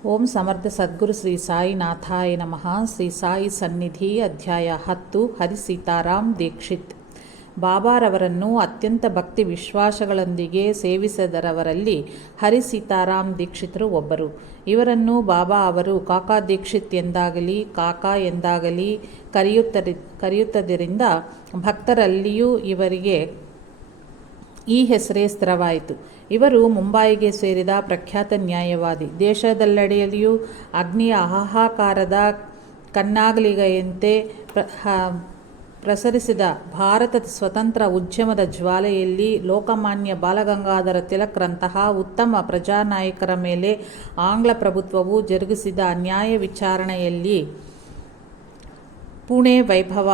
ಓಂ ಸಮರ್ಥ ಸದ್ಗುರು ಶ್ರೀ ಸಾಯಿನಾಥಾಯ ನಮಃ. ಶ್ರೀ ಸಾಯಿ ಸನ್ನಿಧಿ ಅಧ್ಯಾಯ 10. ಹರಿ ಸೀತಾರಾಮ್ ದೀಕ್ಷಿತ್. ಬಾಬಾರವರನ್ನು ಅತ್ಯಂತ ಭಕ್ತಿ ವಿಶ್ವಾಸಗಳೊಂದಿಗೆ ಸೇವಿಸಿದವರಲ್ಲಿ ಹರಿ ಸೀತಾರಾಮ್ ದೀಕ್ಷಿತರು ಒಬ್ಬರು. ಇವರನ್ನು ಬಾಬಾ ಅವರು ಕಾಕಾ ದೀಕ್ಷಿತ್ ಎಂದಾಗಲಿ ಕಾಕಾ ಎಂದಾಗಲಿ ಕರೆಯುತ್ತದರಿಂದ ಭಕ್ತರಲ್ಲಿಯೂ ಇವರಿಗೆ ಈ ಹೆಸರೇ ಸ್ಥಿರವಾಯಿತು. ಇವರು ಮುಂಬಯಿಗೆ ಸೇರಿದ ಪ್ರಖ್ಯಾತ ನ್ಯಾಯವಾದಿ. ದೇಶದೆಲ್ಲೆಡೆಯಲ್ಲಿಯೂ ಅಗ್ನಿಯ ಹಾಹಾಕಾರದ ಕನ್ನಾಗಲಿಗೆಯಂತೆ ಪ್ರಸರಿಸಿದ ಭಾರತದ ಸ್ವತಂತ್ರ ಉದ್ಯಮದ ಜ್ವಾಲೆಯಲ್ಲಿ ಲೋಕಮಾನ್ಯ ಬಾಲಗಂಗಾಧರ ತಿಲಕ್ರಂತಹ ಉತ್ತಮ ಪ್ರಜಾನಾಯಕರ ಮೇಲೆ ಆಂಗ್ಲ ಪ್ರಭುತ್ವವು ಜರುಗಿಸಿದ ನ್ಯಾಯ ವಿಚಾರಣೆಯಲ್ಲಿ ಪುಣೆ ವೈಭವ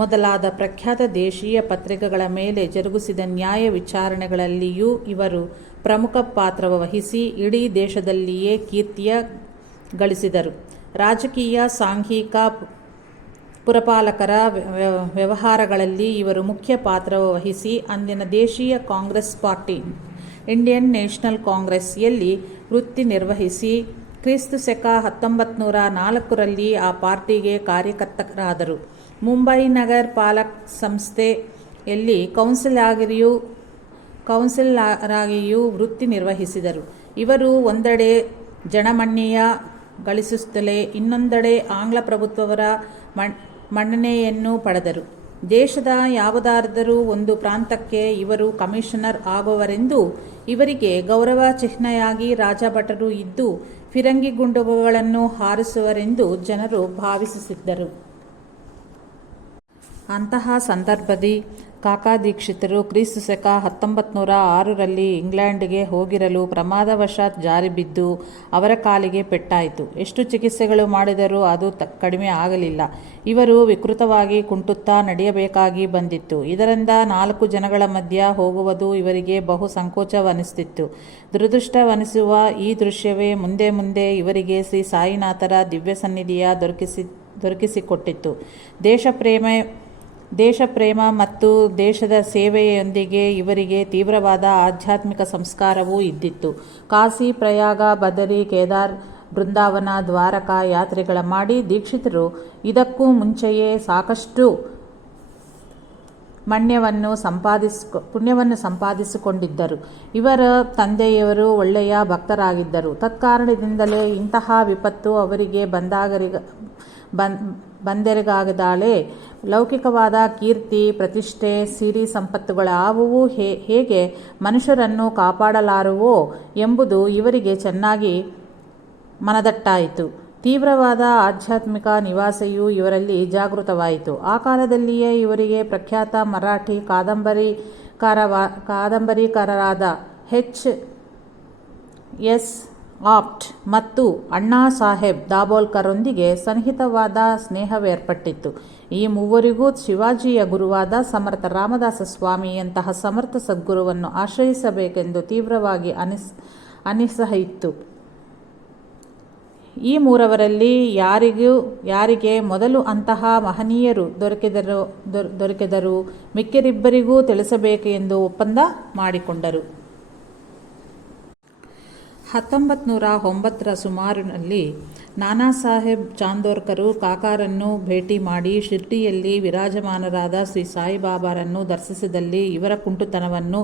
ಮೊದಲಾದ ಪ್ರಖ್ಯಾತ ದೇಶೀಯ ಪತ್ರಿಕೆಗಳ ಮೇಲೆ ಜರುಗಿಸಿದ ನ್ಯಾಯ ವಿಚಾರಣೆಗಳಲ್ಲಿಯೂ ಇವರು ಪ್ರಮುಖ ಪಾತ್ರ ವಹಿಸಿ ಇಡೀ ದೇಶದಲ್ಲಿಯೇ ಕೀರ್ತಿಯ ಗಳಿಸಿದರು. ರಾಜಕೀಯ, ಸಾಂಘಿಕ, ಪುರಪಾಲಕರ ವ್ಯವಹಾರಗಳಲ್ಲಿ ಇವರು ಮುಖ್ಯ ಪಾತ್ರ ವಹಿಸಿ ಅಂದಿನ ದೇಶೀಯ ಕಾಂಗ್ರೆಸ್ ಪಾರ್ಟಿ ಇಂಡಿಯನ್ ನ್ಯಾಷನಲ್ ಕಾಂಗ್ರೆಸ್ಯಲ್ಲಿ ವೃತ್ತಿ ನಿರ್ವಹಿಸಿ ಕ್ರಿಸ್ತ ಶಕ 1904ರಲ್ಲಿ ಆ ಪಾರ್ಟಿಗೆ ಕಾರ್ಯಕರ್ತರಾದರು. ಮುಂಬೈ ನಗರ ಪಾಲಕ್ ಸಂಸ್ಥೆಯಲ್ಲಿ ಕೌನ್ಸಿಲರಾಗಿಯೂ ವೃತ್ತಿ ನಿರ್ವಹಿಸಿದರು. ಇವರು ಒಂದೆಡೆ ಜನಮನ್ನಣೆಯ ಗಳಿಸುತ್ತಲೇ ಇನ್ನೊಂದೆಡೆ ಆಂಗ್ಲ ಪ್ರಭುತ್ವರ ಮನ್ನಣೆಯನ್ನು ಪಡೆದರು. ದೇಶದ ಯಾವುದಾದರೂ ಒಂದು ಪ್ರಾಂತಕ್ಕೆ ಇವರು ಕಮಿಷನರ್ ಆಗುವರೆಂದು ಇವರಿಗೆ ಗೌರವ ಚಿಹ್ನೆಯಾಗಿ ರಾಜಭಟರು ಇದ್ದು ಫಿರಂಗಿ ಗುಂಡುಗಳನ್ನು ಹಾರಿಸುವರೆಂದು ಜನರು ಭಾವಿಸುತ್ತಿದ್ದರು. ಅಂತಹ ಸಂದರ್ಭದಲ್ಲಿ ಕಾಕಾ ದೀಕ್ಷಿತರು ಕ್ರಿಸ್ತ ಶಕ 1906ರಲ್ಲಿ ಇಂಗ್ಲೆಂಡ್ಗೆ ಹೋಗಿರಲು ಪ್ರಮಾದವಶಾತ್ ಜಾರಿ ಬಿದ್ದು ಅವರ ಕಾಲಿಗೆ ಪೆಟ್ಟಾಯಿತು. ಎಷ್ಟು ಚಿಕಿತ್ಸೆಗಳು ಮಾಡಿದರೂ ಅದು ಕಡಿಮೆ ಆಗಲಿಲ್ಲ. ಇವರು ವಿಕೃತವಾಗಿ ಕುಂಟುತ್ತಾ ನಡೆಯಬೇಕಾಗಿ ಬಂದಿತ್ತು. ಇದರಿಂದ 4 ಜನಗಳ ಮಧ್ಯ ಹೋಗುವುದು ಇವರಿಗೆ ಬಹು ಸಂಕೋಚವನಿಸುತ್ತಿತ್ತು. ದುರದೃಷ್ಟವನಿಸುವ ಈ ದೃಶ್ಯವೇ ಮುಂದೆ ಮುಂದೆ ಇವರಿಗೆ ಶ್ರೀ ಸಾಯಿನಾಥರ ದಿವ್ಯ ಸನ್ನಿಧಿಯ ದೊರಕಿಸಿಕೊಟ್ಟಿತು. ದೇಶಪ್ರೇಮ ಮತ್ತು ದೇಶದ ಸೇವೆಯೊಂದಿಗೆ ಇವರಿಗೆ ತೀವ್ರವಾದ ಆಧ್ಯಾತ್ಮಿಕ ಸಂಸ್ಕಾರವೂ ಇದ್ದಿತ್ತು. ಕಾಶಿ, ಪ್ರಯಾಗ, ಬದರಿ, ಕೇದಾರ್, ಬೃಂದಾವನ, ದ್ವಾರಕಾ ಯಾತ್ರೆಗಳ ಮಾಡಿ ದೀಕ್ಷಿತರು ಇದಕ್ಕೂ ಮುಂಚೆಯೇ ಸಾಕಷ್ಟು ಪುಣ್ಯವನ್ನು ಸಂಪಾದಿಸಿಕೊಂಡಿದ್ದರು. ಇವರ ತಂದೆಯವರು ಒಳ್ಳೆಯ ಭಕ್ತರಾಗಿದ್ದರು. ತತ್ಕಾರಣದಿಂದಲೇ ಇಂತಹ ವಿಪತ್ತು ಅವರಿಗೆ ಬಂದೆರಗಾಗದಾಳೆ. ಲೌಕಿಕವಾದ ಕೀರ್ತಿ, ಪ್ರತಿಷ್ಠೆ, ಸಿರಿ ಸಂಪತ್ತುಗಳಾವುವು ಹೇಗೆ ಮನುಷ್ಯರನ್ನು ಕಾಪಾಡಲಾರುವೋ ಎಂಬುದು ಇವರಿಗೆ ಚೆನ್ನಾಗಿ ಮನದಟ್ಟಾಯಿತು. ತೀವ್ರವಾದ ಆಧ್ಯಾತ್ಮಿಕ ನಿವಾಸೆಯೂ ಇವರಲ್ಲಿ ಜಾಗೃತವಾಯಿತು. ಆ ಕಾಲದಲ್ಲಿಯೇ ಇವರಿಗೆ ಪ್ರಖ್ಯಾತ ಮರಾಠಿ ಕಾದಂಬರಿಕಾರರಾದ H.S. ಆಪ್ಟ್ ಮತ್ತು ಅಣ್ಣಾ ಸಾಹೇಬ್ ದಾಬೋಲ್ಕರ್ರೊಂದಿಗೆ ಸನ್ನಿಹಿತವಾದ ಸ್ನೇಹವೇರ್ಪಟ್ಟಿತ್ತು. ಈ ಮೂವರಿಗೂ ಶಿವಾಜಿಯ ಗುರುವಾದ ಸಮರ್ಥ ರಾಮದಾಸ ಸ್ವಾಮಿಯಂತಹ ಸಮರ್ಥ ಸದ್ಗುರುವನ್ನು ಆಶ್ರಯಿಸಬೇಕೆಂದು ತೀವ್ರವಾಗಿ ಅನಿಸಿತ್ತು. ಈ ಮೂರವರಲ್ಲಿ ಯಾರಿಗೆ ಮೊದಲು ಅಂತಹ ಮಹನೀಯರು ದೊರಕಿದರೂ ಮಿಕ್ಕಿರಿಬ್ಬರಿಗೂ ತಿಳಿಸಬೇಕು ಎಂದು ಒಪ್ಪಂದ ಮಾಡಿಕೊಂಡರು. 1909ರ ಸುಮಾರಿನಲ್ಲಿ ನಾನಾ ಸಾಹೇಬ್ ಚಾಂದೋರ್ಕರು ಕಾಕಾರನ್ನು ಭೇಟಿ ಮಾಡಿ ಶಿರ್ಡಿಯಲ್ಲಿ ವಿರಾಜಮಾನರಾದ ಶ್ರೀ ಸಾಯಿಬಾಬಾರನ್ನು ದರ್ಶಿಸಿದಲ್ಲಿ ಇವರ ಕುಂಟುತನವನ್ನು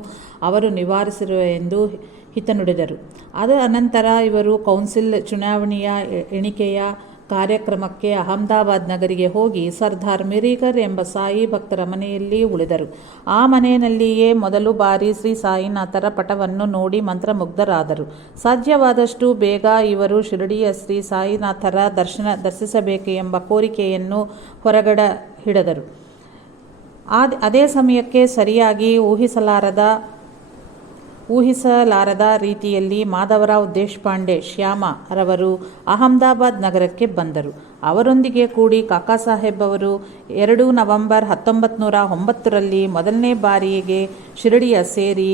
ಅವರು ನಿವಾರಿಸಿರುವೆಂದು ಹಿತನುಡಿದರು. ಅದ ಅನಂತರ ಇವರು ಕೌನ್ಸಿಲ್ ಚುನಾವಣೆಯ ಎಣಿಕೆಯ ಕಾರ್ಯಕ್ರಮಕ್ಕೆ ಅಹಮದಾಬಾದ್ ನಗರಿಗೆ ಹೋಗಿ ಸರ್ದಾರ್ ಮಿರಿಕರ್ ಎಂಬ ಸಾಯಿ ಭಕ್ತರ ಮನೆಯಲ್ಲಿ ಉಳಿದರು. ಆ ಮನೆಯಲ್ಲಿಯೇ ಮೊದಲು ಬಾರಿ ಶ್ರೀ ಸಾಯಿನಾಥರ ಪಟವನ್ನು ನೋಡಿ ಮಂತ್ರಮುಗ್ಧರಾದರು. ಸಾಧ್ಯವಾದಷ್ಟು ಬೇಗ ಇವರು ಶಿರಡಿಯ ಶ್ರೀ ಸಾಯಿನಾಥರ ದರ್ಶಿಸಬೇಕು ಎಂಬ ಕೋರಿಕೆಯನ್ನು ಹೊರಗಡೆ ಹಿಡಿದರು. ಅದೇ ಸಮಯಕ್ಕೆ ಸರಿಯಾಗಿ ಊಹಿಸಲಾರದ ರೀತಿಯಲ್ಲಿ ಮಾಧವರಾವ್ ದೇಶಪಾಂಡೆ ಶ್ಯಾಮ ರವರು ಅಹಮದಾಬಾದ್ ನಗರಕ್ಕೆ ಬಂದರು. ಅವರೊಂದಿಗೆ ಕೂಡಿ ಕಾಕಾ ಸಾಹೇಬ್ ಅವರು 2 ನವೆಂಬರ್ 1909ರಲ್ಲಿ ಮೊದಲನೇ ಬಾರಿಗೆ ಶಿರಡಿಯ ಸೇರಿ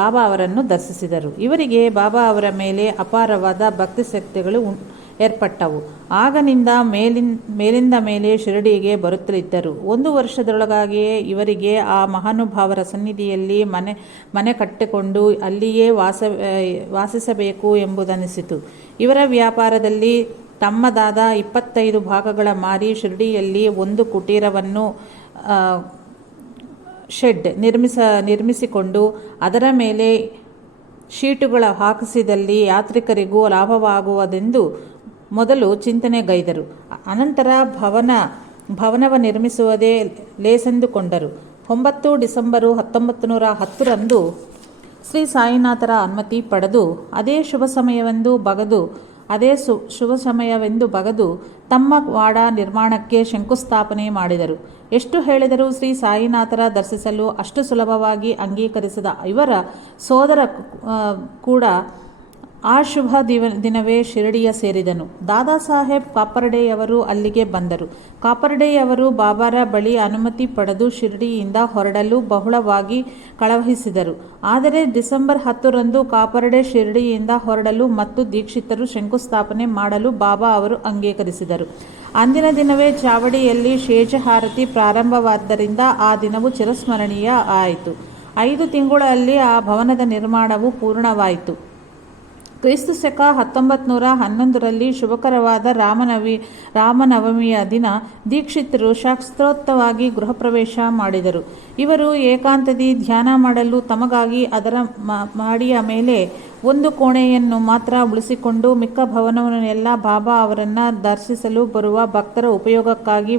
ಬಾಬಾ ಅವರನ್ನು ದರ್ಶಿಸಿದರು. ಇವರಿಗೆ ಬಾಬಾ ಅವರ ಮೇಲೆ ಅಪಾರವಾದ ಭಕ್ತಿಶಕ್ತಿಗಳು ಏರ್ಪಟ್ಟವು. ಆಗನಿಂದ ಮೇಲಿಂದ ಮೇಲೆ ಶಿರಡಿಗೆ ಬರುತ್ತಲಿದ್ದರು. 1 ವರ್ಷದೊಳಗಾಗಿಯೇ ಇವರಿಗೆ ಆ ಮಹಾನುಭಾವರ ಸನ್ನಿಧಿಯಲ್ಲಿ ಮನೆ ಕಟ್ಟಿಕೊಂಡು ಅಲ್ಲಿಯೇ ವಾಸಿಸಬೇಕು ಎಂಬುದನಿಸಿತು. ಇವರ ವ್ಯಾಪಾರದಲ್ಲಿ ತಮ್ಮದಾದ 25 ಭಾಗಗಳ ಮಾರಿ ಶಿರ್ಡಿಯಲ್ಲಿ ಒಂದು ಕುಟೀರವನ್ನು ಶೆಡ್ ನಿರ್ಮಿಸಿಕೊಂಡು ಅದರ ಮೇಲೆ ಶೀಟುಗಳ ಹಾಕಿಸಿದಲ್ಲಿ ಯಾತ್ರಿಕರಿಗೂ ಲಾಭವಾಗುವುದೆಂದು ಮೊದಲು ಚಿಂತನೆಗೈದರು. ಅನಂತರ ಭವನವ ನಿರ್ಮಿಸುವುದೇ ಲೇಸೆಂದುಕೊಂಡರು. 9 ಡಿಸೆಂಬರು 1910 ಶ್ರೀ ಸಾಯಿನಾಥರ ಅನುಮತಿ ಪಡೆದು ಅದೇ ಶುಭ ಸಮಯವೆಂದು ಬಗದು ತಮ್ಮ ವಾಡ ನಿರ್ಮಾಣಕ್ಕೆ ಶಂಕುಸ್ಥಾಪನೆ ಮಾಡಿದರು. ಎಷ್ಟು ಹೇಳಿದರೂ ಶ್ರೀ ಸಾಯಿನಾಥರ ದರ್ಶಿಸಲು ಅಷ್ಟು ಸುಲಭವಾಗಿ ಅಂಗೀಕರಿಸದ ಇವರ ಸೋದರ ಕೂಡ ಆ ಶುಭ ದಿನವೇ ಶಿರಡಿಯ ಸೇರಿದನು. ದಾದಾ ಸಾಹೇಬ್ ಕಾಪರ್ಡೆಯವರು ಅಲ್ಲಿಗೆ ಬಂದರು. ಕಾಪರ್ಡೆಯವರು ಬಾಬಾರ ಬಳಿ ಅನುಮತಿ ಪಡೆದು ಶಿರಡಿಯಿಂದ ಹೊರಡಲು ಬಹಳವಾಗಿ ಕಳುಹಿಸಿದರು. ಆದರೆ ಡಿಸೆಂಬರ್ 10 ಕಾಪರ್ಡೆ ಶಿರಡಿಯಿಂದ ಹೊರಡಲು ಮತ್ತು ದೀಕ್ಷಿತರು ಶಂಕುಸ್ಥಾಪನೆ ಮಾಡಲು ಬಾಬಾ ಅವರು ಅಂಗೀಕರಿಸಿದರು. ಅಂದಿನ ದಿನವೇ ಚಾವಡಿಯಲ್ಲಿ ಶೇಷಹಾರತಿ ಪ್ರಾರಂಭವಾದ್ದರಿಂದ ಆ ದಿನವು ಚಿರಸ್ಮರಣೀಯ ಆಯಿತು. 5 ತಿಂಗಳಲ್ಲಿ ಆ ಭವನದ ನಿರ್ಮಾಣವು ಪೂರ್ಣವಾಯಿತು. ಕ್ರಿಸ್ತು ಶಕ 1911 ಶುಭಕರವಾದ ರಾಮನವಮಿಯ ದಿನ ದೀಕ್ಷಿತರು ಶಾಸ್ತ್ರೋಕ್ತವಾಗಿ ಗೃಹಪ್ರವೇಶ ಮಾಡಿದರು. ಇವರು ಏಕಾಂತದಿ ಧ್ಯಾನ ಮಾಡಲು ತಮಗಾಗಿ ಅದರ ಮಾಡಿಯ ಮೇಲೆ ಒಂದು ಕೋಣೆಯನ್ನು ಮಾತ್ರ ಉಳಿಸಿಕೊಂಡು ಮಿಕ್ಕ ಭವನವನ್ನೆಲ್ಲ ಬಾಬಾ ಅವರನ್ನು ದರ್ಶಿಸಲು ಬರುವ ಭಕ್ತರ ಉಪಯೋಗಕ್ಕಾಗಿ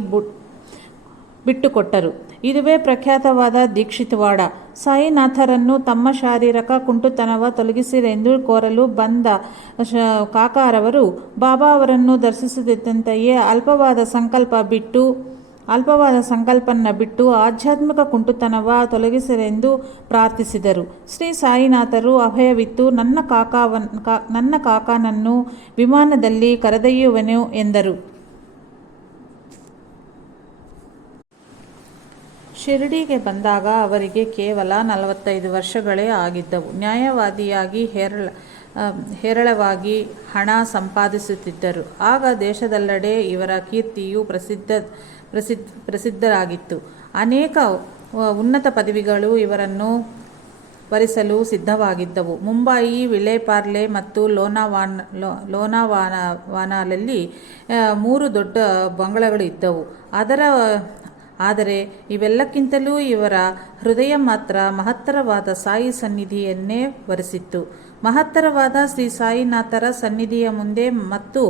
ಬಿಟ್ಟುಕೊಟ್ಟರು. ಇದುವೇ ಪ್ರಖ್ಯಾತವಾದ ದೀಕ್ಷಿತವಾಡ. ಸಾಯಿನಾಥರನ್ನು ತಮ್ಮ ಶಾರೀರಿಕ ಕುಂಟುತನವ ತೊಲಗಿಸಿರೆಂದು ಕೋರಲು ಬಂದ ಕಾಕಾರವರು ಬಾಬಾ ಅವರನ್ನು ದರ್ಶಿಸುತ್ತಿದ್ದಂತೆಯೇ ಅಲ್ಪವಾದ ಸಂಕಲ್ಪನ ಬಿಟ್ಟು ಆಧ್ಯಾತ್ಮಿಕ ಕುಂಟುತನವ ತೊಲಗಿಸಿರೆಂದು ಪ್ರಾರ್ಥಿಸಿದರು. ಶ್ರೀ ಸಾಯಿನಾಥರು ಅಭಯವಿತ್ತು ನನ್ನ ಕಾಕಾನನ್ನು ವಿಮಾನದಲ್ಲಿ ಕರೆದೊಯ್ಯುವೆನು ಎಂದರು. ಶಿರಡಿಗೆ ಬಂದಾಗ ಅವರಿಗೆ ಕೇವಲ 45 ವರ್ಷಗಳೇ ಆಗಿದ್ದವು. ನ್ಯಾಯವಾದಿಯಾಗಿ ಹೇರಳವಾಗಿ ಹಣ ಸಂಪಾದಿಸುತ್ತಿದ್ದರು. ಆಗ ದೇಶದೆಲ್ಲೆಡೆ ಇವರ ಕೀರ್ತಿಯು ಪ್ರಸಿದ್ಧರಾಗಿತ್ತು. ಅನೇಕ ಉನ್ನತ ಪದವಿಗಳು ಇವರನ್ನು ವರಿಸಲು ಸಿದ್ಧವಾಗಿದ್ದವು. ಮುಂಬಯಿ, ವಿಲೇಪಾರ್ಲೆ ಮತ್ತು ಲೋನಾವಾನಲ್ಲಿ 3 ದೊಡ್ಡ ಬಂಗಲೆಗಳು ಇದ್ದವು. ಆದರೆ ಇವೆಲ್ಲಕ್ಕಿಂತಲೂ ಇವರ ಹೃದಯ ಮಾತ್ರ ಮಹತ್ತರವಾದ ಸಾಯಿ ಸನ್ನಿಧಿಯನ್ನೇ ವರಿಸಿತ್ತು. ಮಹತ್ತರವಾದ ಶ್ರೀ ಸಾಯಿನಾಥರ ಸನ್ನಿಧಿಯ ಮುಂದೆ ಮತ್ತು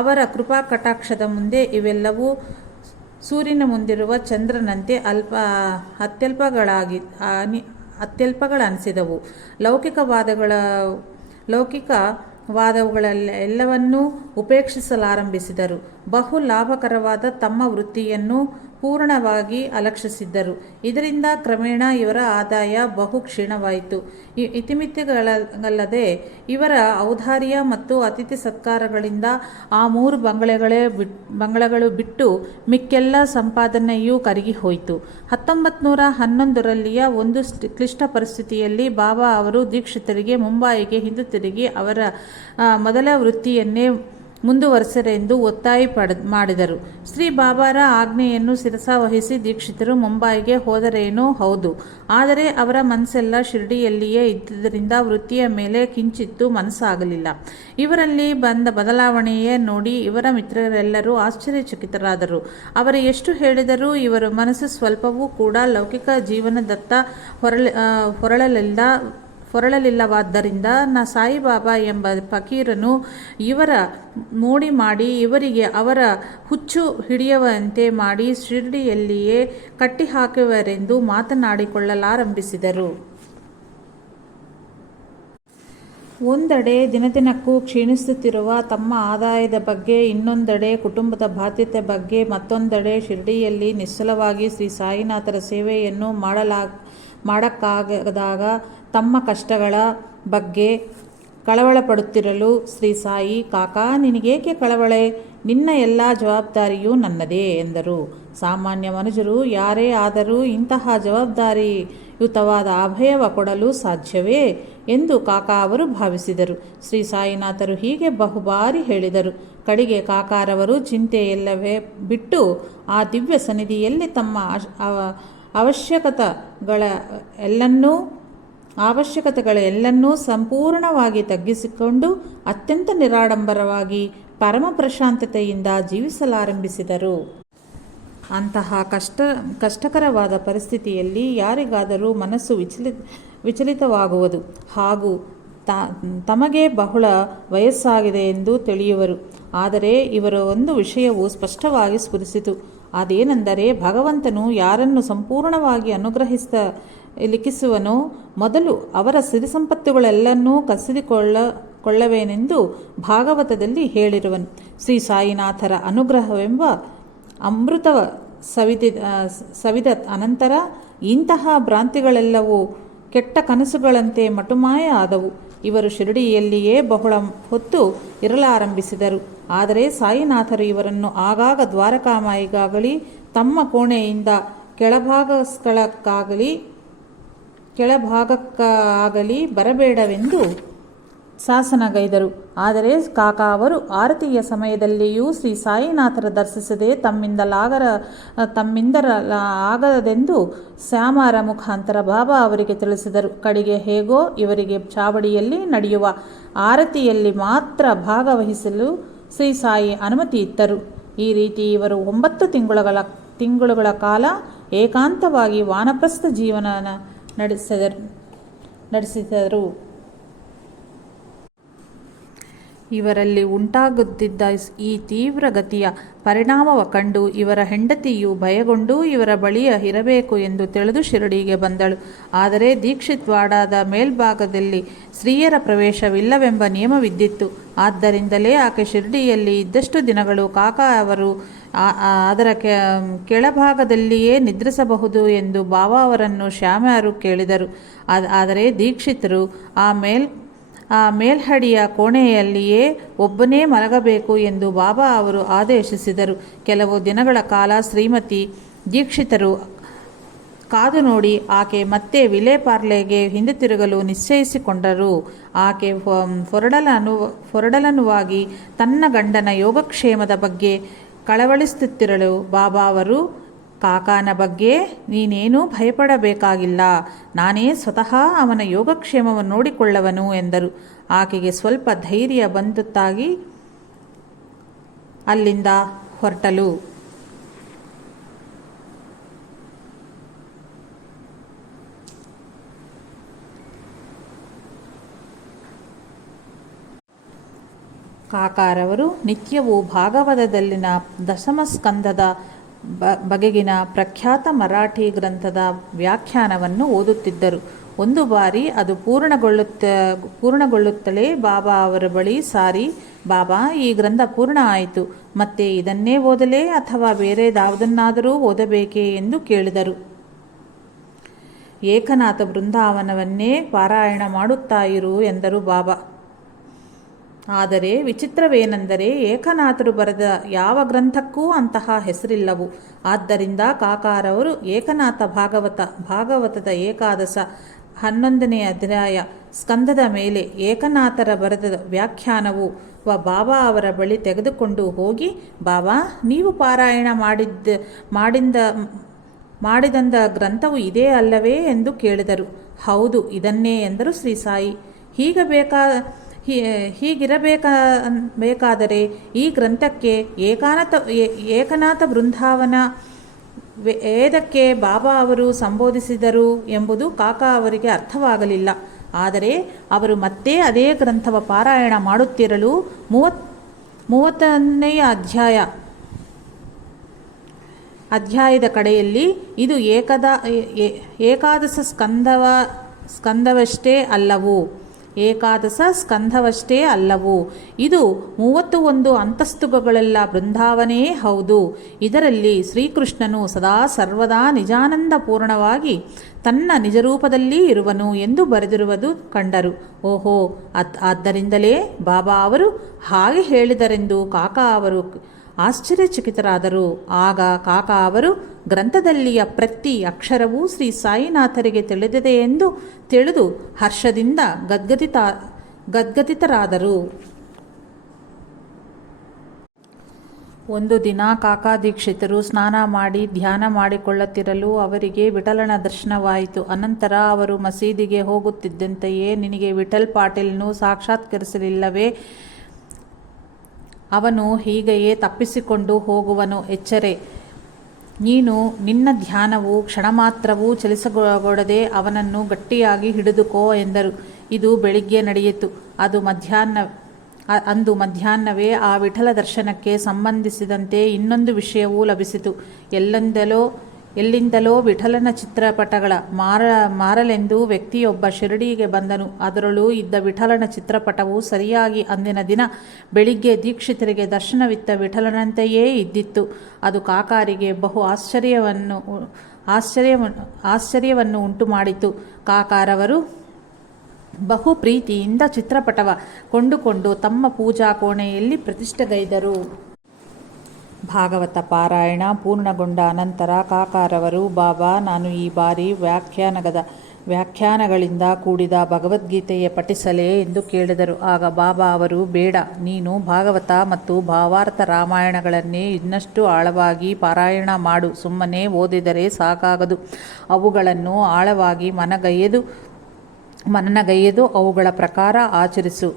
ಅವರ ಕೃಪಾ ಕಟಾಕ್ಷದ ಮುಂದೆ ಇವೆಲ್ಲವೂ ಸೂರ್ಯನ ಮುಂದಿರುವ ಚಂದ್ರನಂತೆ ಅತ್ಯಲ್ಪಗಳನಿಸಿದವು. ಲೌಕಿಕವಾದಗಳೆಲ್ಲವನ್ನೂ ಉಪೇಕ್ಷಿಸಲಾರಂಭಿಸಿದರು. ಬಹು ಲಾಭಕರವಾದ ತಮ್ಮ ವೃತ್ತಿಯನ್ನು ಪೂರ್ಣವಾಗಿ ಅಲಕ್ಷಿಸಿದ್ದರು. ಇದರಿಂದ ಕ್ರಮೇಣ ಇವರ ಆದಾಯ ಬಹು ಕ್ಷೀಣವಾಯಿತು. ಇತಿಮಿತಿಗಳಲ್ಲದೆ ಇವರ ಔದಾರ್ಯ ಮತ್ತು ಅತಿಥಿ ಸತ್ಕಾರಗಳಿಂದ ಆ 3 ಬಂಗಲೆಗಳು ಬಿಟ್ಟು ಮಿಕ್ಕೆಲ್ಲ ಸಂಪಾದನೆಯೂ ಕರಗಿ ಹೋಯಿತು. 1911 ಒಂದು ಕ್ಲಿಷ್ಟ ಪರಿಸ್ಥಿತಿಯಲ್ಲಿ ಬಾಬಾ ಅವರು ದೀಕ್ಷಿತರಿಗೆ ಮುಂಬಯಿಗೆ ಹಿಂದಿರುಗಿ ಅವರ ಮೊದಲ ವೃತ್ತಿಯನ್ನೇ ಮುಂದುವರೆಸರೆಂದು ಒತ್ತಾಯ ಮಾಡಿದರು. ಶ್ರೀ ಬಾಬಾರ ಆಜ್ಞೆಯನ್ನು ಶಿರಸಾವಹಿಸಿ ದೀಕ್ಷಿತರು ಮುಂಬಯಿಗೆ ಹೋದರೇನೋ ಹೌದು. ಆದರೆ ಅವರ ಮನಸ್ಸೆಲ್ಲ ಶಿರಡಿಯಲ್ಲಿಯೇ ಇದ್ದುದರಿಂದ ವೃತ್ತಿಯ ಮೇಲೆ ಕಿಂಚಿತ್ತೂ ಮನಸ್ಸಾಗಲಿಲ್ಲ. ಇವರಲ್ಲಿ ಬಂದ ಬದಲಾವಣೆಯೇ ನೋಡಿ ಇವರ ಮಿತ್ರರೆಲ್ಲರೂ ಆಶ್ಚರ್ಯಚಕಿತರಾದರು. ಅವರು ಎಷ್ಟು ಹೇಳಿದರೂ ಇವರ ಮನಸ್ಸು ಸ್ವಲ್ಪವೂ ಕೂಡ ಲೌಕಿಕ ಜೀವನದತ್ತ ಹೊರಳಲಿಲ್ಲವಾದ್ದರಿಂದ ಸಾಯಿಬಾಬಾ ಎಂಬ ಫಕೀರನು ಇವರ ಮೋಡಿ ಮಾಡಿ ಇವರಿಗೆ ಅವರ ಹುಚ್ಚು ಹಿಡಿಯುವಂತೆ ಮಾಡಿ ಶಿರಡಿಯಲ್ಲಿಯೇ ಕಟ್ಟಿಹಾಕುವರೆಂದು ಮಾತನಾಡಿಕೊಳ್ಳಲಾರಂಭಿಸಿದರು. ಒಂದೆಡೆ ದಿನದಿನಕ್ಕೂ ಕ್ಷೀಣಿಸುತ್ತಿರುವ ತಮ್ಮ ಆದಾಯದ ಬಗ್ಗೆ, ಇನ್ನೊಂದೆಡೆ ಕುಟುಂಬದ ಬಾಧ್ಯತೆ ಬಗ್ಗೆ, ಮತ್ತೊಂದೆಡೆ ಶಿರಡಿಯಲ್ಲಿ ನಿಶ್ಚಲವಾಗಿ ಶ್ರೀ ಸಾಯಿನಾಥರ ಸೇವೆಯನ್ನು ಮಾಡಕ್ಕಾಗದಾಗ ತಮ್ಮ ಕಷ್ಟಗಳ ಬಗ್ಗೆ ಕಳವಳಪಡುತ್ತಿರಲು ಶ್ರೀ ಸಾಯಿ, ಕಾಕಾ ನಿನಗೇಕೆ ಕಳವಳೆ? ನಿನ್ನ ಎಲ್ಲ ಜವಾಬ್ದಾರಿಯೂ ನನ್ನದೇ ಎಂದರು. ಸಾಮಾನ್ಯ ಮನುಜರು ಯಾರೇ ಆದರೂ ಇಂತಹ ಜವಾಬ್ದಾರಿಯುತವಾದ ಅಭಯವ ಕೊಡಲು ಸಾಧ್ಯವೇ ಎಂದು ಕಾಕಾ ಅವರು ಭಾವಿಸಿದರು. ಶ್ರೀ ಸಾಯಿನಾಥರು ಹೀಗೆ ಬಹುಬಾರಿ ಹೇಳಿದರು. ಕಡೆಗೆ ಕಾಕಾರವರು ಚಿಂತೆಯೆಲ್ಲವೇ ಬಿಟ್ಟು ಆ ದಿವ್ಯ ಸನ್ನಿಧಿಯಲ್ಲಿ ತಮ್ಮ ಅವಶ್ಯಕತೆಗಳ ಎಲ್ಲನ್ನೂ ಅವಶ್ಯಕತೆಗಳೆಲ್ಲನ್ನೂ ಸಂಪೂರ್ಣವಾಗಿ ತಗ್ಗಿಸಿಕೊಂಡು ಅತ್ಯಂತ ನಿರಾಡಂಬರವಾಗಿ ಪರಮ ಪ್ರಶಾಂತತೆಯಿಂದ ಜೀವಿಸಲಾರಂಭಿಸಿದರು. ಅಂತಹ ಕಷ್ಟಕರವಾದ ಪರಿಸ್ಥಿತಿಯಲ್ಲಿ ಯಾರಿಗಾದರೂ ಮನಸ್ಸು ವಿಚಲಿತವಾಗುವುದು ಹಾಗೂ ತಮಗೆ ಬಹಳ ವಯಸ್ಸಾಗಿದೆ ಎಂದು ತಿಳಿಯುವರು. ಆದರೆ ಇವರ ಒಂದು ವಿಷಯವು ಸ್ಪಷ್ಟವಾಗಿ ಸ್ಫುರಿಸಿತು. ಅದೇನೆಂದರೆ, ಭಗವಂತನು ಯಾರನ್ನು ಸಂಪೂರ್ಣವಾಗಿ ಲಿಖಿಸುವನೋ ಮೊದಲು ಅವರ ಸಿರಿಸಂಪತ್ತುಗಳೆಲ್ಲನ್ನೂ ಕಸಿದುಕೊಳ್ಳುವೆನೆಂದು ಭಾಗವತದಲ್ಲಿ ಹೇಳಿರುವನು. ಶ್ರೀ ಸಾಯಿನಾಥರ ಅನುಗ್ರಹವೆಂಬ ಅಮೃತವ ಸವಿದ ಅನಂತರ ಇಂತಹ ಭ್ರಾಂತಿಗಳೆಲ್ಲವೂ ಕೆಟ್ಟ ಕನಸುಗಳಂತೆ ಮಟುಮಾಯ ಆದವು. ಇವರು ಶಿರಡಿಯಲ್ಲಿಯೇ ಬಹಳ ಹೊತ್ತು ಇರಲಾರಂಭಿಸಿದರು. ಆದರೆ ಸಾಯಿನಾಥರು ಇವರನ್ನು ಆಗಾಗ ದ್ವಾರಕಾಮಾಯಿಗಾಗಲಿ ತಮ್ಮ ಕೋಣೆಯಿಂದ ಕೆಳಭಾಗಕ್ಕಾಗಲಿ ಬರಬೇಡವೆಂದು ಶಾಸನಗೈದರು. ಆದರೆ ಕಾಕಾ ಅವರು ಆರತಿಯ ಸಮಯದಲ್ಲಿಯೂ ಶ್ರೀ ಸಾಯಿನಾಥರ ದರ್ಶಿಸದೆ ತಮ್ಮಿಂದರಾಗದೆಂದು ಶ್ಯಾಮರ ಮುಖಾಂತರ ಬಾಬಾ ಅವರಿಗೆ ತಿಳಿಸಿದರು. ಕಡೆಗೆ ಹೇಗೋ ಇವರಿಗೆ ಚಾವಡಿಯಲ್ಲಿ ನಡೆಯುವ ಆರತಿಯಲ್ಲಿ ಮಾತ್ರ ಭಾಗವಹಿಸಲು ಶ್ರೀ ಸಾಯಿ ಅನುಮತಿ ಇತ್ತರು. ಈ ರೀತಿ ಇವರು 9 ತಿಂಗಳುಗಳ ಕಾಲ ಏಕಾಂತವಾಗಿ ವಾನಪ್ರಸ್ಥ ಜೀವನ ನಡೆಸಿದರು. ಇವರಲ್ಲಿ ಉಂಟಾಗುತ್ತಿದ್ದ ಈ ತೀವ್ರ ಗತಿಯ ಪರಿಣಾಮವ ಕಂಡು ಇವರ ಹೆಂಡತಿಯು ಭಯಗೊಂಡು ಇವರ ಬಳಿಯ ಇರಬೇಕು ಎಂದು ತಿಳಿದು ಶಿರಡಿಗೆ ಬಂದಳು. ಆದರೆ ದೀಕ್ಷಿತ್ ವಾಡಾದ ಮೇಲ್ಭಾಗದಲ್ಲಿ ಸ್ತ್ರೀಯರ ಪ್ರವೇಶವಿಲ್ಲವೆಂಬ ನಿಯಮವಿದ್ದಿತ್ತು. ಆದ್ದರಿಂದಲೇ ಆಕೆ ಶಿರಡಿಯಲ್ಲಿ ಇದ್ದಷ್ಟು ದಿನಗಳು ಕಾಕಾ ಅವರು ಅದರ ಕೆಳಭಾಗದಲ್ಲಿಯೇ ನಿದ್ರಿಸಬಹುದು ಎಂದು ಬಾಬಾ ಅವರನ್ನು ಶ್ಯಾಮರು ಕೇಳಿದರು. ಆದರೆ ದೀಕ್ಷಿತರು ಆ ಮೇಲ್ಹಡಿಯ ಕೋಣೆಯಲ್ಲಿಯೇ ಒಬ್ಬನೇ ಮಲಗಬೇಕು ಎಂದು ಬಾಬಾ ಅವರು ಆದೇಶಿಸಿದರು. ಕೆಲವು ದಿನಗಳ ಕಾಲ ಶ್ರೀಮತಿ ದೀಕ್ಷಿತರು ಕಾದು ನೋಡಿ ಆಕೆ ಮತ್ತೆ ವಿಲೇಪಾರ್ಲೆಗೆ ಹಿಂದಿರುಗಲು ನಿಶ್ಚಯಿಸಿಕೊಂಡರು. ಆಕೆ ಹೊರಡಲನುವಾಗಿ ತನ್ನ ಗಂಡನ ಯೋಗಕ್ಷೇಮದ ಬಗ್ಗೆ ಕಳವಳಿಸುತ್ತಿರಲು ಬಾಬಾ ಅವರು, ಕಾಕಾನ ಬಗ್ಗೆ ನೀನೇನೂ ಭಯಪಡಬೇಕಾಗಿಲ್ಲ, ನಾನೇ ಸ್ವತಃ ಅವನ ಯೋಗಕ್ಷೇಮವನ್ನು ನೋಡಿಕೊಳ್ಳುವನು ಎಂದರು. ಆಕೆಗೆ ಸ್ವಲ್ಪ ಧೈರ್ಯ ಬಂದುತ್ತಾಗಿ ಅಲ್ಲಿಂದ ಹೊರಟಳು. ಕಾಕಾರವರು ನಿತ್ಯವೂ ಭಾಗವತದಲ್ಲಿನ ದಶಮಸ್ಕಂದದ ಬಗೆಗಿನ ಪ್ರಖ್ಯಾತ ಮರಾಠಿ ಗ್ರಂಥದ ವ್ಯಾಖ್ಯಾನವನ್ನು ಓದುತ್ತಿದ್ದರು. ಒಂದು ಬಾರಿ ಅದು ಪೂರ್ಣಗೊಳ್ಳುತ್ತಲೇ ಬಾಬಾ ಅವರ ಬಳಿ ಸಾರಿ, ಬಾಬಾ, ಈ ಗ್ರಂಥ ಪೂರ್ಣ ಆಯಿತು, ಮತ್ತೆ ಇದನ್ನೇ ಓದಲೇ ಅಥವಾ ಬೇರೆದಾವುದನ್ನಾದರೂ ಓದಬೇಕೇ ಎಂದು ಕೇಳಿದರು. ಏಕನಾಥ ಬೃಂದಾವನವನ್ನೇ ಪಾರಾಯಣ ಮಾಡುತ್ತಾ ಇರು ಎಂದರು ಬಾಬಾ. ಆದರೆ ವಿಚಿತ್ರವೇನೆಂದರೆ ಏಕನಾಥರು ಬರೆದ ಯಾವ ಗ್ರಂಥಕ್ಕೂ ಅಂತಹ ಹೆಸರಿಲ್ಲವು. ಆದ್ದರಿಂದ ಕಾಕಾರವರು ಏಕನಾಥ ಭಾಗವತದ ಏಕಾದಶ 11ನೇ ಅಧ್ಯಾಯ ಸ್ಕಂದದ ಮೇಲೆ ಏಕನಾಥರ ಬರೆದ ವ್ಯಾಖ್ಯಾನವು ಬಾಬಾ ಅವರ ಬಳಿ ತೆಗೆದುಕೊಂಡು ಹೋಗಿ, ಬಾಬಾ, ನೀವು ಪಾರಾಯಣ ಮಾಡಿದಂದ ಗ್ರಂಥವು ಇದೇ ಅಲ್ಲವೇ ಎಂದು ಕೇಳಿದರು. ಹೌದು, ಇದನ್ನೇ ಎಂದರು ಶ್ರೀ ಸಾಯಿ. ಹೀಗಿರಬೇಕಾದರೆ ಈ ಗ್ರಂಥಕ್ಕೆ ಏಕನಾಥ ಬೃಂದಾವನ ವೇದಕ್ಕೆ ಬಾಬಾ ಅವರು ಸಂಬೋಧಿಸಿದರು ಎಂಬುದು ಕಾಕಾ ಅವರಿಗೆ ಅರ್ಥವಾಗಲಿಲ್ಲ. ಆದರೆ ಅವರು ಮತ್ತೆ ಅದೇ ಗ್ರಂಥವ ಪಾರಾಯಣ ಮಾಡುತ್ತಿರಲು 30ನೇ ಅಧ್ಯಾಯದ ಕಡೆಯಲ್ಲಿ ಇದು ಏಕಾದಶ ಸ್ಕಂದವಷ್ಟೇ ಅಲ್ಲವು, ಇದು 31 ಅಂತಸ್ತುಗಳೆಲ್ಲ ಬೃಂದಾವನೇ ಹೌದು. ಇದರಲ್ಲಿ ಶ್ರೀಕೃಷ್ಣನು ಸದಾ ಸರ್ವದಾ ನಿಜಾನಂದ ಪೂರ್ಣವಾಗಿ ತನ್ನ ನಿಜರೂಪದಲ್ಲಿ ಇರುವನು ಎಂದು ಬರೆದಿರುವುದು ಕಂಡರು. ಓಹೋ, ಆದ್ದರಿಂದಲೇ ಬಾಬಾ ಅವರು ಹಾಗೆ ಹೇಳಿದರೆಂದು ಕಾಕಾ ಅವರು ಆಶ್ಚರ್ಯಚಕಿತರಾದರು. ಆಗ ಕಾಕಾ ಅವರು ಗ್ರಂಥದಲ್ಲಿಯ ಪ್ರತಿ ಅಕ್ಷರವೂ ಶ್ರೀ ಸಾಯಿನಾಥರಿಗೆ ತಿಳಿದಿದೆ ಎಂದು ತಿಳಿದು ಹರ್ಷದಿಂದ ಗದ್ಗದಿತರಾದರು. ಒಂದು ದಿನ ಕಾಕಾದೀಕ್ಷಿತರು ಸ್ನಾನ ಮಾಡಿ ಧ್ಯಾನ ಮಾಡಿಕೊಳ್ಳುತ್ತಿರಲು ಅವರಿಗೆ ವಿಠಲನ ದರ್ಶನವಾಯಿತು. ಅನಂತರ ಅವರು ಮಸೀದಿಗೆ ಹೋಗುತ್ತಿದ್ದಂತೆಯೇ, ನಿನಗೆ ವಿಠಲ್ ಪಾಟೀಲ್ನು ಸಾಕ್ಷಾತ್ಕರಿಸಲಿಲ್ಲವೇ? ಅವನು ಹೀಗೆಯೇ ತಪ್ಪಿಸಿಕೊಂಡು ಹೋಗುವನು, ಎಚ್ಚರೆ. ನೀನು ನಿನ್ನ ಧ್ಯಾನವು ಕ್ಷಣ ಮಾತ್ರವೂ ಚಲಿಸಗೊಡದೆ ಅವನನ್ನು ಗಟ್ಟಿಯಾಗಿ ಹಿಡಿದುಕೋ ಎಂದರು. ಇದು ಬೆಳಿಗ್ಗೆ ನಡೆಯಿತು. ಅಂದು ಮಧ್ಯಾಹ್ನವೇ ಆ ವಿಠಲ ದರ್ಶನಕ್ಕೆ ಸಂಬಂಧಿಸಿದಂತೆ ಇನ್ನೊಂದು ವಿಷಯವೂ ಲಭಿಸಿತು. ಎಲ್ಲಿಂದಲೋ ವಿಠಲನ ಚಿತ್ರಪಟಗಳ ಮಾರಲೆಂದು ವ್ಯಕ್ತಿಯೊಬ್ಬ ಶಿರಡಿಗೆ ಬಂದನು. ಅದರಲ್ಲೂ ಇದ್ದ ವಿಠಲನ ಚಿತ್ರಪಟವು ಸರಿಯಾಗಿ ಅಂದಿನ ದಿನ ಬೆಳಿಗ್ಗೆ ದೀಕ್ಷಿತರಿಗೆ ದರ್ಶನವಿತ್ತ ವಿಠಲನಂತೆಯೇ ಇದ್ದಿತ್ತು. ಅದು ಕಾಕಾರಿಗೆ ಬಹು ಆಶ್ಚರ್ಯವನ್ನು ಉಂಟು ಮಾಡಿತು. ಕಾಕಾರವರು ಬಹು ಪ್ರೀತಿಯಿಂದ ಚಿತ್ರಪಟವ ಕೊಂಡುಕೊಂಡು ತಮ್ಮ ಪೂಜಾ ಕೋಣೆಯಲ್ಲಿ ಪ್ರತಿಷ್ಠೆಗೈದರು. ಭಾಗವತ ಪಾರಾಯಣ ಪೂರ್ಣಗೊಂಡ ಅನಂತರ ಕಾಕಾರವರು, ಬಾಬಾ, ನಾನು ಈ ಬಾರಿ ವ್ಯಾಖ್ಯಾನಗಳಿಂದ ಕೂಡಿದ ಭಗವದ್ಗೀತೆಯ ಪಠಿಸಲೇ ಎಂದು ಕೇಳಿದರು. ಆಗ ಬಾಬಾ ಅವರು, ಬೇಡ, ನೀನು ಭಾಗವತ ಮತ್ತು ಭಾವಾರ್ಥ ರಾಮಾಯಣಗಳನ್ನೇ ಇನ್ನಷ್ಟು ಆಳವಾಗಿ ಪಾರಾಯಣ ಮಾಡು. ಸುಮ್ಮನೆ ಓದಿದರೆ ಸಾಕಾಗದು. ಅವುಗಳನ್ನು ಆಳವಾಗಿ ಮನನಗೈಯ್ದು ಅವುಗಳ ಪ್ರಕಾರ ಆಚರಿಸು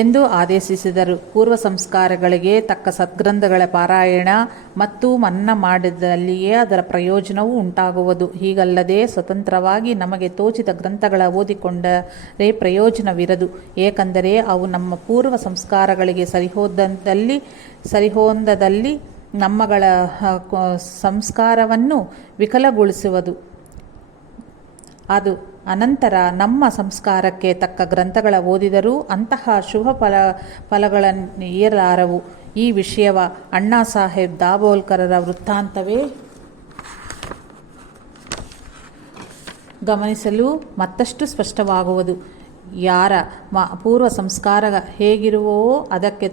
ಎಂದು ಆದೇಶಿಸಿದರು. ಪೂರ್ವ ಸಂಸ್ಕಾರಗಳಿಗೆ ತಕ್ಕ ಸದ್ಗ್ರಂಥಗಳ ಪಾರಾಯಣ ಮತ್ತು ಮನನ ಮಾಡಿದಲ್ಲಿಯೇ ಅದರ ಪ್ರಯೋಜನವೂ ಉಂಟಾಗುವುದು. ಹೀಗಲ್ಲದೆ ಸ್ವತಂತ್ರವಾಗಿ ನಮಗೆ ತೋಚಿದ ಗ್ರಂಥಗಳ ಓದಿಕೊಂಡರೆ ಪ್ರಯೋಜನವಿರದು. ಏಕೆಂದರೆ ಅವು ನಮ್ಮ ಪೂರ್ವ ಸಂಸ್ಕಾರಗಳಿಗೆ ಸರಿಹೊಂದದಲ್ಲಿ ನಮ್ಮಗಳ ಸಂಸ್ಕಾರವನ್ನು ವಿಕಲಗೊಳಿಸುವುದು. ಅದು ಅನಂತರ ನಮ್ಮ ಸಂಸ್ಕಾರಕ್ಕೆ ತಕ್ಕ ಗ್ರಂಥಗಳ ಓದಿದರೂ ಅಂತಹ ಶುಭ ಫಲಗಳನ್ನಿರಲಾರವು. ಈ ವಿಷಯವ ಅಣ್ಣಾ ಸಾಹೇಬ್ ದಾಭೋಲ್ಕರರ ವೃತ್ತಾಂತವೇ ಗಮನಿಸಲು ಮತ್ತಷ್ಟು ಸ್ಪಷ್ಟವಾಗುವುದು. ಯಾರ ಪೂರ್ವ ಸಂಸ್ಕಾರ ಹೇಗಿರುವವೋ ಅದಕ್ಕೆ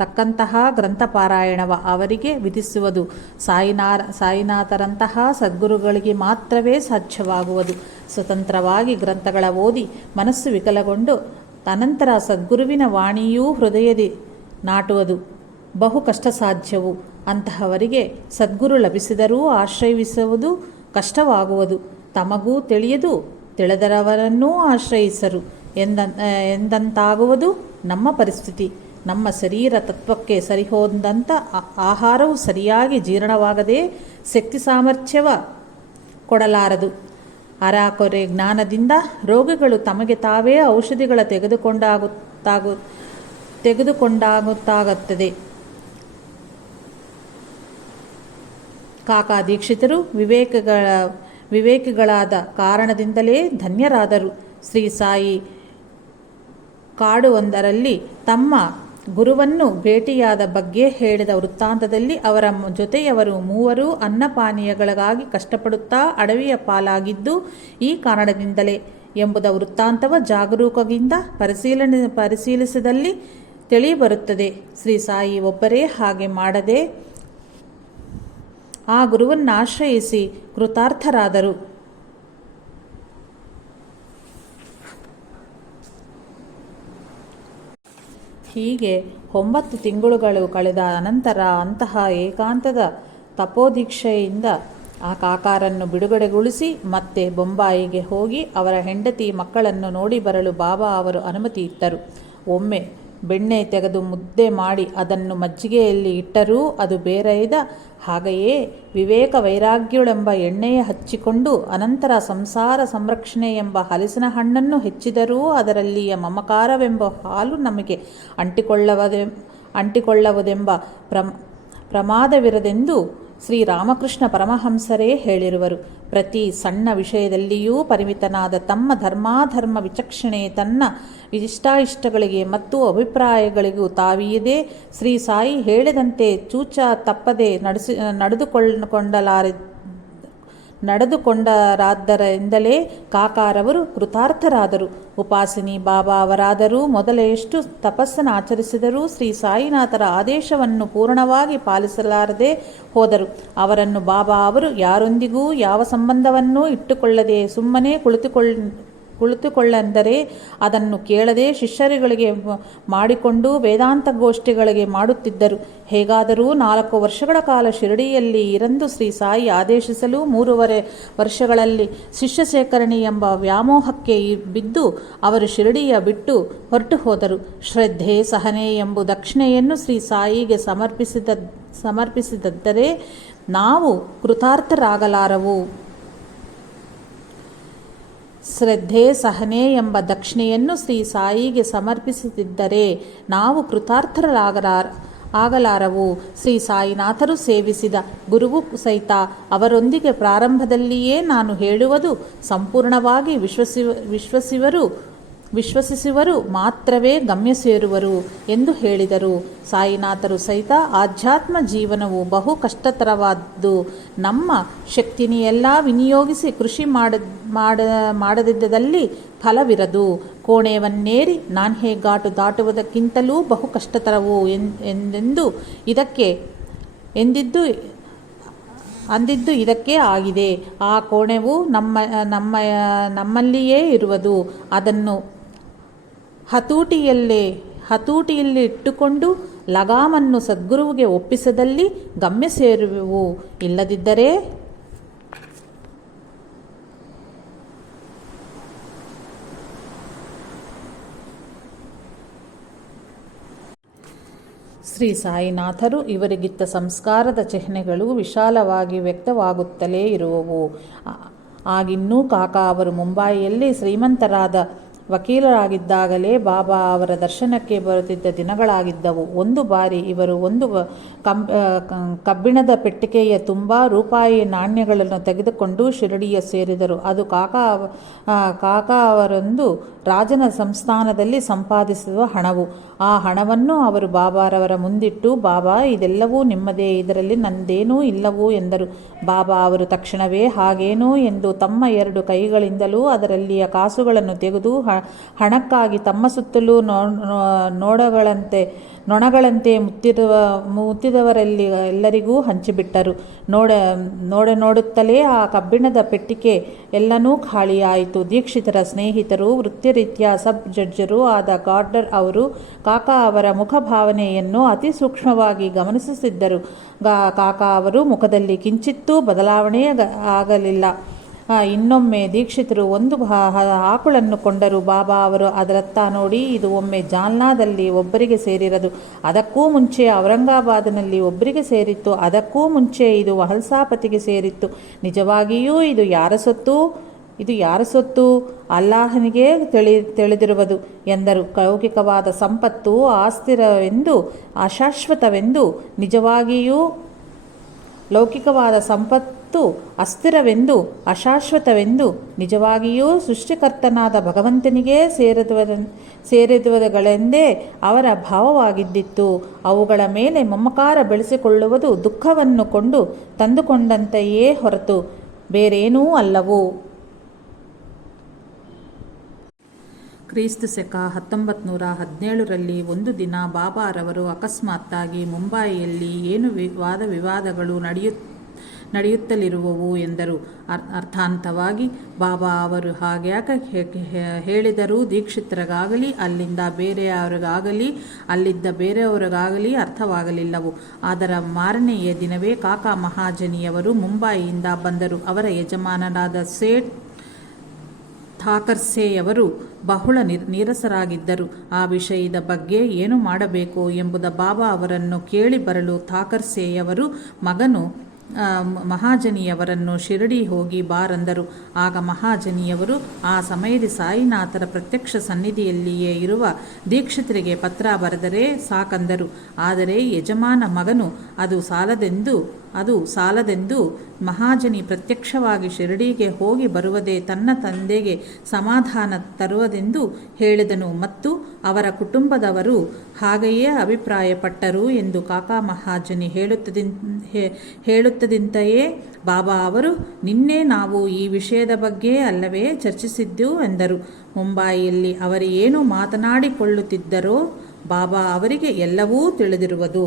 ತಕ್ಕಂತಹ ಗ್ರಂಥಪಾರಾಯಣವ ಅವರಿಗೆ ವಿಧಿಸುವುದು ಸಾಯಿನಾಥರಂತಹ ಸದ್ಗುರುಗಳಿಗೆ ಮಾತ್ರವೇ ಸಾಧ್ಯವಾಗುವುದು. ಸ್ವತಂತ್ರವಾಗಿ ಗ್ರಂಥಗಳ ಓದಿ ಮನಸ್ಸು ವಿಕಲಗೊಂಡು ಅನಂತರ ಸದ್ಗುರುವಿನ ವಾಣಿಯೂ ಹೃದಯದಿ ನಾಟುವುದು ಬಹು ಕಷ್ಟ ಸಾಧ್ಯವು. ಅಂತಹವರಿಗೆ ಸದ್ಗುರು ಲಭಿಸಿದರೂ ಆಶ್ರಯಿಸುವುದು ಕಷ್ಟವಾಗುವುದು. ತಮಗೂ ತಿಳಿಯದು, ತಿಳಿದರವರನ್ನೂ ಆಶ್ರಯಿಸರು ಎಂದಂತಾಗುವುದು ನಮ್ಮ ಪರಿಸ್ಥಿತಿ. ನಮ್ಮ ಶರೀರ ತತ್ವಕ್ಕೆ ಸರಿಹೊಂದಂಥ ಆಹಾರವು ಸರಿಯಾಗಿ ಜೀರ್ಣವಾಗದೆ ಶಕ್ತಿ ಸಾಮರ್ಥ್ಯವ ಕೊಡಲಾರದು. ಅರಾಕೊರೆ ಜ್ಞಾನದಿಂದ ರೋಗಿಗಳು ತಮಗೆ ತಾವೇ ಔಷಧಿಗಳ ತೆಗೆದುಕೊಂಡಾಗುತ್ತದೆ. ಕಾಕಾ ದೀಕ್ಷಿತರು ವಿವೇಕಿಗಳಾದ ಕಾರಣದಿಂದಲೇ ಧನ್ಯರಾದರು. ಶ್ರೀ ಸಾಯಿ ಕಾಡುವೊಂದರಲ್ಲಿ ತಮ್ಮ ಗುರುವನ್ನು ಭೇಟಿಯಾದ ಬಗ್ಗೆ ಹೇಳಿದ ವೃತ್ತಾಂತದಲ್ಲಿ ಅವರ ಜೊತೆಯವರು ಮೂವರೂ ಅನ್ನಪಾನೀಯಗಳಿಗಾಗಿ ಕಷ್ಟಪಡುತ್ತಾ ಅಡವಿಯ ಪಾಲಾಗಿದ್ದು ಈ ಕಾರಣದಿಂದಲೇ ಎಂಬುದ ವೃತ್ತಾಂತವ ಜಾಗರೂಕದಿಂದ ಪರಿಶೀಲಿಸಿದಲ್ಲಿ ತಿಳಿಯಬರುತ್ತದೆ. ಶ್ರೀ ಸಾಯಿ ಒಬ್ಬರೇ ಹಾಗೆ ಮಾಡದೆ ಆ ಗುರುವನ್ನು ಆಶ್ರಯಿಸಿ ಕೃತಾರ್ಥರಾದರು. ಹೀಗೆ 9 ತಿಂಗಳುಗಳು ಕಳೆದ ಅನಂತರ ಅಂತಹ ಏಕಾಂತದ ತಪೋದೀಕ್ಷೆಯಿಂದ ಆ ಕಾಕಾರನ್ನು ಬಿಡುಗಡೆಗೊಳಿಸಿ ಮತ್ತೆ ಬೊಂಬಾಯಿಗೆ ಹೋಗಿ ಅವರ ಹೆಂಡತಿ ಮಕ್ಕಳನ್ನು ನೋಡಿ ಬರಲು ಬಾಬಾ ಅವರು ಅನುಮತಿ ಇತ್ತರು. ಒಮ್ಮೆ ಬೆಣ್ಣೆ ತೆಗೆದು ಮುದ್ದೆ ಮಾಡಿ ಅದನ್ನು ಮಜ್ಜಿಗೆಯಲ್ಲಿ ಇಟ್ಟರೂ ಅದು ಬೇರೆಯದ ಹಾಗೆಯೇ ವಿವೇಕ ವೈರಾಗ್ಯಳೆಂಬ ಎಣ್ಣೆಯ ಹಚ್ಚಿಕೊಂಡು ಅನಂತರ ಸಂಸಾರ ಸಂರಕ್ಷಣೆ ಎಂಬ ಹಲಸಿನ ಹಣ್ಣನ್ನು ಹೆಚ್ಚಿದರೂ ಅದರಲ್ಲಿಯ ಮಮಕಾರವೆಂಬ ಹಾಲು ನಮಗೆ ಅಂಟಿಕೊಳ್ಳುವುದೆಂಬ ಪ್ರಮಾದವಿರದೆಂದು ಶ್ರೀರಾಮಕೃಷ್ಣ ಪರಮಹಂಸರೇ ಹೇಳಿರುವರು. ಪ್ರತಿ ಸಣ್ಣ ವಿಷಯದಲ್ಲಿಯೂ ಪರಿಮಿತನಾದ ತಮ್ಮ ಧರ್ಮಾಧರ್ಮ ವಿಚಕ್ಷಣೆ ತನ್ನ ಇಷ್ಟಾಯಿಷ್ಟಗಳಿಗೆ ಮತ್ತು ಅಭಿಪ್ರಾಯಗಳಿಗೂ ತಾವಿಯದೇ ಶ್ರೀ ಸಾಯಿ ಹೇಳಿದಂತೆ ಚೂಚ ತಪ್ಪದೆ ನಡೆದುಕೊಂಡರಾದ್ದರಿಂದಲೇ ಕಾಕಾರವರು ಕೃತಾರ್ಥರಾದರು. ಉಪಾಸಿನಿ ಬಾಬಾ ಅವರಾದರೂ ಮೊದಲೇ ಎಷ್ಟು ತಪಸ್ಸನ್ನು ಆಚರಿಸಿದರೂ ಶ್ರೀ ಸಾಯಿನಾಥರ ಆದೇಶವನ್ನು ಪೂರ್ಣವಾಗಿ ಪಾಲಿಸಲಾರದೆ ಹೋದರು. ಅವರನ್ನು ಬಾಬಾ ಅವರು ಯಾರೊಂದಿಗೂ ಯಾವ ಸಂಬಂಧವನ್ನೂ ಇಟ್ಟುಕೊಳ್ಳದೆ ಸುಮ್ಮನೆ ಕುಳಿತುಕೊಳ್ಳೆಂದರೆ ಅದನ್ನು ಕೇಳದೆ ಶಿಷ್ಯರುಗಳಿಗೆ ಮಾಡಿಕೊಂಡು ವೇದಾಂತ ಗೋಷ್ಠಿಗಳಿಗೆ ಮಾಡುತ್ತಿದ್ದರು. ಹೇಗಾದರೂ 4 ವರ್ಷಗಳ ಕಾಲ ಶಿರಡಿಯಲ್ಲಿ ಇರೆಂದು ಶ್ರೀ ಸಾಯಿ ಆದೇಶಿಸಲು 3.5 ವರ್ಷಗಳಲ್ಲಿ ಶಿಷ್ಯ ಶೇಖರಣೆ ಎಂಬ ವ್ಯಾಮೋಹಕ್ಕೆ ಬಿದ್ದು ಅವರು ಶಿರಡಿಯ ಬಿಟ್ಟು ಹೊರಟು ಹೋದರು. ಶ್ರದ್ಧೆ ಸಹನೆ ಎಂಬ ದಕ್ಷಿಣೆಯನ್ನು ಶ್ರೀ ಸಾಯಿಗೆ ಸಮರ್ಪಿಸಿದ್ದರೆ ನಾವು ಕೃತಾರ್ಥರಾಗಲಾರವು. ಶ್ರದ್ಧೆ ಸಹನೆ ಎಂಬ ದಕ್ಷಿಣೆಯನ್ನು ಶ್ರೀ ಸಾಯಿಗೆ ಸಮರ್ಪಿಸುತ್ತಿದ್ದರೆ ನಾವು ಕೃತಾರ್ಥರಾಗಲಾರವು. ಶ್ರೀ ಸಾಯಿನಾಥರು ಸೇವಿಸಿದ ಗುರುವು ಸಹಿತ ಅವರೊಂದಿಗೆ ಪ್ರಾರಂಭದಲ್ಲಿಯೇ ನಾನು ಹೇಳುವುದು ಸಂಪೂರ್ಣವಾಗಿ ವಿಶ್ವಸಿಸುವರು ಮಾತ್ರವೇ ಗಮ್ಯ ಸೇರುವರು ಎಂದು ಹೇಳಿದರು. ಸಾಯಿನಾಥರು ಸಹಿತ ಆಧ್ಯಾತ್ಮ ಜೀವನವು ಬಹು ಕಷ್ಟತರವಾದ್ದು. ನಮ್ಮ ಶಕ್ತಿನೆಲ್ಲ ವಿನಿಯೋಗಿಸಿ ಕೃಷಿ ಮಾಡದಿದ್ದಲ್ಲಿ ಫಲವಿರದು. ಕೋಣೆಯವನ್ನೇರಿ ನಾನ್ಹೆ ಘಾಟು ದಾಟುವುದಕ್ಕಿಂತಲೂ ಬಹು ಕಷ್ಟತರವು ಅಂದಿದ್ದು ಇದಕ್ಕೆ ಆಗಿದೆ. ಆ ಕೋಣೆವು ನಮ್ಮಲ್ಲಿಯೇ ಇರುವುದು. ಅದನ್ನು ಹತೋಟಿಯಲ್ಲಿ ಇಟ್ಟುಕೊಂಡು ಲಗಾಮನ್ನು ಸದ್ಗುರುವಿಗೆ ಒಪ್ಪಿಸದಲ್ಲಿ ಗಮ್ಯ ಸೇರುವೆವು. ಇಲ್ಲದಿದ್ದರೆ ಶ್ರೀ ಸಾಯಿನಾಥರು ಇವರಿಗಿತ್ತ ಸಂಸ್ಕಾರದ ಚಿಹ್ನೆಗಳು ವಿಶಾಲವಾಗಿ ವ್ಯಕ್ತವಾಗುತ್ತಲೇ ಇರುವವು. ಆಗಿನ್ನೂ ಕಾಕಾ ಅವರು ಮುಂಬಯಿಯಲ್ಲಿ ಶ್ರೀಮಂತರಾದ ವಕೀಲರಾಗಿದ್ದಾಗಲೇ ಬಾಬಾ ಅವರ ದರ್ಶನಕ್ಕೆ ಬರುತ್ತಿದ್ದ ದಿನಗಳಾಗಿದ್ದವು. ಒಂದು ಬಾರಿ ಇವರು ಒಂದು ಕಬ್ಬಿಣದ ಪೆಟ್ಟಿಗೆಯ ತುಂಬ ರೂಪಾಯಿ ನಾಣ್ಯಗಳನ್ನು ತೆಗೆದುಕೊಂಡು ಶಿರಡಿಯ ಸೇರಿದರು. ಅದು ಕಾಕಾ ಅವರೊಂದು ರಾಜನ ಸಂಸ್ಥಾನದಲ್ಲಿ ಸಂಪಾದಿಸುವ ಹಣವು. ಆ ಹಣವನ್ನು ಅವರು ಬಾಬಾರವರ ಮುಂದಿಟ್ಟು, ಬಾಬಾ, ಇದೆಲ್ಲವೂ ನಿಮ್ಮದೇ, ಇದರಲ್ಲಿ ನಂದೇನೂ ಇಲ್ಲವು ಎಂದರು. ಬಾಬಾ ಅವರು ತಕ್ಷಣವೇ ಹಾಗೇನೂ ಎಂದು ತಮ್ಮ 2 ಕೈಗಳಿಂದಲೂ ಅದರಲ್ಲಿಯ ಕಾಸುಗಳನ್ನು ತೆಗೆದು ಹಣಕ್ಕಾಗಿ ತಮ್ಮ ಸುತ್ತಲೂ ನೊಣಗಳಂತೆ ಮುತ್ತಿದವರಲ್ಲಿ ಎಲ್ಲರಿಗೂ ಹಂಚಿಬಿಟ್ಟರು. ನೋಡುತ್ತಲೇ ಆ ಕಬ್ಬಿಣದ ಪೆಟ್ಟಿಗೆ ಎಲ್ಲನೂ ಖಾಲಿಯಾಯಿತು. ದೀಕ್ಷಿತರ ಸ್ನೇಹಿತರು, ವೃತ್ತಿರೀತ್ಯ ಸಬ್ ಜಡ್ಜರೂ ಆದ ಗಾರ್ಡರ್ ಅವರು ಕಾಕಾ ಅವರ ಮುಖಭಾವನೆಯನ್ನು ಅತಿ ಸೂಕ್ಷ್ಮವಾಗಿ ಗಮನಿಸುತ್ತಿದ್ದರು. ಕಾಕಾ ಅವರು ಮುಖದಲ್ಲಿ ಕಿಂಚಿತ್ತೂ ಬದಲಾವಣೆ ಆಗಲಿಲ್ಲ. ಇನ್ನೊಮ್ಮೆ ದೀಕ್ಷಿತರು ಒಂದು ಆಕಳನ್ನು ಕೊಂಡರು. ಬಾಬಾ ಅವರು ಅದರತ್ತ ನೋಡಿ, ಇದು ಒಮ್ಮೆ ಜಾಲ್ನಾದಲ್ಲಿ ಒಬ್ಬರಿಗೆ ಸೇರಿರದು, ಅದಕ್ಕೂ ಮುಂಚೆ ಔರಂಗಾಬಾದ್ನಲ್ಲಿ ಒಬ್ಬರಿಗೆ ಸೇರಿತ್ತು, ಅದಕ್ಕೂ ಮುಂಚೆ ಇದು ವಹಲ್ಸಾಪತಿಗೆ ಸೇರಿತ್ತು. ನಿಜವಾಗಿಯೂ ಇದು ಯಾರ ಸೊತ್ತು? ಅಲ್ಲಾಹನಿಗೆ ತಿಳಿದಿರುವುದು ಎಂದರು. ಲೌಕಿಕವಾದ ಸಂಪತ್ತು ಅಸ್ಥಿರವೆಂದು ಅಶಾಶ್ವತವೆಂದು ನಿಜವಾಗಿಯೂ ಲೌಕಿಕವಾದ ಸಂಪತ್ತು ಅಸ್ಥಿರವೆಂದು ಅಶಾಶ್ವತವೆಂದು ನಿಜವಾಗಿಯೂ ಸೃಷ್ಟಿಕರ್ತನಾದ ಭಗವಂತನಿಗೆ ಸೇರಿದುವುಗಳೆಂದೇ ಅವರ ಭಾವವಾಗಿದ್ದಿತ್ತು. ಅವುಗಳ ಮೇಲೆ ಮಮಕಾರ ಬೆಳೆಸಿಕೊಳ್ಳುವುದು ದುಃಖವನ್ನು ತಂದುಕೊಂಡಂತೆಯೇ ಹೊರತು ಬೇರೇನೂ ಅಲ್ಲವು. ಕ್ರಿಸ್ತ ಶಕ 1917ರಲ್ಲಿ ಒಂದು ದಿನ ಬಾಬಾರವರು ಅಕಸ್ಮಾತ್ತಾಗಿ ಮುಂಬಯಿಯಲ್ಲಿ ಏನು ವಾದವಿವಾದಗಳು ನಡೆಯುತ್ತಲಿರುವವು ಎಂದರು. ಅರ್ಥಾಂತವಾಗಿ ಬಾಬಾ ಅವರು ಹಾಗ್ಯಾಕೆ ಹೇಳಿದರೂ ದೀಕ್ಷಿತರಿಗಾಗಲಿ ಅಲ್ಲಿದ್ದ ಬೇರೆಯವರಿಗಾಗಲಿ ಅರ್ಥವಾಗಲಿಲ್ಲವು. ಅದರ ಮಾರನೆಯ ದಿನವೇ ಕಾಕಾ ಮಹಾಜನಿಯವರು ಮುಂಬಯಿಯಿಂದ ಬಂದರು. ಅವರ ಯಜಮಾನರಾದ ಸೇಠ್ ಥಾಕರ್ಸೆಯವರು ಬಹಳ ನೀರಸರಾಗಿದ್ದರು. ಆ ವಿಷಯದ ಬಗ್ಗೆ ಏನು ಮಾಡಬೇಕು ಎಂಬುದ ಬಾಬಾ ಅವರನ್ನು ಕೇಳಿ ಬರಲು ಥಾಕರ್ಸೆಯವರು ಮಹಾಜನಿಯವರನ್ನು ಶಿರಡಿ ಹೋಗಿ ಬಾರಂದರು. ಆಗ ಮಹಾಜನಿಯವರು ಆ ಸಮಯದ ಸಾಯಿನಾಥರ ಪ್ರತ್ಯಕ್ಷ ಸನ್ನಿಧಿಯಲ್ಲಿಯೇ ಇರುವ ದೀಕ್ಷಿತರಿಗೆ ಪತ್ರ ಬರೆದರೆ ಸಾಕಂದರು. ಆದರೆ ಯಜಮಾನ ಮಗನು ಅದು ಸಾಲದೆಂದು ಮಹಾಜನಿ ಪ್ರತ್ಯಕ್ಷವಾಗಿ ಶಿರಡಿಗೆ ಹೋಗಿ ಬರುವುದೇ ತನ್ನ ತಂದೆಗೆ ಸಮಾಧಾನ ತರುವುದೆಂದು ಹೇಳಿದನು ಮತ್ತು ಅವರ ಕುಟುಂಬದವರು ಹಾಗೆಯೇ ಅಭಿಪ್ರಾಯಪಟ್ಟರು ಎಂದು ಕಾಕಾ ಮಹಾಜನಿ ಹೇಳುತ್ತದಂತೆಯೇ ಬಾಬಾ ಅವರು, ನಿನ್ನೆ ನಾವು ಈ ವಿಷಯದ ಬಗ್ಗೆ ಅಲ್ಲವೇ ಚರ್ಚಿಸಿದ್ದು ಎಂದರು. ಮುಂಬಯಿಯಲ್ಲಿ ಅವರು ಏನು ಮಾತನಾಡಿಕೊಳ್ಳುತ್ತಿದ್ದರೋ ಬಾಬಾ ಅವರಿಗೆ ಎಲ್ಲವೂ ತಿಳಿದಿರುವುದು.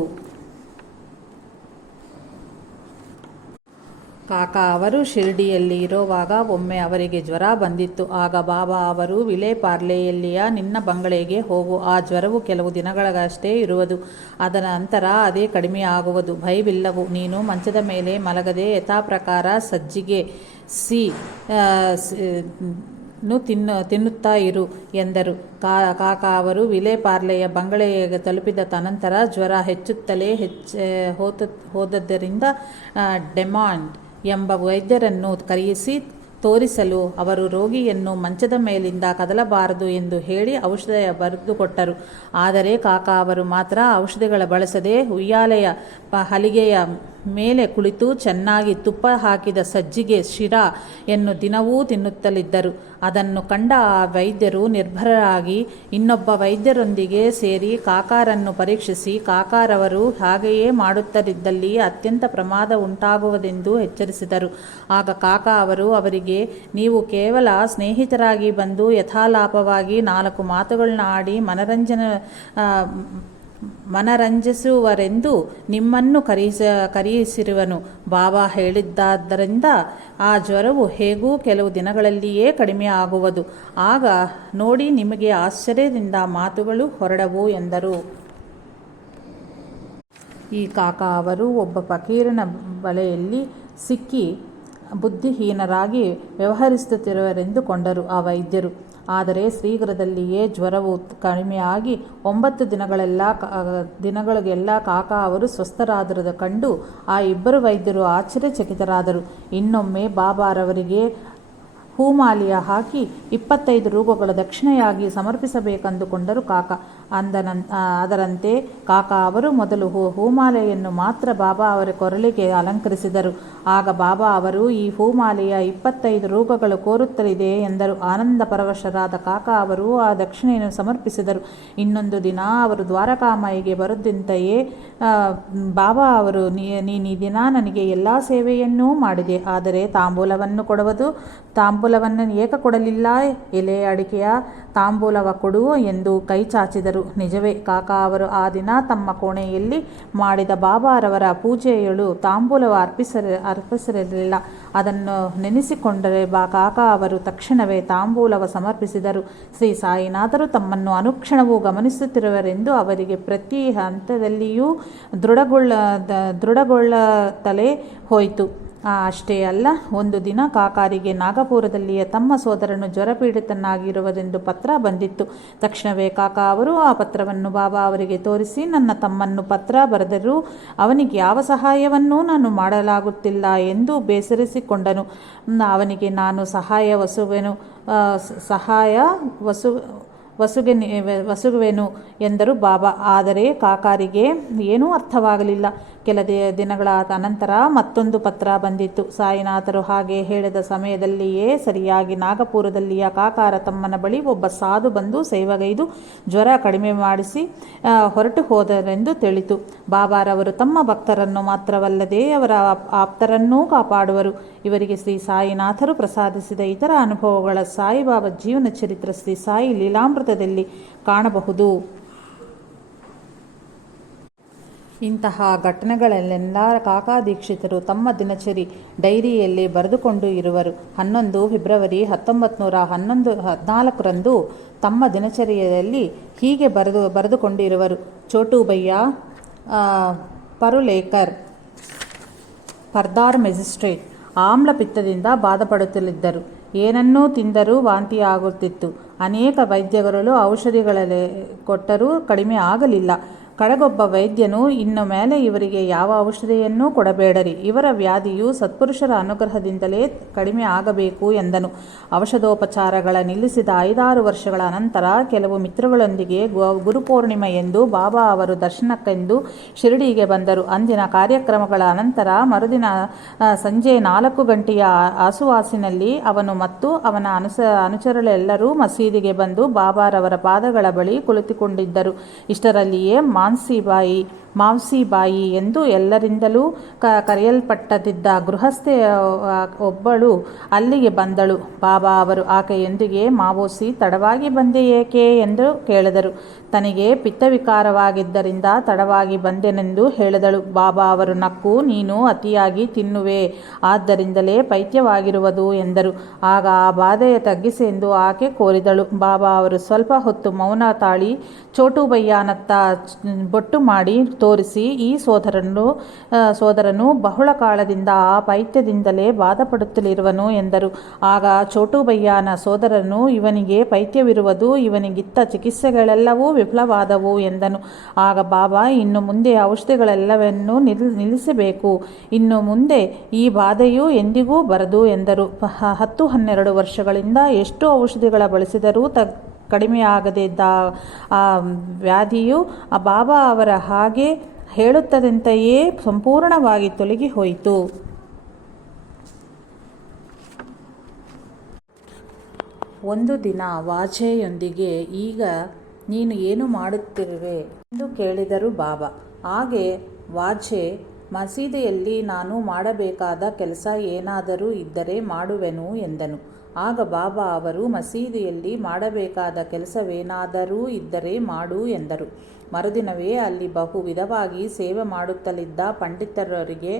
ಕಾಕಾ ಅವರು ಶಿರ್ಡಿಯಲ್ಲಿ ಇರುವಾಗ ಒಮ್ಮೆ ಅವರಿಗೆ ಜ್ವರ ಬಂದಿತ್ತು. ಆಗ ಬಾಬಾ ಅವರು ವಿಲೇಪಾರ್ಲೆಯಲ್ಲಿಯ ನಿನ್ನ ಬಂಗಲೆಗೆ ಹೋಗು, ಆ ಜ್ವರವು ಕೆಲವು ದಿನಗಳಷ್ಟೇ ಇರುವುದು, ಅದರ ನಂತರ ಅದೇ ಕಡಿಮೆಯಾಗುವುದು, ಭಯವಿಲ್ಲವು. ನೀನು ಮಂಚದ ಮೇಲೆ ಮಲಗದೆ ಯಥಾಪ್ರಕಾರ ಸಜ್ಜಿಗೆ ತಿನ್ನುತ್ತಾ ಇರು ಎಂದರು. ಕಾಕಾ ಅವರು ವಿಲೇಪಾರ್ಲೆಯ ಬಂಗಲೆಗೆ ತಲುಪಿದ ತನಂತರ ಜ್ವರ ಹೆಚ್ಚುತ್ತಲೇ ಹೋದದ್ದರಿಂದ ಡೆಮಾಂಡ್ ಎಂಬ ವೈದ್ಯರನ್ನು ಕರೆಯಿಸಿ ತೋರಿಸಲು ಅವರು ರೋಗಿಯನ್ನು ಮಂಚದ ಮೇಲಿಂದ ಕದಲಬಾರದು ಎಂದು ಹೇಳಿ ಔಷಧ ಬರೆದುಕೊಟ್ಟರು. ಆದರೆ ಕಾಕಾ ಅವರು ಮಾತ್ರ ಔಷಧಿಗಳ ಬಳಸದೆ ಉಯ್ಯಾಲೆಯ ಹಲಿಗೆಯ ಮೇಲೆ ಕುಳಿತು ಚೆನ್ನಾಗಿ ತುಪ್ಪ ಹಾಕಿದ ಸಜ್ಜಿಗೆ ಶಿರಾಯನ್ನು ದಿನವೂ ತಿನ್ನುತ್ತಲಿದ್ದರು. ಅದನ್ನು ಕಂಡ ಆ ವೈದ್ಯರು ನಿರ್ಭರರಾಗಿ ಇನ್ನೊಬ್ಬ ವೈದ್ಯರೊಂದಿಗೆ ಸೇರಿ ಕಾಕಾರನ್ನು ಪರೀಕ್ಷಿಸಿ, ಕಾಕಾರವರು ಹಾಗೆಯೇ ಮಾಡುತ್ತಲಿದ್ದಲ್ಲಿ ಅತ್ಯಂತ ಪ್ರಮಾದ ಉಂಟಾಗುವುದೆಂದು ಎಚ್ಚರಿಸಿದರು. ಆಗ ಕಾಕಾ ಅವರು ಅವರಿಗೆ, ನೀವು ಕೇವಲ ಸ್ನೇಹಿತರಾಗಿ ಬಂದು ಯಥಾಲಾಪವಾಗಿ 4 ಮಾತುಗಳನ್ನ ಆಡಿ ಮನರಂಜಿಸುವರೆಂದು ನಿಮ್ಮನ್ನು ಕರೆಯಿಸಿರುವನು. ಬಾಬಾ ಹೇಳಿದ್ದರಿಂದ ಆ ಜ್ವರವು ಹೇಗೂ ಕೆಲವು ದಿನಗಳಲ್ಲಿಯೇ ಕಡಿಮೆ ಆಗುವುದು. ಆಗ ನೋಡಿ ನಿಮಗೆ ಆಶ್ಚರ್ಯದಿಂದ ಮಾತುಗಳು ಹೊರಡವು ಎಂದರು. ಈ ಕಾಕಾ ಅವರು ಒಬ್ಬ ಫಕೀರನ ಬಲೆಯಲ್ಲಿ ಸಿಕ್ಕಿ ಬುದ್ಧಿಹೀನರಾಗಿ ವ್ಯವಹರಿಸುತ್ತಿರುವರೆಂದುಕೊಂಡರು ಆ ವೈದ್ಯರು. ಆದರೆ ಶೀಘ್ರದಲ್ಲಿಯೇ ಜ್ವರವು ಕಡಿಮೆಯಾಗಿ 9 ದಿನಗಳಿಗೆಲ್ಲ ಕಾಕಾ ಅವರು ಸ್ವಸ್ಥರಾದರದು ಕಂಡು ಆ ಇಬ್ಬರು ವೈದ್ಯರು ಆಶ್ಚರ್ಯಚಕಿತರಾದರು. ಇನ್ನೊಮ್ಮೆ ಬಾಬಾರವರಿಗೆ ಹೂಮಾಲೆಯ ಹಾಕಿ 25 ರೂಪಾಯಿಗಳ ದಕ್ಷಿಣೆಯಾಗಿ ಸಮರ್ಪಿಸಬೇಕೆಂದುಕೊಂಡರು ಕಾಕಾ. ಅದರಂತೆ ಕಾಕಾ ಅವರು ಮೊದಲು ಹೂಮಾಲೆಯನ್ನು ಮಾತ್ರ ಬಾಬಾ ಅವರ ಕೊರಳಿಗೆ ಅಲಂಕರಿಸಿದರು. ಆಗ ಬಾಬಾ ಅವರು, ಈ ಹೂಮಾಲೆಯ 25 ರೂಪಾಯಿಗಳು ಕೋರುತ್ತಲಿದೆ ಎಂದರು. ಆನಂದ ಪರವಶರಾದ ಕಾಕಾ ಅವರು ಆ ದಕ್ಷಿಣೆಯನ್ನು ಸಮರ್ಪಿಸಿದರು. ಇನ್ನೊಂದು ದಿನ ಅವರು ದ್ವಾರಕಾಮಾಯಿಗೆ ಬರುತ್ತಿದ್ದಂತೆಯೇ ಬಾಬಾ ಅವರು, ನೀನು ಈ ದಿನ ನನಗೆ ಎಲ್ಲ ಸೇವೆಯನ್ನೂ ಮಾಡಿದೆ, ಆದರೆ ತಾಂಬೂಲವನ್ನು ತಾಂಬೂಲವನ್ನು ಏಕ ಕೊಡಲಿಲ್ಲ, ಎಲೆ ಅಡಿಕೆಯ ತಾಂಬೂಲವ ಕೊಡು ಎಂದು ಕೈ ಚಾಚಿದರು. ನಿಜವೇ, ಕಾಕಾ ಅವರು ಆ ದಿನ ತಮ್ಮ ಕೋಣೆಯಲ್ಲಿ ಮಾಡಿದ ಬಾಬಾರವರ ಪೂಜೆಯಳು ತಾಂಬೂಲವ ಅರ್ಪಿಸಿರಲಿಲ್ಲ. ಅದನ್ನು ನೆನೆಸಿಕೊಂಡರೆ ಕಾಕಾ ಅವರು ತಕ್ಷಣವೇ ತಾಂಬೂಲವ ಸಮರ್ಪಿಸಿದರು. ಶ್ರೀ ಸಾಯಿನಾಥರು ತಮ್ಮನ್ನು ಅನುಕ್ಷಣವೂ ಗಮನಿಸುತ್ತಿರುವರೆಂದು ಅವರಿಗೆ ಪ್ರತಿ ಹಂತದಲ್ಲಿಯೂ ದೃಢಗೊಳ್ಳತಲೇ ಹೋಯಿತು. ಅಷ್ಟೇ ಅಲ್ಲ, ಒಂದು ದಿನ ಕಾಕಾರಿಗೆ ನಾಗಪುರದಲ್ಲಿಯ ತಮ್ಮ ಸೋದರನು ಜ್ವರಪೀಡಿತನಾಗಿರುವುದೆಂದು ಪತ್ರ ಬಂದಿತ್ತು. ತಕ್ಷಣವೇ ಕಾಕಾ ಅವರು ಆ ಪತ್ರವನ್ನು ಬಾಬಾ ಅವರಿಗೆ ತೋರಿಸಿ, ನನ್ನ ತಮ್ಮನ್ನು ಪತ್ರ ಬರೆದರೂ ಅವನಿಗೆ ಯಾವ ಸಹಾಯವನ್ನೂ ನಾನು ಮಾಡಲಾಗುತ್ತಿಲ್ಲ ಎಂದು ಬೇಸರಿಸಿಕೊಂಡನು. ಅವನಿಗೆ ನಾನು ವಸುಗುವೆನು ಎಂದರು ಬಾಬಾ. ಆದರೆ ಕಾಕಾರಿಗೆ ಏನೂ ಅರ್ಥವಾಗಲಿಲ್ಲ. ಕೆಲ ದಿನಗಳ ಅನಂತರ ಮತ್ತೊಂದು ಪತ್ರ ಬಂದಿತ್ತು. ಸಾಯಿನಾಥರು ಹಾಗೆ ಹೇಳಿದ ಸಮಯದಲ್ಲಿಯೇ ಸರಿಯಾಗಿ ನಾಗಪುರದಲ್ಲಿಯ ಕಾಕಾರ ತಮ್ಮನ ಬಳಿ ಒಬ್ಬ ಸಾಧು ಬಂದು ಸೇವೆಗೈದು ಜ್ವರ ಕಡಿಮೆ ಮಾಡಿಸಿ ಹೊರಟು ಹೋದರೆಂದು ತಿಳಿತು. ಬಾಬಾರವರು ತಮ್ಮ ಭಕ್ತರನ್ನು ಮಾತ್ರವಲ್ಲದೆ ಅವರ ಆಪ್ತರನ್ನೂ ಕಾಪಾಡುವರು. ಇವರಿಗೆ ಶ್ರೀ ಸಾಯಿನಾಥರು ಪ್ರಸಾದಿಸಿದ ಇತರ ಅನುಭವಗಳ ಸಾಯಿಬಾಬಾ ಜೀವನ ಚರಿತ್ರೆ ಶ್ರೀ ಸಾಯಿ ಲೀಲಾಮೃತದಲ್ಲಿ ಕಾಣಬಹುದು. ಇಂತಹ ಘಟನೆಗಳಲ್ಲೆಲ್ಲ ಕಾಕಾ ದೀಕ್ಷಿತರು ತಮ್ಮ ದಿನಚರಿ ಡೈರಿಯಲ್ಲಿ ಬರೆದುಕೊಂಡು ಇರುವರು. 11 ಫೆಬ್ರವರಿ 1914 ತಮ್ಮ ದಿನಚರಿಯಲ್ಲಿ ಹೀಗೆ ಬರೆದುಕೊಂಡಿರುವರು. ಚೋಟುಬಯ್ಯ, ಪರುಲೇಕರ್, ಪರ್ದಾರ್ ಮ್ಯಾಜಿಸ್ಟ್ರೇಟ್ ಆಮ್ಲಪಿತ್ತದಿಂದ ಬಾಧಪಡುತ್ತಲಿದ್ದರು. ಏನನ್ನೂ ತಿಂದರೂ ವಾಂತಿಯಾಗುತ್ತಿತ್ತು. ಅನೇಕ ವೈದ್ಯರುಗಳು ಔಷಧಿಗಳಲ್ಲಿ ಕೊಟ್ಟರೂ ಕಡಿಮೆ ಆಗಲಿಲ್ಲ. ಕಡೆಗೊಬ್ಬ ವೈದ್ಯನು, ಇನ್ನು ಮೇಲೆ ಇವರಿಗೆ ಯಾವ ಔಷಧಿಯನ್ನೂ ಕೊಡಬೇಡರಿ, ಇವರ ವ್ಯಾಧಿಯು ಸತ್ಪುರುಷರ ಅನುಗ್ರಹದಿಂದಲೇ ಕಡಿಮೆ ಆಗಬೇಕು ಎಂದನು. ಔಷಧೋಪಚಾರಗಳ ನಿಲ್ಲಿಸಿದ 5-6 ವರ್ಷಗಳ ಅನಂತರ ಕೆಲವು ಮಿತ್ರಗಳೊಂದಿಗೆ ಗುರುಪೂರ್ಣಿಮೆ ಎಂದು ಬಾಬಾ ಅವರು ದರ್ಶನಕ್ಕೆಂದು ಶಿರಡಿಗೆ ಬಂದರು. ಅಂದಿನ ಕಾರ್ಯಕ್ರಮಗಳ ಅನಂತರ ಮರುದಿನ ಸಂಜೆ 4 ಗಂಟೆಯ ಆಸುವಾಸಿನಲ್ಲಿ ಅವನು ಮತ್ತು ಅವನ ಅನುಚರರೆಲ್ಲರೂ ಮಸೀದಿಗೆ ಬಂದು ಬಾಬಾರವರ ಪಾದಗಳ ಬಳಿ ಕುಳಿತುಕೊಂಡಿದ್ದರು. ಇಷ್ಟರಲ್ಲಿಯೇ ಮಾನ್ಸಿಬಾಯಿ ಮಾವ್ಸಿಬಾಯಿ ಎಂದು ಎಲ್ಲರಿಂದಲೂ ಕರೆಯಲ್ಪಟ್ಟದಿದ್ದ ಗೃಹಸ್ಥೆ ಒಬ್ಬಳು ಅಲ್ಲಿಗೆ ಬಂದಳು. ಬಾಬಾ ಅವರು ಆಕೆಯೊಂದಿಗೆ, ಮಾವೋಸಿ, ತಡವಾಗಿ ಬಂದೆ ಏಕೆ ಎಂದು ಕೇಳಿದರು. ತನಗೆ ಪಿತ್ತವಿಕಾರವಾಗಿದ್ದರಿಂದ ತಡವಾಗಿ ಬಂದೆನೆಂದು ಹೇಳಿದಳು. ಬಾಬಾ ಅವರು ನಕ್ಕು, ನೀನು ಅತಿಯಾಗಿ ತಿನ್ನುವೆ, ಆದ್ದರಿಂದಲೇ ಪೈತ್ಯವಾಗಿರುವುದು ಎಂದರು. ಆಗ ಆ ಬಾಧೆಯ ತಗ್ಗಿಸೆಂದು ಆಕೆ ಕೋರಿದಳು. ಬಾಬಾ ಅವರು ಸ್ವಲ್ಪ ಹೊತ್ತು ಮೌನ ತಾಳಿ ಚೋಟುಬಯ್ಯನತ್ತ ಬೊಟ್ಟು ಮಾಡಿ ತೋರಿಸಿ, ಈ ಸೋದರನು ಬಹಳ ಕಾಲದಿಂದ ಆ ಪೈತ್ಯದಿಂದಲೇ ಬಾಧಪಡುತ್ತಲಿರುವನು ಎಂದರು. ಆಗ ಚೋಟುಬಯ್ಯನ ಸೋದರನು, ಇವನಿಗೆ ಪೈತ್ಯವಿರುವುದು, ಇವನಿಗಿತ್ತ ಚಿಕಿತ್ಸೆಗಳೆಲ್ಲವೂ ವಿಫಲವಾದವು ಎಂದನು. ಆಗ ಬಾಬಾ, ಇನ್ನು ಮುಂದೆ ಔಷಧಿಗಳೆಲ್ಲವನ್ನೂ ನಿಲ್ಲಿಸಬೇಕು, ಇನ್ನು ಮುಂದೆ ಈ ಬಾಧೆಯು ಎಂದಿಗೂ ಬರದು ಎಂದರು. 10-12 ವರ್ಷಗಳಿಂದ ಎಷ್ಟು ಔಷಧಿಗಳ ಬಳಸಿದರೂ ಕಡಿಮೆಯಾಗದಿದ್ದ ಆ ವ್ಯಾಧಿಯು ಬಾಬಾ ಅವರ ಹಾಗೆ ಹೇಳುತ್ತದಂತೆಯೇ ಸಂಪೂರ್ಣವಾಗಿ ತೊಲಗಿ ಹೋಯಿತು. ಒಂದು ದಿನ ವಾಜೆಯೊಂದಿಗೆ, ಈಗ ನೀನು ಏನು ಮಾಡುತ್ತಿರುವೆ ಎಂದು ಕೇಳಿದರು ಬಾಬಾ. ಹಾಗೆ ವಾಜೆ, ಮಸೀದಿಯಲ್ಲಿ ನಾನು ಮಾಡಬೇಕಾದ ಕೆಲಸ ಏನಾದರೂ ಇದ್ದರೆ ಮಾಡುವೆನು ಎಂದನು. ಆಗ ಬಾಬಾ ಅವರು, ಮಸೀದಿಯಲ್ಲಿ ಮಾಡಬೇಕಾದ ಕೆಲಸವೇನಾದರೂ ಇದ್ದರೆ ಮಾಡು ಎಂದರು. ಮರುದಿನವೇ ಅಲ್ಲಿ ಬಹು ವಿಧವಾಗಿ ಸೇವೆ ಮಾಡುತ್ತಲಿದ್ದ ಪಂಡಿತರವರಿಗೆ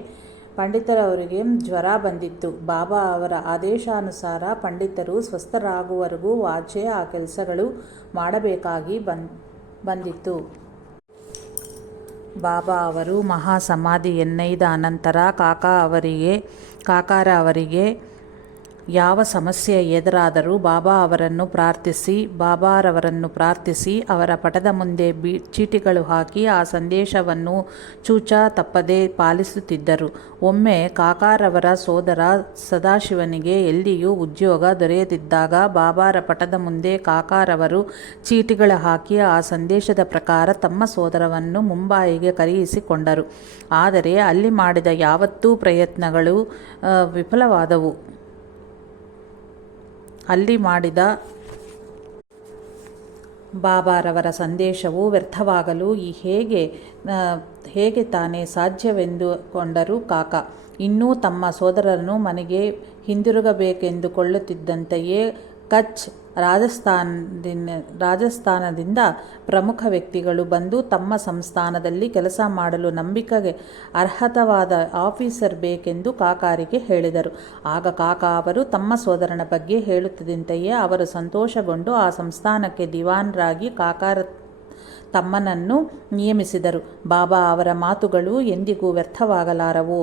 ಜ್ವರ ಬಂದಿತ್ತು. ಬಾಬಾ ಅವರ ಆದೇಶಾನುಸಾರ ಪಂಡಿತರು ಸ್ವಸ್ಥರಾಗುವವರೆಗೂ ವಾಜೆ ಆ ಕೆಲಸಗಳು ಮಾಡಬೇಕಾಗಿ ಬಂದಿತ್ತು. ಬಾಬಾ ಅವರು ಮಹಾ ಸಮಾಧಿಯನ್ನೈದ ಅನಂತರ ಕಾಕಾರ ಅವರಿಗೆ ಯಾವ ಸಮಸ್ಯೆ ಎದುರಾದರೂ ಬಾಬಾರವರನ್ನು ಪ್ರಾರ್ಥಿಸಿ ಅವರ ಪಟದ ಮುಂದೆ ಚೀಟಿಗಳು ಹಾಕಿ ಆ ಸಂದೇಶವನ್ನು ಚೂಚ ತಪ್ಪದೆ ಪಾಲಿಸುತ್ತಿದ್ದರು. ಒಮ್ಮೆ ಕಾಕಾರವರ ಸೋದರ ಸದಾಶಿವನಿಗೆ ಎಲ್ಲಿಯೂ ಉದ್ಯೋಗ ದೊರೆಯದಿದ್ದಾಗ ಬಾಬಾರ ಪಟದ ಮುಂದೆ ಕಾಕಾರವರು ಚೀಟಿಗಳು ಹಾಕಿ ಆ ಸಂದೇಶದ ಪ್ರಕಾರ ತಮ್ಮ ಸೋದರವನ್ನು ಮುಂಬಯಿಗೆ ಕರೆಯಿಸಿಕೊಂಡರು. ಆದರೆ ಅಲ್ಲಿ ಮಾಡಿದ ಯಾವತ್ತೂ ಪ್ರಯತ್ನಗಳು ವಿಫಲವಾದವು. ಅಲ್ಲಿ ಮಾಡಿದ ಬಾಬಾರವರ ಸಂದೇಶವು ವ್ಯರ್ಥವಾಗಲು ಹೇಗೆ ತಾನೇ ಸಾಧ್ಯವೆಂದುಕೊಂಡರು ಕಾಕ. ಇನ್ನೂ ತಮ್ಮ ಸೋದರನು ಮನೆಗೆ ಹಿಂದಿರುಗಬೇಕೆಂದುಕೊಳ್ಳುತ್ತಿದ್ದಂತೆಯೇ ಕಚ್ ರಾಜಸ್ಥಾನದಿಂದ ಪ್ರಮುಖ ವ್ಯಕ್ತಿಗಳು ಬಂದು ತಮ್ಮ ಸಂಸ್ಥಾನದಲ್ಲಿ ಕೆಲಸ ಮಾಡಲು ನಂಬಿಕೆಗೆ ಅರ್ಹತವಾದ ಆಫೀಸರ್ ಬೇಕೆಂದು ಕಾಕಾರಿಗೆ ಹೇಳಿದರು. ಆಗ ಕಾಕ ಅವರು ತಮ್ಮ ಸೋದರನ ಬಗ್ಗೆ ಹೇಳುತ್ತಿದ್ದಂತೆಯೇ ಅವರು ಸಂತೋಷಗೊಂಡು ಆ ಸಂಸ್ಥಾನಕ್ಕೆ ದಿವಾನರಾಗಿ ಕಾಕಾರ ತಮ್ಮನನ್ನು ನಿಯಮಿಸಿದರು. ಬಾಬಾ ಅವರ ಮಾತುಗಳು ಎಂದಿಗೂ ವ್ಯರ್ಥವಾಗಲಾರವು.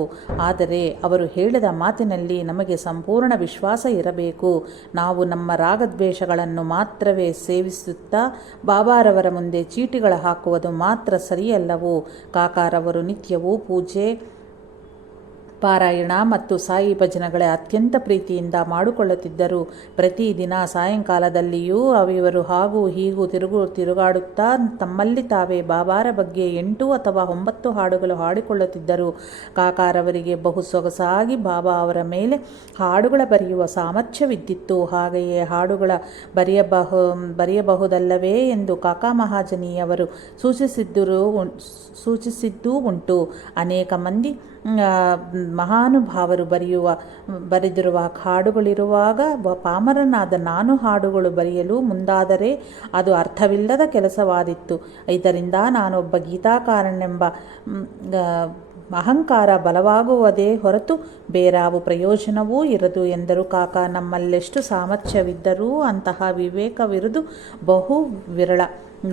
ಆದರೆ ಅವರು ಹೇಳಿದ ಮಾತಿನಲ್ಲಿ ನಮಗೆ ಸಂಪೂರ್ಣ ವಿಶ್ವಾಸ ಇರಬೇಕು. ನಾವು ನಮ್ಮ ರಾಗದ್ವೇಷಗಳನ್ನು ಮಾತ್ರವೇ ಸೇವಿಸುತ್ತಾ ಬಾಬಾರವರ ಮುಂದೆ ಚೀಟಿಗಳ ಹಾಕುವುದು ಮಾತ್ರ ಸರಿಯಲ್ಲವು. ಕಾಕಾರವರು ನಿತ್ಯವೂ ಪೂಜೆ, ಪಾರಾಯಣ ಮತ್ತು ಸಾಯಿ ಭಜನೆಗಳ ಅತ್ಯಂತ ಪ್ರೀತಿಯಿಂದ ಮಾಡಿಕೊಳ್ಳುತ್ತಿದ್ದರು. ಪ್ರತಿದಿನ ಸಾಯಂಕಾಲದಲ್ಲಿಯೂ ಇವರು ಹಾಗೂ ಹೀಗೂ ತಿರುಗಾಡುತ್ತಾ ತಮ್ಮಲ್ಲಿ ತಾವೇ ಬಾಬಾರ ಬಗ್ಗೆ 8 ಅಥವಾ 9 ಹಾಡುಗಳು ಹಾಡಿಕೊಳ್ಳುತ್ತಿದ್ದರು. ಕಾಕಾರವರಿಗೆ ಬಹು ಸೊಗಸಾಗಿ ಬಾಬಾ ಅವರ ಮೇಲೆ ಹಾಡುಗಳ ಬರೆಯುವ ಸಾಮರ್ಥ್ಯವಿದ್ದಿತ್ತು. ಹಾಗೆಯೇ ಹಾಡುಗಳ ಬರೆಯಬಹುದಲ್ಲವೇ ಎಂದು ಕಾಕಾ ಮಹಾಜನಿಯವರು ಸೂಚಿಸಿದ್ದೂ ಉಂಟು. ಅನೇಕ ಮಂದಿ ಮಹಾನುಭಾವರು ಬರೆದಿರುವ ಹಾಡುಗಳಿರುವಾಗ ಪಾಮರನಾದ ನಾನು ಹಾಡುಗಳು ಬರೆಯಲು ಮುಂದಾದರೆ ಅದು ಅರ್ಥವಿಲ್ಲದ ಕೆಲಸವಾದಿತ್ತು. ಇದರಿಂದ ನಾನೊಬ್ಬ ಗೀತಾಕಾರನೆಂಬ ಅಹಂಕಾರ ಬಲವಾಗುವುದೇ ಹೊರತು ಬೇರಾವ ಪ್ರಯೋಜನವೂ ಇರದು ಎಂದರು. ಕಾಕ, ನಮ್ಮಲ್ಲೆಷ್ಟು ಸಾಮರ್ಥ್ಯವಿದ್ದರೂ ಅಂತಹ ವಿವೇಕವಿರುವುದು ಬಹು ವಿರಳ.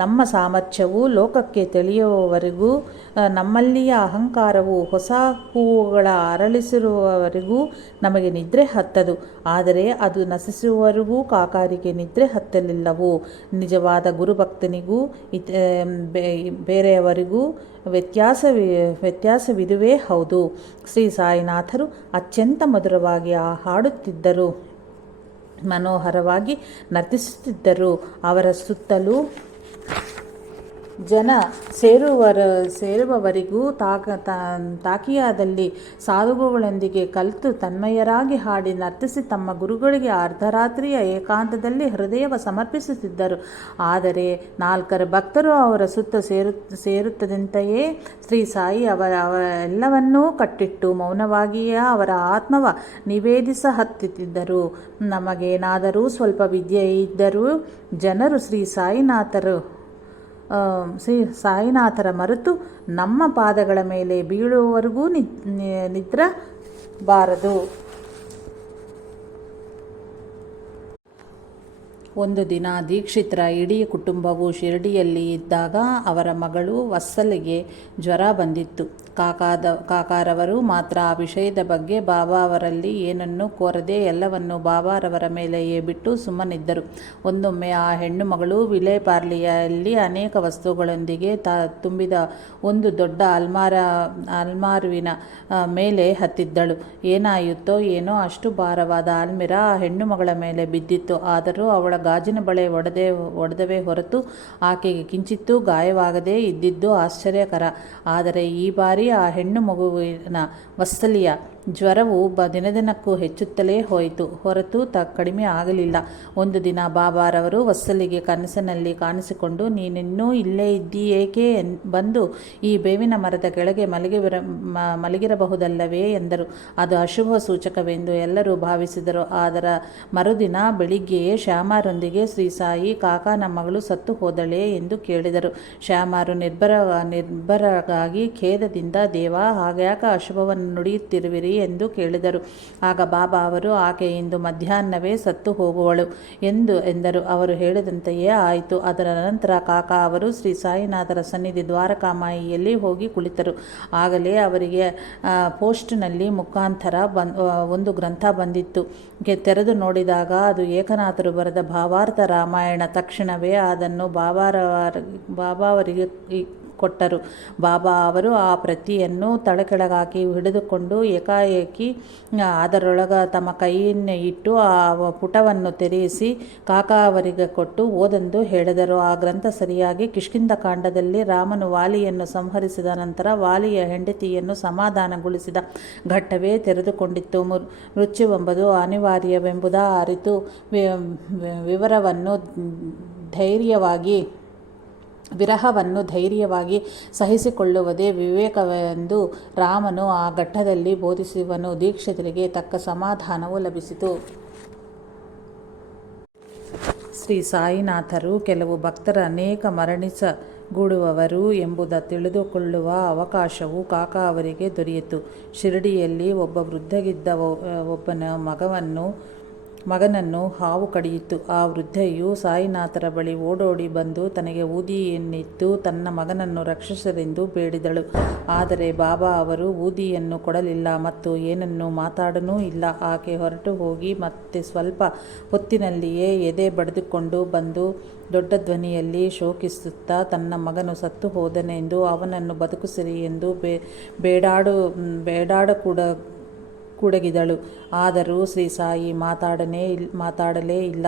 ನಮ್ಮ ಸಾಮರ್ಥ್ಯವು ಲೋಕಕ್ಕೆ ತಿಳಿಯುವವರೆಗೂ, ನಮ್ಮಲ್ಲಿಯ ಅಹಂಕಾರವು ಹೊಸ ಹೂವುಗಳ ಅರಳಿಸಿರುವವರೆಗೂ ನಮಗೆ ನಿದ್ರೆ ಹತ್ತದು. ಆದರೆ ಅದು ನಶಿಸುವವರೆಗೂ ಕಾಕಾರಿಗೆ ನಿದ್ರೆ ಹತ್ತಲಿಲ್ಲವು. ನಿಜವಾದ ಗುರುಭಕ್ತನಿಗೂ ಬೇರೆಯವರಿಗೂ ವ್ಯತ್ಯಾಸವಿದುವೇ ಹೌದು. ಶ್ರೀ ಸಾಯಿನಾಥರು ಅತ್ಯಂತ ಮಧುರವಾಗಿ ಹಾಡುತ್ತಿದ್ದರು, ಮನೋಹರವಾಗಿ ನರ್ತಿಸುತ್ತಿದ್ದರು. ಅವರ ಸುತ್ತಲೂ ಜನ ಸೇರುವವರಿಗೂ ತಾಕಿಯಾದಲ್ಲಿ ಸಾಧುಗಳೊಂದಿಗೆ ಕಲಿತು ತನ್ಮಯರಾಗಿ ಹಾಡಿ ನರ್ತಿಸಿ ತಮ್ಮ ಗುರುಗಳಿಗೆ ಅರ್ಧರಾತ್ರಿಯ ಏಕಾಂತದಲ್ಲಿ ಹೃದಯವ ಸಮರ್ಪಿಸುತ್ತಿದ್ದರು. ಆದರೆ ನಾಲ್ಕರ ಭಕ್ತರು ಅವರ ಸುತ್ತ ಸೇರುತ್ತದಂತೆಯೇ ಶ್ರೀ ಸಾಯಿ ಎಲ್ಲವನ್ನೂ ಕಟ್ಟಿಟ್ಟು ಮೌನವಾಗಿಯೇ ಅವರ ಆತ್ಮವ ನಿವೇದಿಸಹತ್ತಿದ್ದರು. ನಮಗೇನಾದರೂ ಸ್ವಲ್ಪ ವಿದ್ಯೆ ಇದ್ದರೂ ಜನರು ಶ್ರೀ ಸಾಯಿನಾಥರ ಮರೆತು ನಮ್ಮ ಪಾದಗಳ ಮೇಲೆ ಬೀಳುವವರೆಗೂ ನಿದ್ರಬಾರದು. ಒಂದು ದಿನ ದೀಕ್ಷಿತರ ಇಡೀ ಕುಟುಂಬವು ಶಿರಡಿಯಲ್ಲಿ ಇದ್ದಾಗ ಅವರ ಮಗಳು ವತ್ಸಲಿಗೆ ಜ್ವರ ಬಂದಿತ್ತು. ಕಾಕಾರವರು ಮಾತ್ರ ಆ ವಿಷಯದ ಬಗ್ಗೆ ಬಾಬಾ ಅವರಲ್ಲಿ ಏನನ್ನೂ ಕೋರದೆ ಎಲ್ಲವನ್ನೂ ಬಾಬಾರವರ ಮೇಲೆಯೇ ಬಿಟ್ಟು ಸುಮ್ಮನಿದ್ದರು. ಒಂದೊಮ್ಮೆ ಆ ಹೆಣ್ಣು ಮಗಳು ವಿಲೇಪಾರ್ಲಿಯಲ್ಲಿ ಅನೇಕ ವಸ್ತುಗಳೊಂದಿಗೆ ತುಂಬಿದ ಒಂದು ದೊಡ್ಡ ಅಲ್ಮಾರುವಿನ ಮೇಲೆ ಹತ್ತಿದ್ದಳು. ಏನಾಯಿತೋ ಏನೋ ಅಷ್ಟು ಭಾರವಾದ ಅಲ್ಮಿರ ಆ ಹೆಣ್ಣು ಮಗಳ ಮೇಲೆ ಬಿದ್ದಿತ್ತು. ಆದರೂ ಅವಳ ಗಾಜಿನ ಬಳೆ ಒಡೆದವೇ ಹೊರತು ಆಕೆಗೆ ಕಿಂಚಿತ್ತೂ ಗಾಯವಾಗದೇ ಇದ್ದಿದ್ದು ಆಶ್ಚರ್ಯಕರ. ಆದರೆ ಈ ಬಾರಿ ಆ ಹೆಣ್ಣು ಮಗುವಿನ ವತ್ಸಲಿಯ ಜ್ವರವು ದಿನದಿನಕ್ಕೂ ಹೆಚ್ಚುತ್ತಲೇ ಹೋಯಿತು ಹೊರತು ಕಡಿಮೆ ಆಗಲಿಲ್ಲ. ಒಂದು ದಿನ ಬಾಬಾರವರು ವತ್ಸಲಿಗೆ ಕನಸಿನಲ್ಲಿ ಕಾಣಿಸಿಕೊಂಡು, ನೀನಿನ್ನೂ ಇಲ್ಲೇ ಇದ್ದೀಯೇಕೆ? ಬಂದು ಈ ಬೇವಿನ ಮರದ ಕೆಳಗೆ ಮಲಗಿರಬಹುದಲ್ಲವೇ ಎಂದರು. ಅದು ಅಶುಭ ಸೂಚಕವೆಂದು ಎಲ್ಲರೂ ಭಾವಿಸಿದರು. ಅದರ ಮರುದಿನ ಬೆಳಿಗ್ಗೆಯೇ ಶ್ಯಾಮರೊಂದಿಗೆ ಶ್ರೀ ಸಾಯಿ, ಕಾಕಾನ ಮಗಳು ಸತ್ತು ಹೋದಳೇ ಎಂದು ಕೇಳಿದರು. ಶ್ಯಾಮರು ನಿರ್ಭರಗಾಗಿ ಖೇದದಿಂದ, ದೇವ, ಹಾಗ್ಯಾಕ ಅಶುಭವನ್ನು ನುಡಿಯುತ್ತಿರುವಿರಿ ಎಂದು ಕೇಳಿದರು. ಆಗ ಬಾಬಾ ಅವರು, ಆಕೆ ಇಂದು ಮಧ್ಯಾಹ್ನವೇ ಸತ್ತು ಹೋಗುವಳು ಎಂದರು. ಅವರು ಹೇಳಿದಂತೆಯೇ ಆಯಿತು. ಅದರ ನಂತರ ಕಾಕಾ ಅವರು ಶ್ರೀ ಸಾಯಿನಾಥರ ಸನ್ನಿಧಿ ದ್ವಾರಕಾಮಾಯಿಯಲ್ಲಿ ಹೋಗಿ ಕುಳಿತರು. ಆಗಲೇ ಅವರಿಗೆ ಪೋಸ್ಟ್ನಲ್ಲಿ ಮುಖಾಂತರ ಒಂದು ಗ್ರಂಥ ಬಂದಿತ್ತು. ತೆರೆದು ನೋಡಿದಾಗ ಅದು ಏಕನಾಥರು ಬರೆದ ಭಾವಾರ್ಥ ರಾಮಾಯಣ. ತಕ್ಷಣವೇ ಅದನ್ನು ಬಾಬಾವರಿಗೆ ಕೊಟ್ಟರು. ಬಾಬಾ ಅವರು ಆ ಪ್ರತಿಯನ್ನು ತಳಕೆಳಗಾಕಿ ಹಿಡಿದುಕೊಂಡು ಏಕಾಏಕಿ ಅದರೊಳಗ ತಮ್ಮ ಕೈಯನ್ನು ಇಟ್ಟು ಆ ಪುಟವನ್ನು ತೆರೆಸಿ ಕಾಕಾ ಅವರಿಗೆ ಕೊಟ್ಟು ಓದೆಂದು ಹೇಳಿದರು. ಆ ಗ್ರಂಥ ಸರಿಯಾಗಿ ಕಿಷ್ಕಿಂಧ ಕಾಂಡದಲ್ಲಿ ರಾಮನು ವಾಲಿಯನ್ನು ಸಂಹರಿಸಿದ ನಂತರ ವಾಲಿಯ ಹೆಂಡತಿಯನ್ನು ಸಮಾಧಾನಗೊಳಿಸಿದ ಘಟ್ಟವೇ ತೆರೆದುಕೊಂಡಿತ್ತು. ಮೃತ್ಯುವೆಂಬುದು ಅನಿವಾರ್ಯವೆಂಬುದ ಅರಿತು ವಿರಹವನ್ನು ಧೈರ್ಯವಾಗಿ ಸಹಿಸಿಕೊಳ್ಳುವುದೇ ವಿವೇಕವೆಂದು ರಾಮನು ಆ ಘಟ್ಟದಲ್ಲಿ ಬೋಧಿಸುವನು. ದೀಕ್ಷಿತರಿಗೆ ತಕ್ಕ ಸಮಾಧಾನವು ಲಭಿಸಿತು. ಶ್ರೀ ಸಾಯಿನಾಥರು ಕೆಲವು ಭಕ್ತರ ಅನೇಕ ಮರಣಿಸಗೂಡುವವರು ಎಂಬುದ ತಿಳಿದುಕೊಳ್ಳುವ ಅವಕಾಶವು ಕಾಕಾ ಅವರಿಗೆ ದೊರೆಯಿತು. ಶಿರಡಿಯಲ್ಲಿ ಒಬ್ಬ ವೃದ್ಧಗಿದ್ದ ಒಬ್ಬನ ಮಗನನ್ನು ಹಾವು ಕಡಿಯಿತು. ಆ ವೃದ್ಧೆಯು ಸಾಯಿನಾಥರ ಬಳಿ ಓಡೋಡಿ ಬಂದು ತನಗೆ ಊದಿಯನ್ನಿತ್ತು ತನ್ನ ಮಗನನ್ನು ರಕ್ಷಿಸರೆಂದು ಬೇಡಿದಳು. ಆದರೆ ಬಾಬಾ ಅವರು ಊದಿಯನ್ನು ಕೊಡಲಿಲ್ಲ ಮತ್ತು ಏನನ್ನೂ ಮಾತಾಡನೂ ಇಲ್ಲ. ಆಕೆ ಹೊರಟು ಹೋಗಿ ಮತ್ತೆ ಸ್ವಲ್ಪ ಹೊತ್ತಿನಲ್ಲಿಯೇ ಎದೆ ಬಡಿದುಕೊಂಡು ಬಂದು ದೊಡ್ಡ ಧ್ವನಿಯಲ್ಲಿ ಶೋಕಿಸುತ್ತಾ ತನ್ನ ಮಗನು ಸತ್ತು ಹೋದನೆಂದು, ಅವನನ್ನು ಬದುಕಿಸಿರಿ ಎಂದು ಬೇಡಾಡಕೂಡಗಿದಳು. ಆದರೂ ಶ್ರೀ ಸಾಯಿ ಮಾತಾಡಲೇ ಇಲ್ಲ.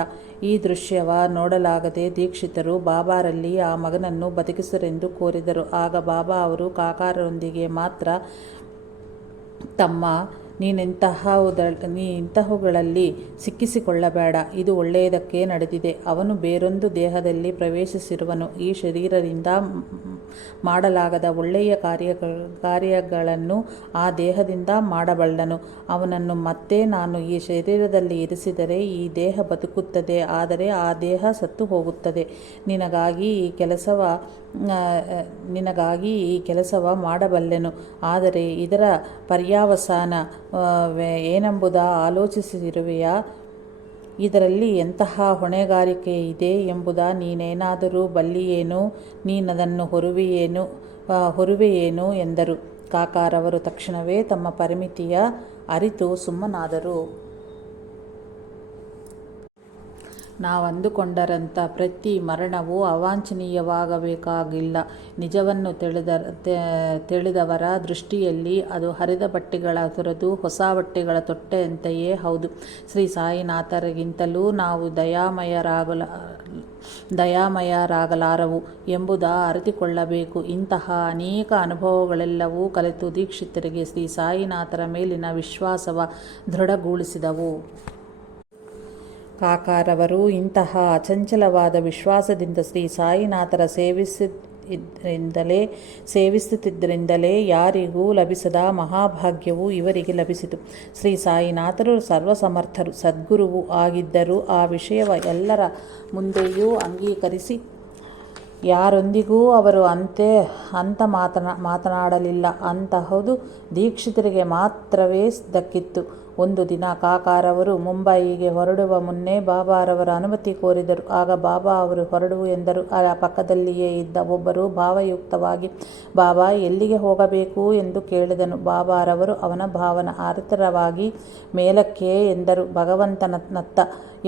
ಈ ದೃಶ್ಯವ ನೋಡಲಾಗದೆ ದೀಕ್ಷಿತರು ಬಾಬಾರಲ್ಲಿ ಆ ಮಗನನ್ನು ಬದುಕಿಸರೆಂದು ಕೋರಿದರು. ಆಗ ಬಾಬಾ ಅವರು ಕಾಕಾರೊಂದಿಗೆ ಮಾತ್ರ, ತಮ್ಮ ಇಂತಹವುಗಳಲ್ಲಿ ಸಿಕ್ಕಿಸಿಕೊಳ್ಳಬೇಡ. ಇದು ಒಳ್ಳೆಯದಕ್ಕೆ ನಡೆದಿದೆ. ಅವನು ಬೇರೊಂದು ದೇಹದಲ್ಲಿ ಪ್ರವೇಶಿಸಿರುವನು. ಈ ಶರೀರದಿಂದ ಮಾಡಲಾಗದ ಒಳ್ಳೆಯ ಕಾರ್ಯಗಳನ್ನು ಆ ದೇಹದಿಂದ ಮಾಡಬಲ್ಲನು. ಅವನನ್ನು ಮತ್ತೆ ನಾನು ಈ ಶರೀರದಲ್ಲಿ ಇರಿಸಿದರೆ ಈ ದೇಹ ಬದುಕುತ್ತದೆ, ಆದರೆ ಆ ದೇಹ ಸತ್ತು ಹೋಗುತ್ತದೆ. ನಿನಗಾಗಿ ಈ ಕೆಲಸವ ಮಾಡಬಲ್ಲೆನು. ಆದರೆ ಇದರ ಪರ್ಯಾವಸಾನ ಏನೆಂಬುದ ಆಲೋಚಿಸಿರುವೆಯಾ? ಇದರಲ್ಲಿ ಎಂತಹ ಹೊಣೆಗಾರಿಕೆ ಇದೆ ಎಂಬುದ ನೀನೇನಾದರೂ ಬಲ್ಲಿಯೇನು? ನೀನದನ್ನು ಹೊರುವೆಯೇನು ಎಂದರು. ಕಾಕಾರವರು ತಕ್ಷಣವೇ ತಮ್ಮ ಪರಿಮಿತಿಯ ಅರಿತು ಸುಮ್ಮನಾದರು. ನಾವಂದುಕೊಂಡರಂಥ ಪ್ರತಿ ಮರಣವೂ ಅವಾಂಛನೀಯವಾಗಬೇಕಾಗಿಲ್ಲ. ನಿಜವನ್ನು ತಿಳಿದವರ ದೃಷ್ಟಿಯಲ್ಲಿ ಅದು ಹರಿದ ಬಟ್ಟೆಗಳ ತುರಿದು ಹೊಸ ಬಟ್ಟೆಗಳ ತೊಟ್ಟಂತೆಯೇ ಹೌದು. ಶ್ರೀ ಸಾಯಿನಾಥರಿಗಿಂತಲೂ ನಾವು ದಯಾಮಯರಾಗಲಾರವು ಎಂಬುದ ಅರಿತುಕೊಳ್ಳಬೇಕು. ಇಂತಹ ಅನೇಕ ಅನುಭವಗಳೆಲ್ಲವೂ ಕಲಿತು ದೀಕ್ಷಿತರಿಗೆ ಶ್ರೀ ಸಾಯಿನಾಥರ ಮೇಲಿನ ವಿಶ್ವಾಸವ ದೃಢಗೊಳಿಸಿದವು. ಕಾಕಾರವರು ಇಂತಹ ಅಚಂಚಲವಾದ ವಿಶ್ವಾಸದಿಂದ ಶ್ರೀ ಸಾಯಿನಾಥರ ಸೇವಿಸುತ್ತಿದ್ದರಿಂದಲೇ ಯಾರಿಗೂ ಲಭಿಸದ ಮಹಾಭಾಗ್ಯವು ಇವರಿಗೆ ಲಭಿಸಿತು. ಶ್ರೀ ಸಾಯಿನಾಥರು ಸರ್ವಸಮರ್ಥರು, ಸದ್ಗುರುವೂ ಆಗಿದ್ದರು. ಆ ವಿಷಯವ ಎಲ್ಲರ ಮುಂದೆಯೂ ಅಂಗೀಕರಿಸಿ ಯಾರೊಂದಿಗೂ ಅವರು ಮಾತನಾಡಲಿಲ್ಲ. ಅಂತಹುದು ದೀಕ್ಷಿತರಿಗೆ ಮಾತ್ರವೇ ದಕ್ಕಿತ್ತು. ಒಂದು ದಿನ ಕಾಕಾರವರು ಮುಂಬಯಿಗೆ ಹೊರಡುವ ಮುನ್ನೇ ಬಾಬಾರವರ ಅನುಮತಿ ಕೋರಿದರು. ಆಗ ಬಾಬಾ ಅವರು ಹೊರಡುವು ಎಂದರು. ಆ ಪಕ್ಕದಲ್ಲಿಯೇ ಇದ್ದ ಒಬ್ಬರು ಭಾವಯುಕ್ತವಾಗಿ, ಬಾಬಾ ಎಲ್ಲಿಗೆ ಹೋಗಬೇಕು ಎಂದು ಕೇಳಿದನು. ಬಾಬಾರವರು ಅವನ ಭಾವನ ಆತರವಾಗಿ ಮೇಲಕ್ಕೆ ಎಂದರು. ಭಗವಂತನತ್ತ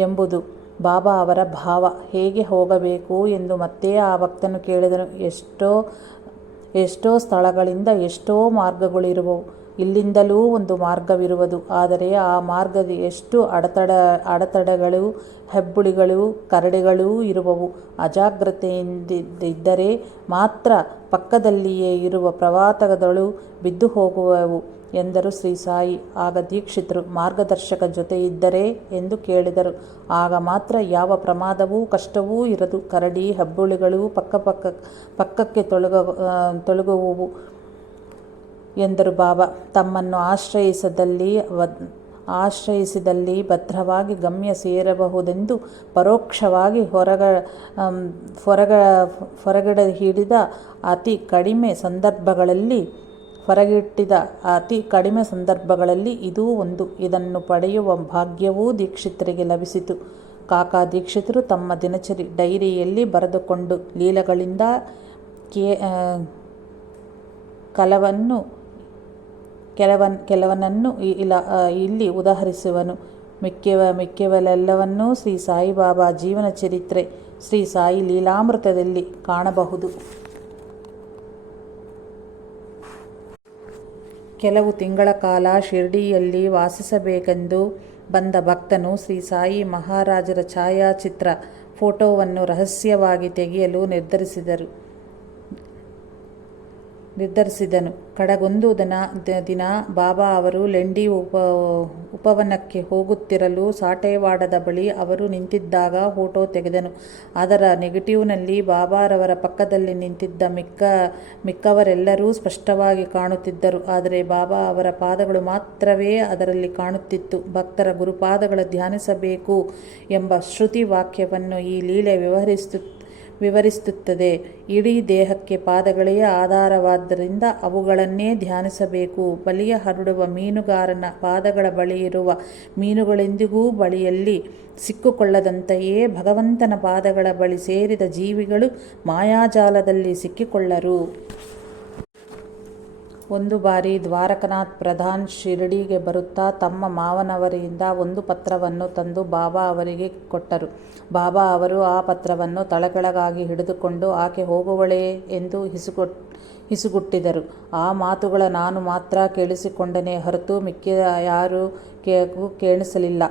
ಎಂಬುದು ಬಾಬಾ ಅವರ ಭಾವ. ಹೇಗೆ ಹೋಗಬೇಕು ಎಂದು ಮತ್ತೆ ಆ ಭಕ್ತನು ಕೇಳಿದನು. ಎಷ್ಟೋ ಸ್ಥಳಗಳಿಂದ ಎಷ್ಟೋ ಮಾರ್ಗಗಳಿರುವವು. ಇಲ್ಲಿಂದಲೂ ಒಂದು ಮಾರ್ಗವಿರುವುದು. ಆದರೆ ಆ ಮಾರ್ಗದ ಎಷ್ಟು ಅಡೆತಡೆಗಳು, ಹೆಬ್ಬುಳಿಗಳು, ಕರಡಿಗಳೂ ಇರುವವು. ಅಜಾಗ್ರತೆಯಿಂದಿದ್ದರೆ ಮಾತ್ರ ಪಕ್ಕದಲ್ಲಿಯೇ ಇರುವ ಪ್ರಪಾತಗಳು ಬಿದ್ದು ಹೋಗುವವು ಎಂದರು ಶ್ರೀ ಸಾಯಿ. ಆಗ ದೀಕ್ಷಿತರು ಮಾರ್ಗದರ್ಶಕ ಜೊತೆ ಇದ್ದರೆ ಎಂದು ಕೇಳಿದರು. ಆಗ ಮಾತ್ರ ಯಾವ ಪ್ರಮಾದವೂ ಕಷ್ಟವೂ ಇರದು. ಕರಡಿ, ಹೆಬ್ಬುಳಿಗಳು ಪಕ್ಕಕ್ಕೆ ತೊಲಗುವುವು ಎಂದರು ಬಾಬಾ. ತಮ್ಮನ್ನು ಆಶ್ರಯಿಸಿದಲ್ಲಿ ಭದ್ರವಾಗಿ ಗಮ್ಯ ಸೇರಬಹುದೆಂದು ಪರೋಕ್ಷವಾಗಿ ಹೊರಗಿಟ್ಟಿದ ಅತಿ ಕಡಿಮೆ ಸಂದರ್ಭಗಳಲ್ಲಿ ಇದೂ ಒಂದು. ಇದನ್ನು ಪಡೆಯುವ ಭಾಗ್ಯವೂ ದೀಕ್ಷಿತರಿಗೆ ಲಭಿಸಿತು. ಕಾಕಾ ದೀಕ್ಷಿತರು ತಮ್ಮ ದಿನಚರಿ ಡೈರಿಯಲ್ಲಿ ಬರೆದುಕೊಂಡು ಲೀಲೆಗಳಿಂದ ಕೆಲವನ್ನನ್ನು ಇಲ್ಲಿ ಉದಾಹರಿಸುವನು. ಮಿಕ್ಕೆವೆಲ್ಲವನ್ನೂ ಶ್ರೀ ಸಾಯಿಬಾಬಾ ಜೀವನ ಚರಿತ್ರೆ, ಶ್ರೀ ಸಾಯಿ ಲೀಲಾಮೃತದಲ್ಲಿ ಕಾಣಬಹುದು. ಕೆಲವು ತಿಂಗಳ ಕಾಲ ಶಿರ್ಡಿಯಲ್ಲಿ ವಾಸಿಸಬೇಕೆಂದು ಬಂದ ಭಕ್ತನು ಶ್ರೀ ಸಾಯಿ ಮಹಾರಾಜರ ಛಾಯಾಚಿತ್ರ ಫೋಟೋವನ್ನು ರಹಸ್ಯವಾಗಿ ತೆಗೆಯಲು ನಿರ್ಧರಿಸಿದನು. ಕಡೆಗೊಂದು ದಿನ ಬಾಬಾ ಅವರು ಲೆಂಡಿ ಉಪವನಕ್ಕೆ ಹೋಗುತ್ತಿರಲು ಸಾಟೇವಾಡದ ಬಳಿ ಅವರು ನಿಂತಿದ್ದಾಗ ಫೋಟೋ ತೆಗೆದನು. ಅದರ ನೆಗೆಟಿವ್ನಲ್ಲಿ ಬಾಬಾರವರ ಪಕ್ಕದಲ್ಲಿ ನಿಂತಿದ್ದ ಮಿಕ್ಕವರೆಲ್ಲರೂ ಸ್ಪಷ್ಟವಾಗಿ ಕಾಣುತ್ತಿದ್ದರು. ಆದರೆ ಬಾಬಾ ಅವರ ಪಾದಗಳು ಮಾತ್ರವೇ ಅದರಲ್ಲಿ ಕಾಣುತ್ತಿತ್ತು. ಭಕ್ತರ ಗುರುಪಾದಗಳ ಧ್ಯಾನಿಸಬೇಕು ಎಂಬ ಶ್ರುತಿ ವಾಕ್ಯವನ್ನು ಈ ಲೀಲೆ ವಿವರಿಸುತ್ತದೆ. ಇಡೀ ದೇಹಕ್ಕೆ ಪಾದಗಳೇ ಆಧಾರವಾದ್ದರಿಂದ ಅವುಗಳನ್ನೇ ಧ್ಯಾನಿಸಬೇಕು. ಬಲಿಯ ಹರಡುವ ಮೀನುಗಾರನ ಪಾದಗಳ ಬಳಿಯಿರುವ ಮೀನುಗಳೆಂದಿಗೂ ಬಳಿಯಲ್ಲಿ ಸಿಕ್ಕಿಕೊಳ್ಳದಂತೆಯೇ ಭಗವಂತನ ಪಾದಗಳ ಬಳಿ ಸೇರಿದ ಜೀವಿಗಳು ಮಾಯಾಜಾಲದಲ್ಲಿ ಸಿಕ್ಕಿಕೊಳ್ಳರು. ಒಂದು ಬಾರಿ ದ್ವಾರಕನಾಥ್ ಪ್ರಧಾನ್ ಶಿರಡಿಗೆ ಬರುತ್ತಾ ತಮ್ಮ ಮಾವನವರಿಂದ ಒಂದು ಪತ್ರವನ್ನು ತಂದು ಬಾಬಾ ಅವರಿಗೆ ಕೊಟ್ಟರು. ಬಾಬಾ ಅವರು ಆ ಪತ್ರವನ್ನು ತಲೆಕೆಳಗಾಗಿ ಹಿಡಿದುಕೊಂಡು ಆಕೆ ಹೋಗುವಳೇ ಎಂದು ಹಿಸುಗುಟ್ಟಿದರು. ಆ ಮಾತುಗಳ ನಾನು ಮಾತ್ರ ಕೇಳಿಸಿಕೊಂಡನೇ ಹೊರತು ಮಿಕ್ಕಿದ ಯಾರೂ ಕೇಳಿಸಲಿಲ್ಲ.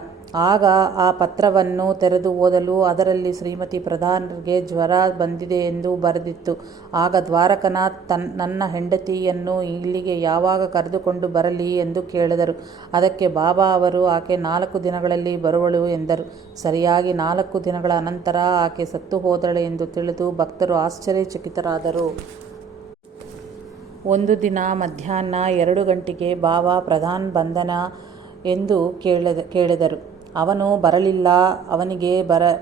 ಆಗ ಆ ಪತ್ರವನ್ನು ತೆರೆದು ಓದಲು ಅದರಲ್ಲಿ ಶ್ರೀಮತಿ ಪ್ರಧಾನ್ಗೆ ಜ್ವರ ಬಂದಿದೆ ಎಂದು ಬರೆದಿತ್ತು. ಆಗ ದ್ವಾರಕನಾಥ್ ನನ್ನ ಹೆಂಡತಿಯನ್ನು ಇಲ್ಲಿಗೆ ಯಾವಾಗ ಕರೆದುಕೊಂಡು ಬರಲಿ ಎಂದು ಕೇಳಿದರು. ಅದಕ್ಕೆ ಬಾಬಾ ಅವರು ಆಕೆ 4 ದಿನಗಳಲ್ಲಿ ಬರುವಳು ಎಂದರು. ಸರಿಯಾಗಿ 4 ದಿನಗಳ ಅನಂತರ ಆಕೆ ಸತ್ತು ಹೋದಳು ಎಂದು ತಿಳಿದು ಭಕ್ತರು ಆಶ್ಚರ್ಯಚಕಿತರಾದರು. ಒಂದು ದಿನ ಮಧ್ಯಾಹ್ನ 2 ಗಂಟೆಗೆ ಬಾಬಾ ಪ್ರಧಾನ್ ಬಂದನ ಎಂದು ಕೇಳಿದರು. ಅವನು ಬರಲಿಲ್ಲ. ಅವನಿಗೆ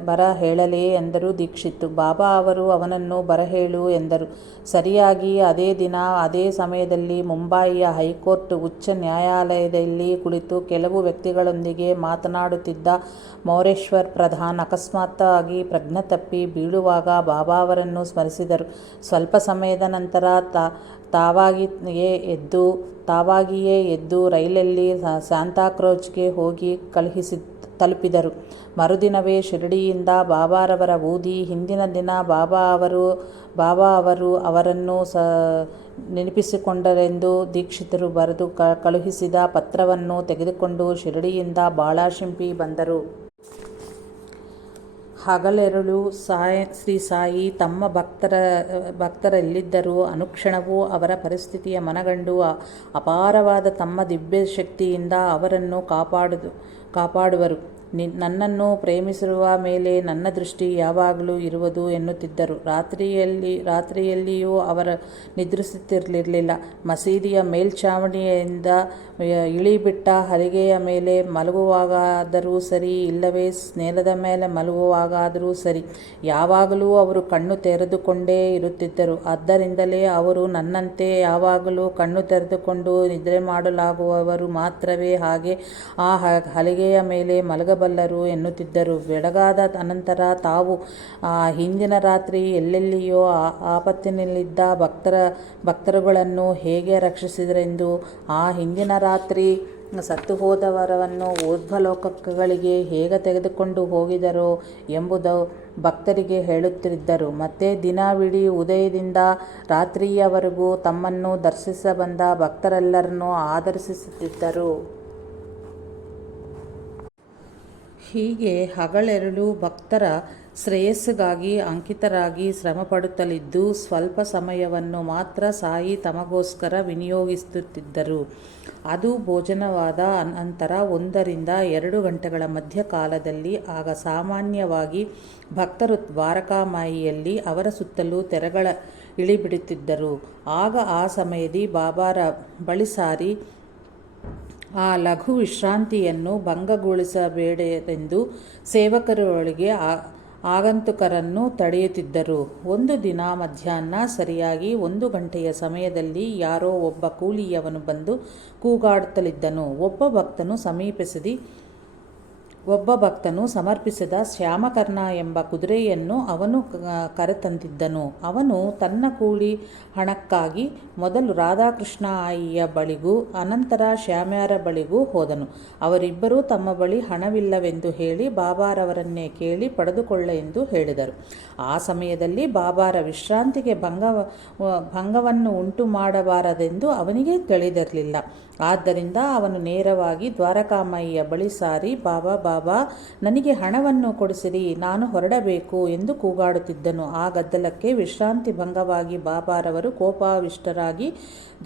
ಬರ ಹೇಳಲೇ ಎಂದರು ದೀಕ್ಷಿತ್. ಬಾಬಾ ಅವರು ಅವನನ್ನು ಬರಹೇಳು ಎಂದರು. ಸರಿಯಾಗಿ ಅದೇ ದಿನ ಅದೇ ಸಮಯದಲ್ಲಿ ಮುಂಬಯಿಯ ಹೈಕೋರ್ಟ್ ಉಚ್ಚ ನ್ಯಾಯಾಲಯದಲ್ಲಿ ಕುಳಿತು ಕೆಲವು ವ್ಯಕ್ತಿಗಳೊಂದಿಗೆ ಮಾತನಾಡುತ್ತಿದ್ದ ಮೌರೇಶ್ವರ್ ಪ್ರಧಾನ್ ಅಕಸ್ಮಾತ್ತಾಗಿ ಪ್ರಜ್ಞೆ ತಪ್ಪಿ ಬೀಳುವಾಗ ಬಾಬಾ ಅವರನ್ನು ಸ್ಮರಿಸಿದರು. ಸ್ವಲ್ಪ ಸಮಯದ ನಂತರ ತಾವಾಗಿಯೇ ಎದ್ದು ರೈಲಲ್ಲಿ ಸಾಂತಾಕ್ರೂಜ್ಗೆ ಹೋಗಿ ತಲುಪಿದರು. ಮರುದಿನವೇ ಶಿರಡಿಯಿಂದ ಬಾಬಾರವರ ಊದಿ ಹಿಂದಿನ ದಿನ ಬಾಬಾ ಅವರು ಅವರನ್ನು ನೆನಪಿಸಿಕೊಂಡರೆಂದು ದೀಕ್ಷಿತರು ಬರೆದು ಕಳುಹಿಸಿದ ಪತ್ರವನ್ನು ತೆಗೆದುಕೊಂಡು ಶಿರಡಿಯಿಂದ ಬಾಳಶಿಂಪಿ ಬಂದರು. ಹಗಲಿರುಳು ಶ್ರೀ ಸಾಯಿ ತಮ್ಮ ಭಕ್ತರೆಲ್ಲಿದ್ದರೂ ಅನುಕ್ಷಣವೂ ಅವರ ಪರಿಸ್ಥಿತಿಯ ಮನಗಂಡು ಅಪಾರವಾದ ತಮ್ಮ ದಿವ್ಯ ಶಕ್ತಿಯಿಂದ ಅವರನ್ನು ಕಾಪಾಡುವರು. ನನ್ನನ್ನು ಪ್ರೇಮಿಸಿರುವ ಮೇಲೆ ನನ್ನ ದೃಷ್ಟಿ ಯಾವಾಗಲೂ ಇರುವುದು ಎನ್ನುತ್ತಿದ್ದರು. ರಾತ್ರಿಯಲ್ಲಿಯೂ ಅವರು ನಿದ್ರಿಸುತ್ತಿರಲಿಲ್ಲ. ಮಸೀದಿಯ ಮೇಲ್ಛಾವಣಿಯಿಂದ ಇಳಿಬಿಟ್ಟ ಹಲಿಗೆಯ ಮೇಲೆ ಮಲಗುವಾಗಾದರೂ ಸರಿ, ಇಲ್ಲವೇ ನೆಲದ ಮೇಲೆ ಮಲಗುವಾಗಾದರೂ ಸರಿ, ಯಾವಾಗಲೂ ಅವರು ಕಣ್ಣು ತೆರೆದುಕೊಂಡೇ ಇರುತ್ತಿದ್ದರು. ಆದ್ದರಿಂದಲೇ ಅವರು ನನ್ನಂತೆ ಯಾವಾಗಲೂ ಕಣ್ಣು ತೆರೆದುಕೊಂಡು ನಿದ್ರೆ ಮಾಡಲಾಗುವವರು ಮಾತ್ರವೇ ಹಾಗೆ ಆ ಹಲಿಗೆಯ ಮೇಲೆ ಮಲಗಬಲ್ಲರು ಎನ್ನುತ್ತಿದ್ದರು. ಬೆಳಗಾದ ಅನಂತರ ತಾವು ಹಿಂದಿನ ರಾತ್ರಿ ಎಲ್ಲೆಲ್ಲಿಯೋ ಆಪತ್ತಿನಲ್ಲಿದ್ದ ಭಕ್ತರುಗಳನ್ನು ಹೇಗೆ ರಕ್ಷಿಸಿದರೆಂದು, ಆ ಹಿಂದಿನ ರಾತ್ರಿ ಸತ್ತು ಹೋದವರನ್ನು ಊರ್ಧ್ವಲೋಕಗಳಿಗೆ ಹೇಗೆ ತೆಗೆದುಕೊಂಡು ಹೋಗಿದರೋ ಎಂಬುದು ಭಕ್ತರಿಗೆ ಹೇಳುತ್ತಿದ್ದರು. ಮತ್ತೆ ದಿನವಿಡೀ ಉದಯದಿಂದ ರಾತ್ರಿಯವರೆಗೂ ತಮ್ಮನ್ನು ದರ್ಶಿಸ ಬಂದ ಭಕ್ತರೆಲ್ಲರನ್ನೂ ಆದರಿಸುತ್ತಿದ್ದರು. ಹೀಗೆ ಹಗಲಿರುಳು ಭಕ್ತರ ಶ್ರೇಯಸ್ಸಿಗಾಗಿ ಅಂಕಿತರಾಗಿ ಶ್ರಮಪಡುತ್ತಲಿದ್ದು, ಸ್ವಲ್ಪ ಸಮಯವನ್ನು ಮಾತ್ರ ಸಾಯಿ ತಮಗೋಸ್ಕರ ವಿನಿಯೋಗಿಸುತ್ತಿದ್ದರು. ಅದು ಭೋಜನವಾದ ನಂತರ 1 ರಿಂದ 2 ಗಂಟೆಗಳ ಮಧ್ಯಕಾಲದಲ್ಲಿ. ಆಗ ಸಾಮಾನ್ಯವಾಗಿ ಭಕ್ತರು ದ್ವಾರಕಾಮಾಯಿಯಲ್ಲಿ ಅವರ ಸುತ್ತಲೂ ತೆರೆಗಳ ಇಳಿಬಿಡುತ್ತಿದ್ದರು. ಆಗ ಆ ಸಮಯದಲ್ಲಿ ಬಾಬಾರ ಬಳಿ ಸಾರಿ ಆ ಲಘು ವಿಶ್ರಾಂತಿಯನ್ನು ಭಂಗಗೊಳಿಸಬೇಡೆಂದು ಸೇವಕರೊಳಗೆ ಆಗಂತುಕರನ್ನು ತಡೆಯುತ್ತಿದ್ದರು. ಒಂದು ದಿನ ಮಧ್ಯಾಹ್ನ ಸರಿಯಾಗಿ 1 ಗಂಟೆಯ ಸಮಯದಲ್ಲಿ ಯಾರೋ ಒಬ್ಬ ಕೂಲಿಯವನು ಬಂದು ಕೂಗಾಡುತ್ತಲಿದ್ದನು. ಒಬ್ಬ ಭಕ್ತನು ಸಮರ್ಪಿಸಿದ ಶ್ಯಾಮಕರ್ಣ ಎಂಬ ಕುದುರೆಯನ್ನು ಅವನು ಕರೆತಂದಿದ್ದನು. ಅವನು ತನ್ನ ಕೂಲಿ ಹಣಕ್ಕಾಗಿ ಮೊದಲು ರಾಧಾಕೃಷ್ಣ ಆಯಿಯ ಬಳಿಗೂ ಅನಂತರ ಶ್ಯಾಮ್ಯಾರ ಬಳಿಗೂ ಹೋದನು. ಅವರಿಬ್ಬರೂ ತಮ್ಮ ಬಳಿ ಹಣವಿಲ್ಲವೆಂದು ಹೇಳಿ ಬಾಬಾರವರನ್ನೇ ಕೇಳಿ ಪಡೆದುಕೊಳ್ಳ ಎಂದು ಹೇಳಿದರು. ಆ ಸಮಯದಲ್ಲಿ ಬಾಬಾರ ವಿಶ್ರಾಂತಿಗೆ ಭಂಗವನ್ನು ಉಂಟು ಮಾಡಬಾರದೆಂದು ಅವನಿಗೆ ತಿಳಿದಿರಲಿಲ್ಲ. ಆದ್ದರಿಂದ ಅವನು ನೇರವಾಗಿ ದ್ವಾರಕಾಮಾಯಿಯ ಬಳಿ ಸಾರಿ, ಬಾಬಾ, ನನಗೆ ಹಣವನ್ನು ಕೊಡಿಸಿರಿ, ನಾನು ಹೊರಡಬೇಕು ಎಂದು ಕೂಗಾಡುತ್ತಿದ್ದನು. ಆ ಗದ್ದಲಕ್ಕೆ ವಿಶ್ರಾಂತಿ ಭಂಗವಾಗಿ ಬಾಬಾರವರು ಕೋಪಾವಿಷ್ಟರಾಗಿ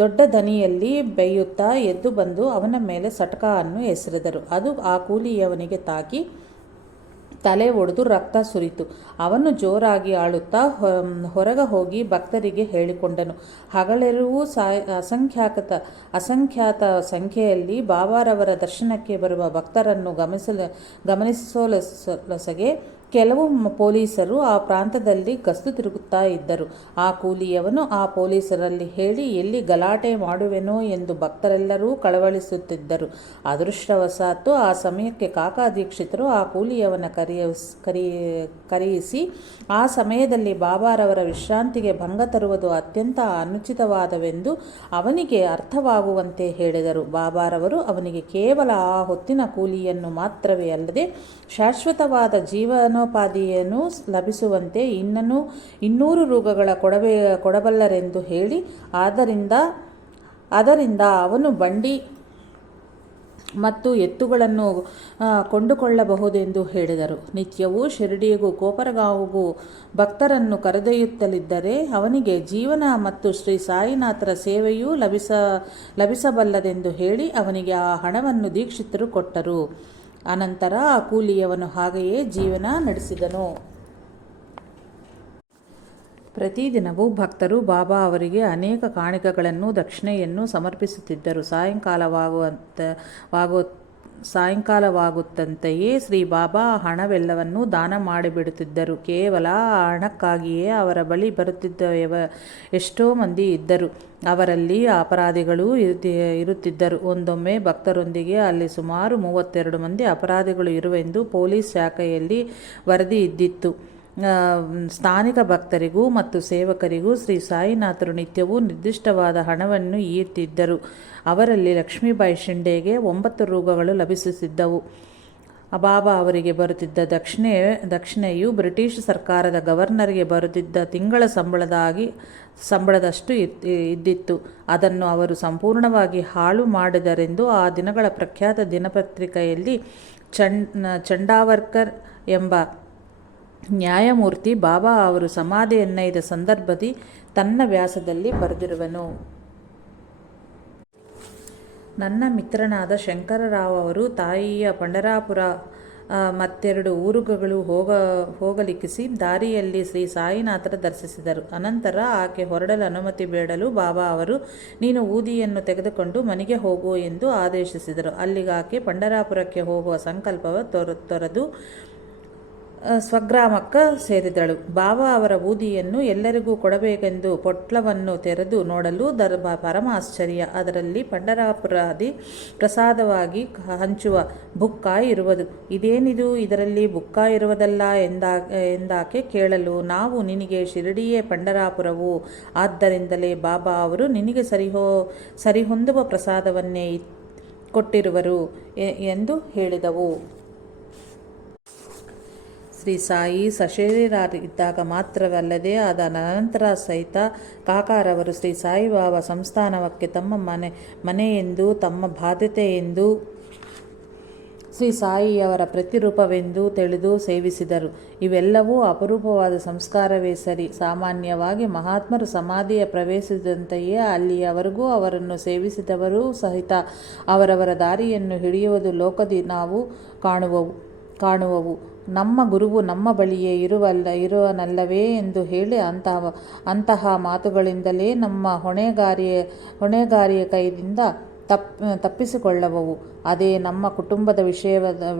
ದೊಡ್ಡ ದನಿಯಲ್ಲಿ ಬೈಯುತ್ತಾ ಎದ್ದು ಬಂದು ಅವನ ಮೇಲೆ ಸಟಕವನ್ನು ಎಸೆದರು. ಅದು ಆ ಕೂಲಿಯವನಿಗೆ ತಾಕಿ ತಲೆ ಒಡೆದು ರಕ್ತ ಸುರಿತು. ಅವನು ಜೋರಾಗಿ ಆಳುತ್ತಾ ಹೊರಗೆ ಹೋಗಿ ಭಕ್ತರಿಗೆ ಹೇಳಿಕೊಂಡನು. ಹಗಲಿರುಳು ಅಸಂಖ್ಯಾತ ಸಂಖ್ಯೆಯಲ್ಲಿ ಬಾಬಾರವರ ದರ್ಶನಕ್ಕೆ ಬರುವ ಭಕ್ತರನ್ನು ಗಮನಿಸಲೊಸಗೆ ಕೆಲವು ಪೊಲೀಸರು ಆ ಪ್ರಾಂತದಲ್ಲಿ ಗಸ್ತು ತಿರುಗುತ್ತಾ ಇದ್ದರು. ಆ ಕೂಲಿಯವನು ಆ ಪೊಲೀಸರಲ್ಲಿ ಹೇಳಿ ಎಲ್ಲಿ ಗಲಾಟೆ ಮಾಡುವೆನೋ ಎಂದು ಭಕ್ತರೆಲ್ಲರೂ ಕಳವಳಿಸುತ್ತಿದ್ದರು. ಅದೃಷ್ಟವಶಾತ್ತು ಆ ಸಮಯಕ್ಕೆ ಕಾಕಾ ದೀಕ್ಷಿತರು ಆ ಕೂಲಿಯವನ ಕರೆಯಿಸಿ ಆ ಸಮಯದಲ್ಲಿ ಬಾಬಾರವರ ವಿಶ್ರಾಂತಿಗೆ ಭಂಗ ತರುವುದು ಅತ್ಯಂತ ಅನುಚಿತವಾದವೆಂದು ಅವನಿಗೆ ಅರ್ಥವಾಗುವಂತೆ ಹೇಳಿದರು. ಬಾಬಾರವರು ಅವನಿಗೆ ಕೇವಲ ಆ ಹೊತ್ತಿನ ಕೂಲಿಯನ್ನು ಮಾತ್ರವೇ ಅಲ್ಲದೆ ಶಾಶ್ವತವಾದ ಜೀವನೋಪಾಧಿಯನ್ನು ಲಭಿಸುವಂತೆ 200 ರೂಗಳ ಕೊಡಬಲ್ಲರೆಂದು ಹೇಳಿ ಅದರಿಂದ ಅವನು ಬಂಡಿ ಮತ್ತು ಎತ್ತುಗಳನ್ನು ಕೊಂಡುಕೊಳ್ಳಬಹುದೆಂದು ಹೇಳಿದರು. ನಿತ್ಯವೂ ಶಿರಡಿಗೂ ಕೋಪರಗಾಂವ್ಗೂ ಭಕ್ತರನ್ನು ಕರೆದೊಯ್ಯುತ್ತಲಿದ್ದರೆ ಅವನಿಗೆ ಜೀವನ ಮತ್ತು ಶ್ರೀ ಸಾಯಿನಾಥರ ಸೇವೆಯೂ ಲಭಿಸಬಲ್ಲದೆಂದು ಹೇಳಿ ಅವನಿಗೆ ಆ ಹಣವನ್ನು ದೀಕ್ಷಿತರು ಕೊಟ್ಟರು. ಅನಂತರ ಆ ಕೂಲಿಯವನು ಹಾಗೆಯೇ ಜೀವನ ನಡೆಸಿದನು. ಪ್ರತಿದಿನವೂ ಭಕ್ತರು ಬಾಬಾ ಅವರಿಗೆ ಅನೇಕ ಕಾಣಿಕೆಗಳನ್ನು ದಕ್ಷಿಣೆಯನ್ನು ಸಮರ್ಪಿಸುತ್ತಿದ್ದರು. ಸಾಯಂಕಾಲವಾಗುತ್ತಂತೆಯೇ ಶ್ರೀ ಬಾಬಾ ಹಣವೆಲ್ಲವನ್ನೂ ದಾನ ಮಾಡಿಬಿಡುತ್ತಿದ್ದರು. ಕೇವಲ ಆ ಹಣಕ್ಕಾಗಿಯೇ ಅವರ ಬಳಿ ಬರುತ್ತಿದ್ದ ಎಷ್ಟೋ ಮಂದಿ ಇದ್ದರು. ಅವರಲ್ಲಿ ಅಪರಾಧಿಗಳೂ ಇರುತ್ತಿದ್ದರು. ಒಂದೊಮ್ಮೆ ಭಕ್ತರೊಂದಿಗೆ ಅಲ್ಲಿ ಸುಮಾರು 32 ಮಂದಿ ಅಪರಾಧಿಗಳು ಇರುವೆಂದು ಪೊಲೀಸ್ ಶಾಖೆಯಲ್ಲಿ ವರದಿ ಇದ್ದಿತ್ತು. ಸ್ಥಾನಿಕ ಭಕ್ತರಿಗೂ ಮತ್ತು ಸೇವಕರಿಗೂ ಶ್ರೀ ಸಾಯಿನಾಥರು ನಿತ್ಯವೂ ನಿರ್ದಿಷ್ಟವಾದ ಹಣವನ್ನು ಈಯುತ್ತಿದ್ದರು. ಅವರಲ್ಲಿ ಲಕ್ಷ್ಮೀಬಾಯಿ ಶಿಂಡೆಗೆ 9 ರೂಗಳು ಲಭಿಸುತ್ತಿದ್ದವು. ಬಾಬಾ ಅವರಿಗೆ ಬರುತ್ತಿದ್ದ ದಕ್ಷಿಣೆಯು ಬ್ರಿಟಿಷ್ ಸರ್ಕಾರದ ಗವರ್ನರ್ಗೆ ಬರುತ್ತಿದ್ದ ತಿಂಗಳ ಸಂಬಳದಷ್ಟು ಇದ್ದಿತ್ತು. ಅದನ್ನು ಅವರು ಸಂಪೂರ್ಣವಾಗಿ ಹಾಳು ಮಾಡಿದರೆಂದು ಆ ದಿನಗಳ ಪ್ರಖ್ಯಾತ ದಿನಪತ್ರಿಕೆಯಲ್ಲಿ ಚಂಡಾವರ್ಕರ್ ಎಂಬ ನ್ಯಾಯಮೂರ್ತಿ ಬಾಬಾ ಅವರು ಸಮಾಧಿಯನ್ನೈದ ಸಂದರ್ಭದಲ್ಲಿ ತನ್ನ ವ್ಯಾಸದಲ್ಲಿ ಬರೆದಿರುವನು. ನನ್ನ ಮಿತ್ರನಾದ ಶಂಕರರಾವ್ ಅವರು ತಾಯಿಯ ಪಂಢರಾಪುರ ಮತ್ತೆರಡು ಊರುಗಳು ಹೋಗಲಿಕ್ಕಿಸಿ ದಾರಿಯಲ್ಲಿ ಶ್ರೀ ಸಾಯಿನಾಥರ ದರ್ಶಿಸಿದರು. ಅನಂತರ ಆಕೆ ಹೊರಡಲು ಅನುಮತಿ ಬೇಡಲು ಬಾಬಾ ಅವರು, ನೀನು ಊದಿಯನ್ನು ತೆಗೆದುಕೊಂಡು ಮನೆಗೆ ಹೋಗು ಎಂದು ಆದೇಶಿಸಿದರು. ಅಲ್ಲಿಗಾಕೆ ಪಂಢರಾಪುರಕ್ಕೆ ಹೋಗುವ ಸಂಕಲ್ಪವ ತೊರೆದು ಸ್ವಗ್ರಾಮಕ್ಕೆ ಸೇರಿದಳು. ಬಾಬಾ ಅವರ ಊದಿಯನ್ನು ಎಲ್ಲರಿಗೂ ಕೊಡಬೇಕೆಂದು ಪೊಟ್ಲವನ್ನು ತೆರೆದು ನೋಡಲು ಪರಮ ಆಶ್ಚರ್ಯ. ಅದರಲ್ಲಿ ಪಂಢರಾಪುರಾದಿ ಪ್ರಸಾದವಾಗಿ ಹಂಚುವ ಬುಕ್ಕ ಇರುವುದು. ಇದೇನಿದು, ಇದರಲ್ಲಿ ಬುಕ್ಕ ಇರುವುದಲ್ಲ ಎಂದಾಕೆ ಕೇಳಲು, ನಾವು ನಿನಗೆ ಶಿರಡಿಯೇ ಪಂಢರಾಪುರವು, ಆದ್ದರಿಂದಲೇ ಬಾಬಾ ಅವರು ನಿನಗೆ ಸರಿಹೊಂದುವ ಪ್ರಸಾದವನ್ನೇ ಕೊಟ್ಟಿರುವರು ಎಂದು ಹೇಳಿದವು. ಶ್ರೀ ಸಾಯಿ ಸಶರೀರರಿದ್ದಾಗ ಮಾತ್ರವಲ್ಲದೆ ಆದ ನಂತರ ಸಹಿತ ಕಾಕಾರವರು ಶ್ರೀ ಸಾಯಿಬಾಬಾ ಸಂಸ್ಥಾನಕ್ಕೆ ತಮ್ಮ ಮನೆಯೆಂದು, ತಮ್ಮ ಬಾಧ್ಯತೆಯೆಂದು, ಶ್ರೀ ಸಾಯಿಯವರ ಪ್ರತಿರೂಪವೆಂದು ತಿಳಿದು ಸೇವಿಸಿದರು. ಇವೆಲ್ಲವೂ ಅಪರೂಪವಾದ ಸಂಸ್ಕಾರವೇ ಸರಿ. ಸಾಮಾನ್ಯವಾಗಿ ಮಹಾತ್ಮರು ಸಮಾಧಿಯ ಪ್ರವೇಶಿಸಿದಂತೆಯೇ ಅಲ್ಲಿಯವರೆಗೂ ಅವರನ್ನು ಸೇವಿಸಿದವರೂ ಸಹಿತ ಅವರವರ ದಾರಿಯನ್ನು ಹಿಡಿಯುವುದು ಲೋಕದಿ ನಾವು ಕಾಣುವವು. ನಮ್ಮ ಗುರುವು ನಮ್ಮ ಬಳಿಯೇ ಇರುವನಲ್ಲವೇ ಎಂದು ಹೇಳಿ ಅಂತಹ ಮಾತುಗಳಿಂದಲೇ ನಮ್ಮ ಹೊಣೆಗಾರಿಯ ಕೈಯಿಂದ ತಪ್ಪಿಸಿಕೊಳ್ಳುವವು. ಅದೇ ನಮ್ಮ ಕುಟುಂಬದ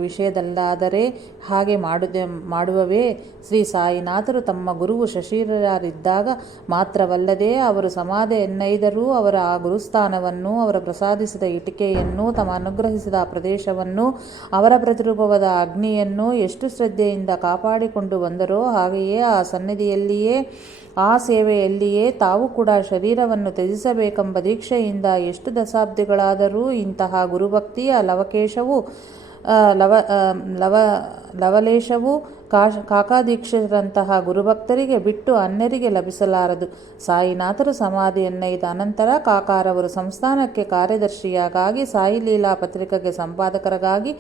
ವಿಷಯದಲ್ಲಾದರೆ ಹಾಗೆ ಮಾಡುವವೇ. ಶ್ರೀ ಸಾಯಿನಾಥರು ತಮ್ಮ ಗುರುವು ಸಶರೀರರಿದ್ದಾಗ ಮಾತ್ರವಲ್ಲದೆ ಅವರು ಸಮಾಧಿಯನ್ನೈದರೂ ಅವರ ಆ ಗುರುಸ್ಥಾನವನ್ನು, ಅವರ ಪ್ರಸಾದಿಸಿದ ಇಟಿಕೆಯನ್ನು, ತಮ್ಮ ಅನುಗ್ರಹಿಸಿದ ಪ್ರದೇಶವನ್ನು, ಅವರ ಪ್ರತಿರೂಪವಾದ ಅಗ್ನಿಯನ್ನು ಎಷ್ಟು ಶ್ರದ್ಧೆಯಿಂದ ಕಾಪಾಡಿಕೊಂಡು ಬಂದರೋ ಹಾಗೆಯೇ ಆ ಸನ್ನಿಧಿಯಲ್ಲಿಯೇ, ಆ ಸೇವೆಯಲ್ಲಿಯೇ ತಾವು ಕೂಡ ಶರೀರವನ್ನು ತ್ಯಜಿಸಬೇಕೆಂಬ ದೀಕ್ಷೆಯಿಂದ ಎಷ್ಟು ದಶಾಬ್ದಿಗಳಾದರೂ ಇಂತಹ ಗುರುಭಕ್ತಿಯ ಲವಲೇಶವು ಕಾಕಾದೀಕ್ಷರಂತಹ ಗುರುಭಕ್ತರಿಗೆ ಬಿಟ್ಟು ಅನ್ಯರಿಗೆ ಲಭಿಸಲಾರದು. ಸಾಯಿನಾಥರು ಸಮಾಧಿಯನ್ನೈದ ಅನಂತರ ಕಾಕಾರವರು ಸಂಸ್ಥಾನಕ್ಕೆ ಕಾರ್ಯದರ್ಶಿಯಾಗಿ, ಸಾಯಿಲೀಲಾ ಪತ್ರಿಕೆಗೆ ಸಂಪಾದಕರಾಗಿ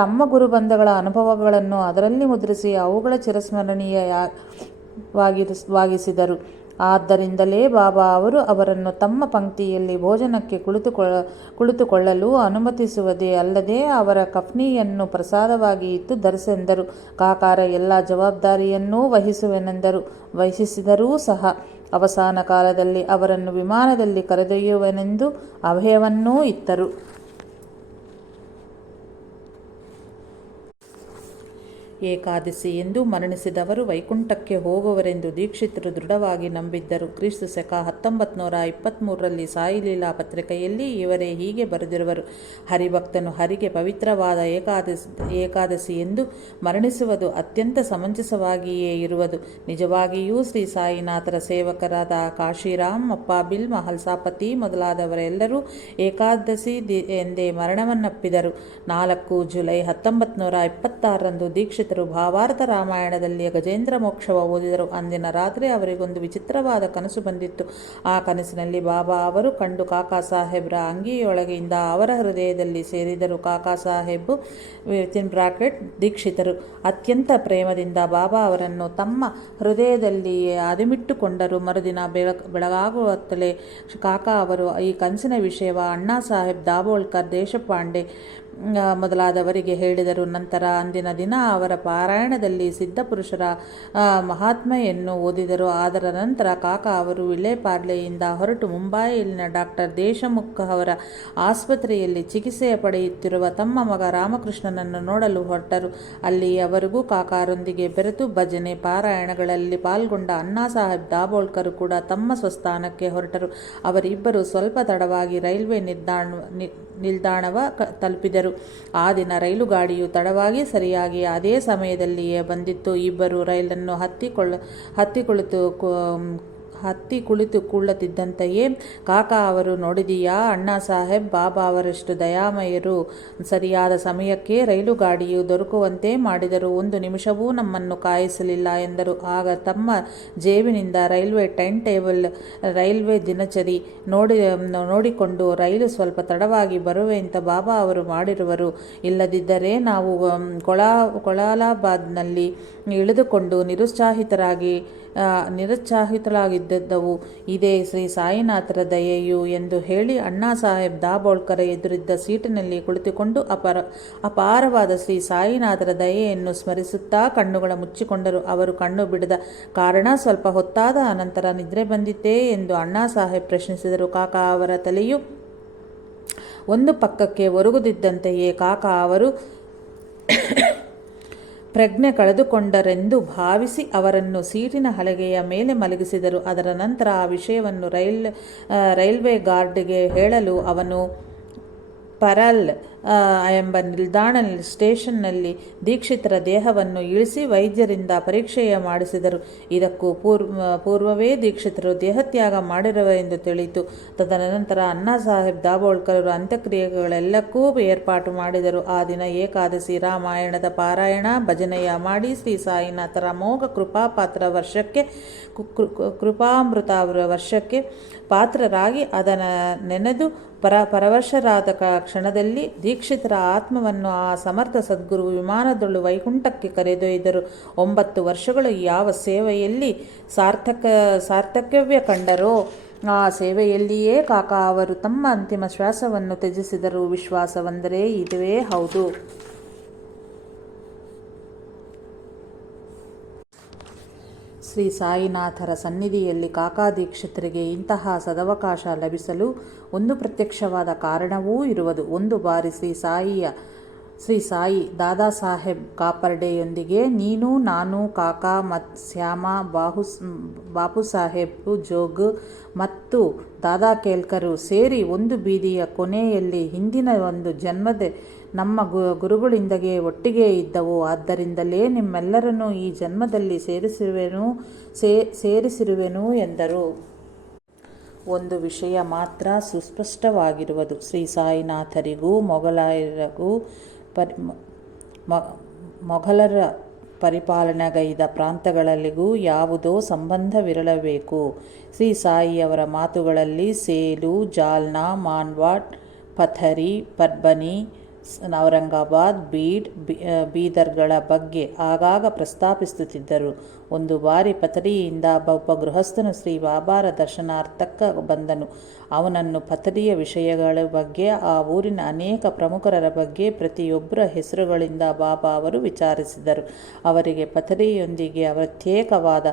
ತಮ್ಮ ಗುರುಬಂಧಗಳ ಅನುಭವಗಳನ್ನು ಅದರಲ್ಲಿ ಮುದ್ರಿಸಿ ಅವುಗಳ ಚಿರಸ್ಮರಣೀಯವಾಗಿಸಿದರು. ಆದ್ದರಿಂದಲೇ ಬಾಬಾ ಅವರು ಅವರನ್ನು ತಮ್ಮ ಪಂಕ್ತಿಯಲ್ಲಿ ಭೋಜನಕ್ಕೆ ಕುಳಿತುಕೊಳ್ಳಲು ಅನುಮತಿಸುವುದೇ ಅಲ್ಲದೆ ಅವರ ಕಫ್ನಿಯನ್ನು ಪ್ರಸಾದವಾಗಿ ಇತ್ತು ಧರಿಸೆಂದರು. ಕಾಕಾರ ಎಲ್ಲ ಜವಾಬ್ದಾರಿಯನ್ನೂ ವಹಿಸಿದರೂ ಸಹ ಅವಸಾನ ಕಾಲದಲ್ಲಿ ಅವರನ್ನು ವಿಮಾನದಲ್ಲಿ ಕರೆದೊಯ್ಯುವನೆಂದು ಅಭಯವನ್ನೂ ಇತ್ತರು. ಏಕಾದಶಿ ಎಂದು ಮರಣಿಸಿದವರು ವೈಕುಂಠಕ್ಕೆ ಹೋಗುವರೆಂದು ದೀಕ್ಷಿತರು ದೃಢವಾಗಿ ನಂಬಿದ್ದರು. ಕ್ರಿಸ್ತ ಶಕ 1923ರಲ್ಲಿ ಸಾಯಿಲೀಲಾ ಪತ್ರಿಕೆಯಲ್ಲಿ ಇವರೇ ಹೀಗೆ ಬರೆದಿರುವರು: ಹರಿಭಕ್ತನು ಹರಿಗೆ ಪವಿತ್ರವಾದ ಏಕಾದಶಿ ಎಂದು ಮರಣಿಸುವುದು ಅತ್ಯಂತ ಸಮಂಜಸವಾಗಿಯೇ ಇರುವುದು. ನಿಜವಾಗಿಯೂ ಶ್ರೀ ಸಾಯಿನಾಥರ ಸೇವಕರಾದ ಕಾಶಿರಾಮ್, ಅಪ್ಪಾಬಿಲ್, ಮಹಲ್ಸಾಪತಿ ಮೊದಲಾದವರೆಲ್ಲರೂ ಏಕಾದಶಿ ಎಂದೇ ಮರಣವನ್ನಪ್ಪಿದರು. 4 ಜುಲೈ 1926ರಂದು ದೀಕ್ಷಿತ ಭಾವಾರ್ಥ ರಾಮಾಯಣದಲ್ಲಿ ಗಜೇಂದ್ರ ಮೋಕ್ಷವ ಓದಿದರು. ಅಂದಿನ ರಾತ್ರಿ ಅವರಿಗೊಂದು ವಿಚಿತ್ರವಾದ ಕನಸು ಬಂದಿತ್ತು. ಆ ಕನಸಿನಲ್ಲಿ ಬಾಬಾ ಅವರು ಕಂಡು ಕಾಕಾ ಸಾಹೇಬ್ರ ಅಂಗಿಯೊಳಗಿಂದ ಅವರ ಹೃದಯದಲ್ಲಿ ಸೇರಿದರು. ಕಾಕಾ ಸಾಹೇಬ್ ದೀಕ್ಷಿತರು ಅತ್ಯಂತ ಪ್ರೇಮದಿಂದ ಬಾಬಾ ಅವರನ್ನು ತಮ್ಮ ಹೃದಯದಲ್ಲಿಯೇ ಅದುಮಿಟ್ಟುಕೊಂಡರು. ಮರುದಿನ ಬೆಳಗಾಗುತ್ತಲೇ ಕಾಕಾ ಅವರು ಈ ಕನಸಿನ ವಿಷಯವ ಅಣ್ಣಾ ಸಾಹೇಬ್ ದಾಬೋಳ್ಕರ್, ದೇಶಪಾಂಡೆ ಮೊದಲಾದವರಿಗೆ ಹೇಳಿದರು. ನಂತರ ಅಂದಿನ ದಿನ ಅವರ ಪಾರಾಯಣದಲ್ಲಿ ಸಿದ್ಧಪುರುಷರ ಮಹಾತ್ಮೆಯನ್ನು ಓದಿದರು. ಅದರ ನಂತರ ಕಾಕಾ ಅವರು ವಿಲೇಪಾರ್ಲೆಯಿಂದ ಹೊರಟು ಮುಂಬಯಿಯಲ್ಲಿನ ಡಾಕ್ಟರ್ ದೇಶಮುಖ್ ಅವರ ಆಸ್ಪತ್ರೆಯಲ್ಲಿ ಚಿಕಿತ್ಸೆ ಪಡೆಯುತ್ತಿರುವ ತಮ್ಮ ಮಗ ರಾಮಕೃಷ್ಣನನ್ನು ನೋಡಲು ಹೊರಟರು. ಅಲ್ಲಿಯವರೆಗೂ ಕಾಕಾರೊಂದಿಗೆ ಬೆರೆತು ಭಜನೆ ಪಾರಾಯಣಗಳಲ್ಲಿ ಪಾಲ್ಗೊಂಡ ಅಣ್ಣಾ ಸಾಹೇಬ್ ದಾಬೋಳ್ಕರ್ ಕೂಡ ತಮ್ಮ ಸ್ವಸ್ಥಾನಕ್ಕೆ ಹೊರಟರು. ಅವರಿಬ್ಬರು ಸ್ವಲ್ಪ ತಡವಾಗಿ ರೈಲ್ವೆ ನಿಲ್ದಾಣವ ತಲುಪಿದರು. ಆ ದಿನ ರೈಲುಗಾಡಿಯು ತಡವಾಗಿ ಸರಿಯಾಗಿ ಅದೇ ಸಮಯದಲ್ಲಿಯೇ ಬಂದಿತ್ತು. ಇಬ್ಬರು ರೈಲನ್ನು ಹತ್ತಿ ಕುಳಿತುಕೊಳ್ಳುತ್ತಿದ್ದಂತೆಯೇ ಕಾಕಾ ಅವರು, ನೋಡಿದೀಯಾ ಅಣ್ಣಾ ಸಾಹೇಬ್, ಬಾಬಾ ಅವರಷ್ಟು ದಯಾಮಯರು. ಸರಿಯಾದ ಸಮಯಕ್ಕೆ ರೈಲು ಗಾಡಿಯು ದೊರಕುವಂತೆ ಮಾಡಿದರು. 1 ನಿಮಿಷವೂ ನಮ್ಮನ್ನು ಕಾಯಿಸಲಿಲ್ಲ ಎಂದರು. ಆಗ ತಮ್ಮ ಜೇಬಿನಿಂದ ರೈಲ್ವೆ ಟೈಮ್ ಟೇಬಲ್, ರೈಲ್ವೆ ದಿನಚರಿ ನೋಡಿಕೊಂಡು, ರೈಲು ಸ್ವಲ್ಪ ತಡವಾಗಿ ಬರುವೆ ಅಂತ ಬಾಬಾ ಅವರು ಮಾಡಿರುವರು. ಇಲ್ಲದಿದ್ದರೆ ನಾವು ಕೊಲಾಲಾಬಾದ್ನಲ್ಲಿ ಇಳಿದುಕೊಂಡು ನಿರುತ್ಸಾಹಿತರಾಗಿದ್ದೆವು. ಇದೇ ಶ್ರೀ ಸಾಯಿನಾಥರ ದಯೆಯು ಎಂದು ಹೇಳಿ ಅಣ್ಣಾ ಸಾಹೇಬ್ ದಾಬೋಳ್ಕರ ಎದುರಿದ್ದ ಸೀಟಿನಲ್ಲಿ ಕುಳಿತುಕೊಂಡು ಅಪಾರವಾದ ಶ್ರೀ ಸಾಯಿನಾಥರ ದಯೆಯನ್ನು ಸ್ಮರಿಸುತ್ತಾ ಕಣ್ಣುಗಳ ಮುಚ್ಚಿಕೊಂಡರು. ಅವರು ಕಣ್ಣು ಬಿಡದ ಕಾರಣ ಸ್ವಲ್ಪ ಹೊತ್ತಾದ ಅನಂತರ ನಿದ್ರೆ ಬಂದಿತೇ ಎಂದು ಅಣ್ಣಾ ಸಾಹೇಬ್ ಪ್ರಶ್ನಿಸಿದರು. ಕಾಕಾ ಅವರ ತಲೆಯು ಒಂದು ಪಕ್ಕಕ್ಕೆ ಒರಗುತ್ತಿದ್ದಂತೆಯೇ ಕಾಕಾ ಅವರು ಪ್ರಜ್ಞೆ ಕಳೆದುಕೊಂಡರೆಂದು ಭಾವಿಸಿ ಅವರನ್ನು ಸೀಟಿನ ಹಲಗೆಯ ಮೇಲೆ ಮಲಗಿಸಿದರು. ಅದರ ನಂತರ ಆ ವಿಷಯವನ್ನು ರೈಲ್ವೆ ಗಾರ್ಡ್ಗೆ ಹೇಳಲು ಅವನು ಪರಲ್ ಎಂಬ ಸ್ಟೇಷನ್ನಲ್ಲಿ ದೀಕ್ಷಿತರ ದೇಹವನ್ನು ಇಳಿಸಿ ವೈದ್ಯರಿಂದ ಪರೀಕ್ಷೆ ಮಾಡಿಸಿದರು. ಇದಕ್ಕೂ ಪೂರ್ವವೇ ದೀಕ್ಷಿತರು ದೇಹತ್ಯಾಗ ಮಾಡಿರುವರೆಂದು ತಿಳಿಯಿತು. ತದನಂತರ ಅಣ್ಣಾ ಸಾಹೇಬ್ ದಾಬೋಳ್ಕರರು ಅಂತ್ಯಕ್ರಿಯೆಗಳೆಲ್ಲಕ್ಕೂ ಏರ್ಪಾಟು ಮಾಡಿದರು. ಆ ದಿನ ಏಕಾದಶಿ. ರಾಮಾಯಣದ ಪಾರಾಯಣ, ಭಜನೆಯ ಮಾಡಿ ಶ್ರೀ ಸಾಯಿನಾಥರ ಅಮೋಘ ಕೃಪಾಮೃತ ವರ್ಷಕ್ಕೆ ಪಾತ್ರರಾಗಿ ಅದನ್ನು ನೆನೆದು ಪರವಶರಾದ ಕ್ಷಣದಲ್ಲಿ ದೀಕ್ಷಿತರ ಆತ್ಮವನ್ನು ಆ ಸಮರ್ಥ ಸದ್ಗುರು ವಿಮಾನದೊಳು ವೈಕುಂಠಕ್ಕೆ ಕರೆದೊಯ್ದರು. 9 ವರ್ಷಗಳು ಯಾವ ಸೇವೆಯಲ್ಲಿ ಸಾರ್ಥಕ್ಯವ್ಯ ಕಂಡರೋ ಆ ಸೇವೆಯಲ್ಲಿಯೇ ಕಾಕಾ ಅವರು ತಮ್ಮ ಅಂತಿಮ ಶ್ವಾಸವನ್ನು ತ್ಯಜಿಸಿದರು. ವಿಶ್ವಾಸವೆಂದರೆ ಇದುವೇ ಹೌದು. ಶ್ರೀ ಸಾಯಿನಾಥರ ಸನ್ನಿಧಿಯಲ್ಲಿ ಕಾಕಾ ದೀಕ್ಷಿತರಿಗೆ ಇಂತಹ ಸದವಕಾಶ ಲಭಿಸಲು ಒಂದು ಪ್ರತ್ಯಕ್ಷವಾದ ಕಾರಣವೂ ಇರುವುದು. ಒಂದು ಬಾರಿ ಶ್ರೀ ಸಾಯಿ ದಾದಾ ಸಾಹೇಬ್ ಕಾಪರ್ಡೆಯೊಂದಿಗೆ ನೀನು, ನಾನು, ಕಾಕಾ, ಶ್ಯಾಮ, ಬಾಪುಸಾಹೇಬ್ ಜೋಗ್ ಮತ್ತು ದಾದಾ ಕೇಲ್ಕರು ಸೇರಿ ಒಂದು ಬೀದಿಯ ಕೊನೆಯಲ್ಲಿ ಹಿಂದಿನ ಒಂದು ಜನ್ಮದ ನಮ್ಮ ಗುರುಗಳಿಂದಲೇ ಒಟ್ಟಿಗೆ ಇದ್ದವು. ಆದ್ದರಿಂದಲೇ ನಿಮ್ಮೆಲ್ಲರನ್ನೂ ಈ ಜನ್ಮದಲ್ಲಿ ಸೇರಿಸಿರುವೆನು ಎಂದರು. ಒಂದು ವಿಷಯ ಮಾತ್ರ ಸುಸ್ಪಷ್ಟವಾಗಿರುವುದು. ಶ್ರೀ ಸಾಯಿನಾಥರಿಗೂ ಮೊಘಲರ ಪರಿಪಾಲನೆಗೈದ ಪ್ರಾಂತಗಳಿಗೂ ಯಾವುದೋ ಸಂಬಂಧವಿರಲೇಬೇಕು. ಶ್ರೀ ಸಾಯಿಯವರ ಮಾತುಗಳಲ್ಲಿ ಸೇಲು, ಜಾಲ್ನಾ, ಮಾನ್ವಾಡ್, ಪಥರಿ, ಪರ್ಬನಿ, ಔರಂಗಾಬಾದ್, ಬೀದರ್ಗಳ ಬಗ್ಗೆ ಆಗಾಗ ಪ್ರಸ್ತಾಪಿಸುತ್ತಿದ್ದರು. ಒಂದು ಬಾರಿ ಪಥರಿಯಿಂದ ಒಬ್ಬ ಗೃಹಸ್ಥನು ಶ್ರೀ ಬಾಬಾರ ದರ್ಶನಾರ್ಥಕ್ಕೆ ಬಂದನು. ಅವನನ್ನು ಪಥರಿಯ ವಿಷಯಗಳ ಬಗ್ಗೆ, ಆ ಊರಿನ ಅನೇಕ ಪ್ರಮುಖರ ಬಗ್ಗೆ ಪ್ರತಿಯೊಬ್ಬರ ಹೆಸರುಗಳಿಂದ ಬಾಬಾ ಅವರು ವಿಚಾರಿಸಿದರು. ಅವರಿಗೆ ಪಥರಿಯೊಂದಿಗೆ ಪ್ರತ್ಯೇಕವಾದ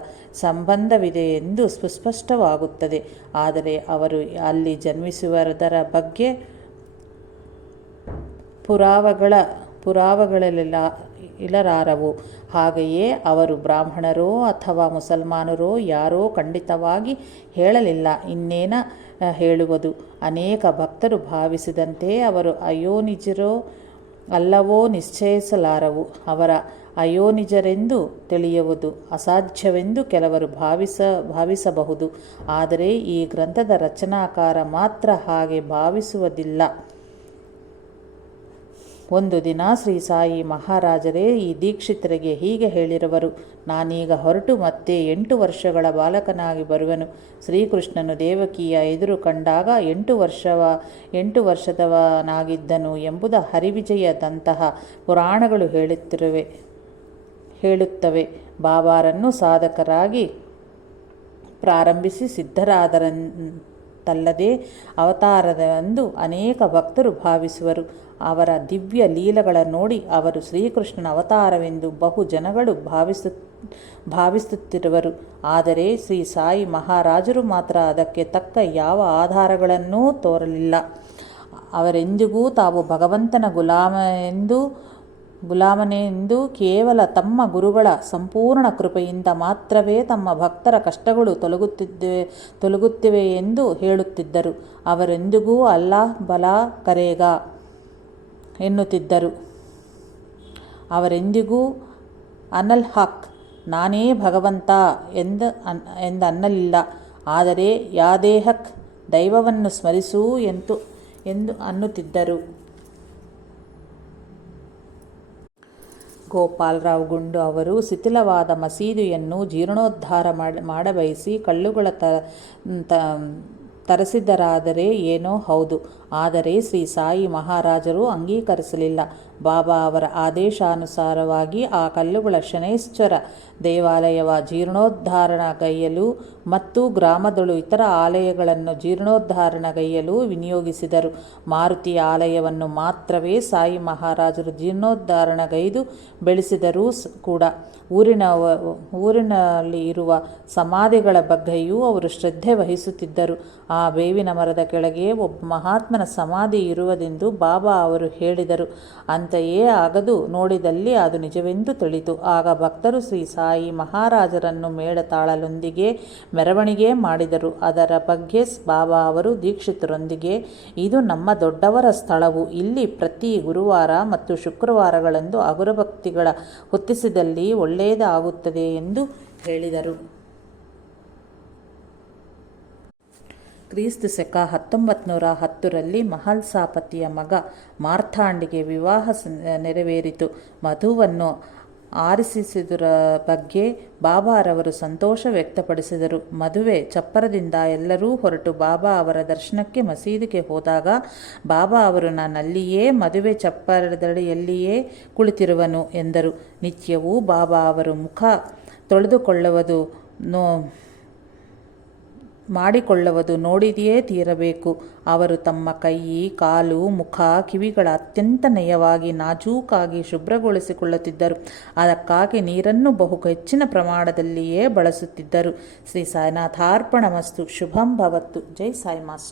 ಸಂಬಂಧವಿದೆ ಎಂದು ಸುಸ್ಪಷ್ಟವಾಗುತ್ತದೆ. ಆದರೆ ಅವರು ಅಲ್ಲಿ ಜನ್ಮಿಸುವುದರ ಬಗ್ಗೆ ಪುರಾವೆಗಳಿಲ್ಲರಾರವು. ಹಾಗೆಯೇ ಅವರು ಬ್ರಾಹ್ಮಣರೋ ಅಥವಾ ಮುಸಲ್ಮಾನರೋ ಯಾರೋ ಖಂಡಿತವಾಗಿ ಹೇಳಲಿಲ್ಲ. ಇನ್ನೇನ ಹೇಳುವುದು? ಅನೇಕ ಭಕ್ತರು ಭಾವಿಸಿದಂತೆ ಅವರು ಅಯೋನಿಜರೋ ಅಲ್ಲವೋ ನಿಶ್ಚಯಿಸಲಾರವು. ಅವರ ಅಯೋನಿಜರೆಂದು ತಿಳಿಯುವುದು ಅಸಾಧ್ಯವೆಂದು ಕೆಲವರು ಭಾವಿಸಬಹುದು. ಆದರೆ ಈ ಗ್ರಂಥದ ರಚನಾಕಾರ ಮಾತ್ರ ಹಾಗೆ ಭಾವಿಸುವುದಿಲ್ಲ. ಒಂದು ದಿನ ಶ್ರೀ ಸಾಯಿ ಮಹಾರಾಜರೇ ಈ ದೀಕ್ಷಿತರಿಗೆ ಹೀಗೆ ಹೇಳಿರುವರು: ನಾನೀಗ ಹೊರಟು ಮತ್ತೆ 8 ವರ್ಷಗಳ ಬಾಲಕನಾಗಿ ಬರುವೆನು. ಶ್ರೀಕೃಷ್ಣನು ದೇವಕಿಯ ಎದುರು ಕಂಡಾಗ 8 ವರ್ಷದವನಾಗಿದ್ದನು ಎಂಬುದ ಹರಿವಿಜಯದಂತಹ ಪುರಾಣಗಳು ಹೇಳುತ್ತವೆ. ಬಾಬಾರನ್ನು ಸಾಧಕರಾಗಿ ಪ್ರಾರಂಭಿಸಿ ಸಿದ್ಧರಾದರಂತಲ್ಲದೆ ಅವತಾರವೆಂದು ಅನೇಕ ಭಕ್ತರು ಭಾವಿಸುವರು. ಅವರ ದಿವ್ಯ ಲೀಲೆಗಳ ನೋಡಿ ಅವರು ಶ್ರೀಕೃಷ್ಣನ ಅವತಾರವೆಂದು ಬಹು ಜನಗಳು ಭಾವಿಸುತ್ತಿರುವರು. ಆದರೆ ಶ್ರೀ ಸಾಯಿ ಮಹಾರಾಜರು ಮಾತ್ರ ಅದಕ್ಕೆ ತಕ್ಕ ಯಾವ ಆಧಾರಗಳನ್ನೂ ತೋರಲಿಲ್ಲ. ಅವರೆಂದಿಗೂ ತಾವು ಭಗವಂತನ ಗುಲಾಮನೆಂದು ಕೇವಲ ತಮ್ಮ ಗುರುಗಳ ಸಂಪೂರ್ಣ ಕೃಪೆಯಿಂದ ಮಾತ್ರವೇ ತಮ್ಮ ಭಕ್ತರ ಕಷ್ಟಗಳು ತೊಲಗುತ್ತಿವೆ ಎಂದು ಹೇಳುತ್ತಿದ್ದರು. ಅವರೆಂದಿಗೂ ಅಲ್ಲಾಹ್ ಬಲಾ ಕರೇಗಾ ಎನ್ನುತ್ತಿದ್ದರು. ಅವರೆಂದಿಗೂ ಅನಲ್ ಹಕ್, ನಾನೇ ಭಗವಂತ ಎಂದನ್ನಲಿಲ್ಲ. ಆದರೆ ಯಾದೇಹಕ್ ದೈವವನ್ನು ಸ್ಮರಿಸು ಎಂದು ಅನ್ನುತ್ತಿದ್ದರು. ಗೋಪಾಲರಾವ್ ಗುಂಡು ಅವರು ಶಿಥಿಲವಾದ ಮಸೀದಿಯನ್ನು ಜೀರ್ಣೋದ್ಧಾರ ಮಾಡಬಯಸಿ ಕಲ್ಲುಗಳ ತರಿಸಿದರಾದರೆ ಏನೋ ಹೌದು. ಆದರೆ ಶ್ರೀ ಸಾಯಿ ಮಹಾರಾಜರು ಅಂಗೀಕರಿಸಲಿಲ್ಲ. ಬಾಬಾ ಅವರ ಆದೇಶಾನುಸಾರವಾಗಿ ಆ ಕಲ್ಲುಗಳ ಶನೈಶ್ಚರ ದೇವಾಲಯವ ಜೀರ್ಣೋದ್ಧಾರಣಗೈಯಲು ಮತ್ತು ಗ್ರಾಮದಳು ಇತರ ಆಲಯಗಳನ್ನು ಜೀರ್ಣೋದ್ಧಾರಣಗೈಯಲು ವಿನಿಯೋಗಿಸಿದರು. ಮಾರುತಿಯ ಆಲಯವನ್ನು ಮಾತ್ರವೇ ಸಾಯಿ ಮಹಾರಾಜರು ಜೀರ್ಣೋದ್ಧಾರಣಗೈದು ಬೆಳೆಸಿದರೂ ಕೂಡ ಊರಿನಲ್ಲಿ ಇರುವ ಸಮಾಧಿಗಳ ಬಗ್ಗೆಯೂ ಅವರು ಶ್ರದ್ಧೆ ವಹಿಸುತ್ತಿದ್ದರು. ಆ ಬೇವಿನ ಮರದ ಕೆಳಗೆ ಒಬ್ಬ ಮಹಾತ್ಮನ ಸಮಾಧಿ ಇರುವುದೆಂದು ಬಾಬಾ ಅವರು ಹೇಳಿದರು. ಅಂತೆಯೇ ಆಗದು. ನೋಡಿದಲ್ಲಿ ಅದು ನಿಜವೆಂದು ತಿಳಿತು. ಆಗ ಭಕ್ತರು ಶ್ರೀ ಸಾಯಿ ಮಹಾರಾಜರನ್ನು ಮೇಳತಾಳದೊಂದಿಗೆ ಮೆರವಣಿಗೆ ಮಾಡಿದರು. ಅದರ ಬಗ್ಗೆ ಬಾಬಾ ಅವರು ದೀಕ್ಷಿತರೊಂದಿಗೆ, ಇದು ನಮ್ಮ ದೊಡ್ಡವರ ಸ್ಥಳವು. ಇಲ್ಲಿ ಪ್ರತಿ ಗುರುವಾರ ಮತ್ತು ಶುಕ್ರವಾರಗಳಂದು ಅಗುರಭಕ್ತಿಗಳ ಹೊತ್ತಿಸಿದಲ್ಲಿ ಒಳ್ಳೆಯದಾಗುತ್ತದೆ ಎಂದು ಹೇಳಿದರು. ಕ್ರಿಸ್ತ ಶಕ 1910ರಲ್ಲಿ ಮಹಲ್ಸಾಪತಿಯ ಮಗ ಮಾರ್ಥಾಂಡಿಗೆ ವಿವಾಹ ನೆರವೇರಿತು. ಮಧುವನ್ನು ಆರಿಸಿದುದರ ಬಗ್ಗೆ ಬಾಬಾರವರು ಸಂತೋಷ ವ್ಯಕ್ತಪಡಿಸಿದರು. ಮದುವೆ ಚಪ್ಪರದಿಂದ ಎಲ್ಲರೂ ಹೊರಟು ಬಾಬಾ ಅವರ ದರ್ಶನಕ್ಕೆ ಮಸೀದಿಗೆ ಹೋದಾಗ ಬಾಬಾ ಅವರು, ನಾನಲ್ಲಿಯೇ ಮದುವೆ ಚಪ್ಪರದಡಿಯಲ್ಲಿಯೇ ಕುಳಿತಿರುವನು ಎಂದರು. ನಿತ್ಯವೂ ಬಾಬಾ ಅವರು ಮುಖ ಮಾಡಿಕೊಳ್ಳುವುದು ನೋಡಿಯೇ ತೀರಬೇಕು. ಅವರು ತಮ್ಮ ಕೈ, ಕಾಲು, ಮುಖ, ಕಿವಿಗಳ ಅತ್ಯಂತ ನಯವಾಗಿ ನಾಜೂಕಾಗಿ ಶುಭ್ರಗೊಳಿಸಿಕೊಳ್ಳುತ್ತಿದ್ದರು. ಅದಕ್ಕಾಗಿ ನೀರನ್ನು ಬಹು ಹೆಚ್ಚಿನ ಪ್ರಮಾಣದಲ್ಲಿಯೇ ಬಳಸುತ್ತಿದ್ದರು. ಶ್ರೀ ಸಾಯಿನಾಥಾರ್ಪಣಮಸ್ತು. ಶುಭಂ ಭವತ್ತು. ಜೈ ಸಾಯಿ ಮಾಸ್ಟರ್.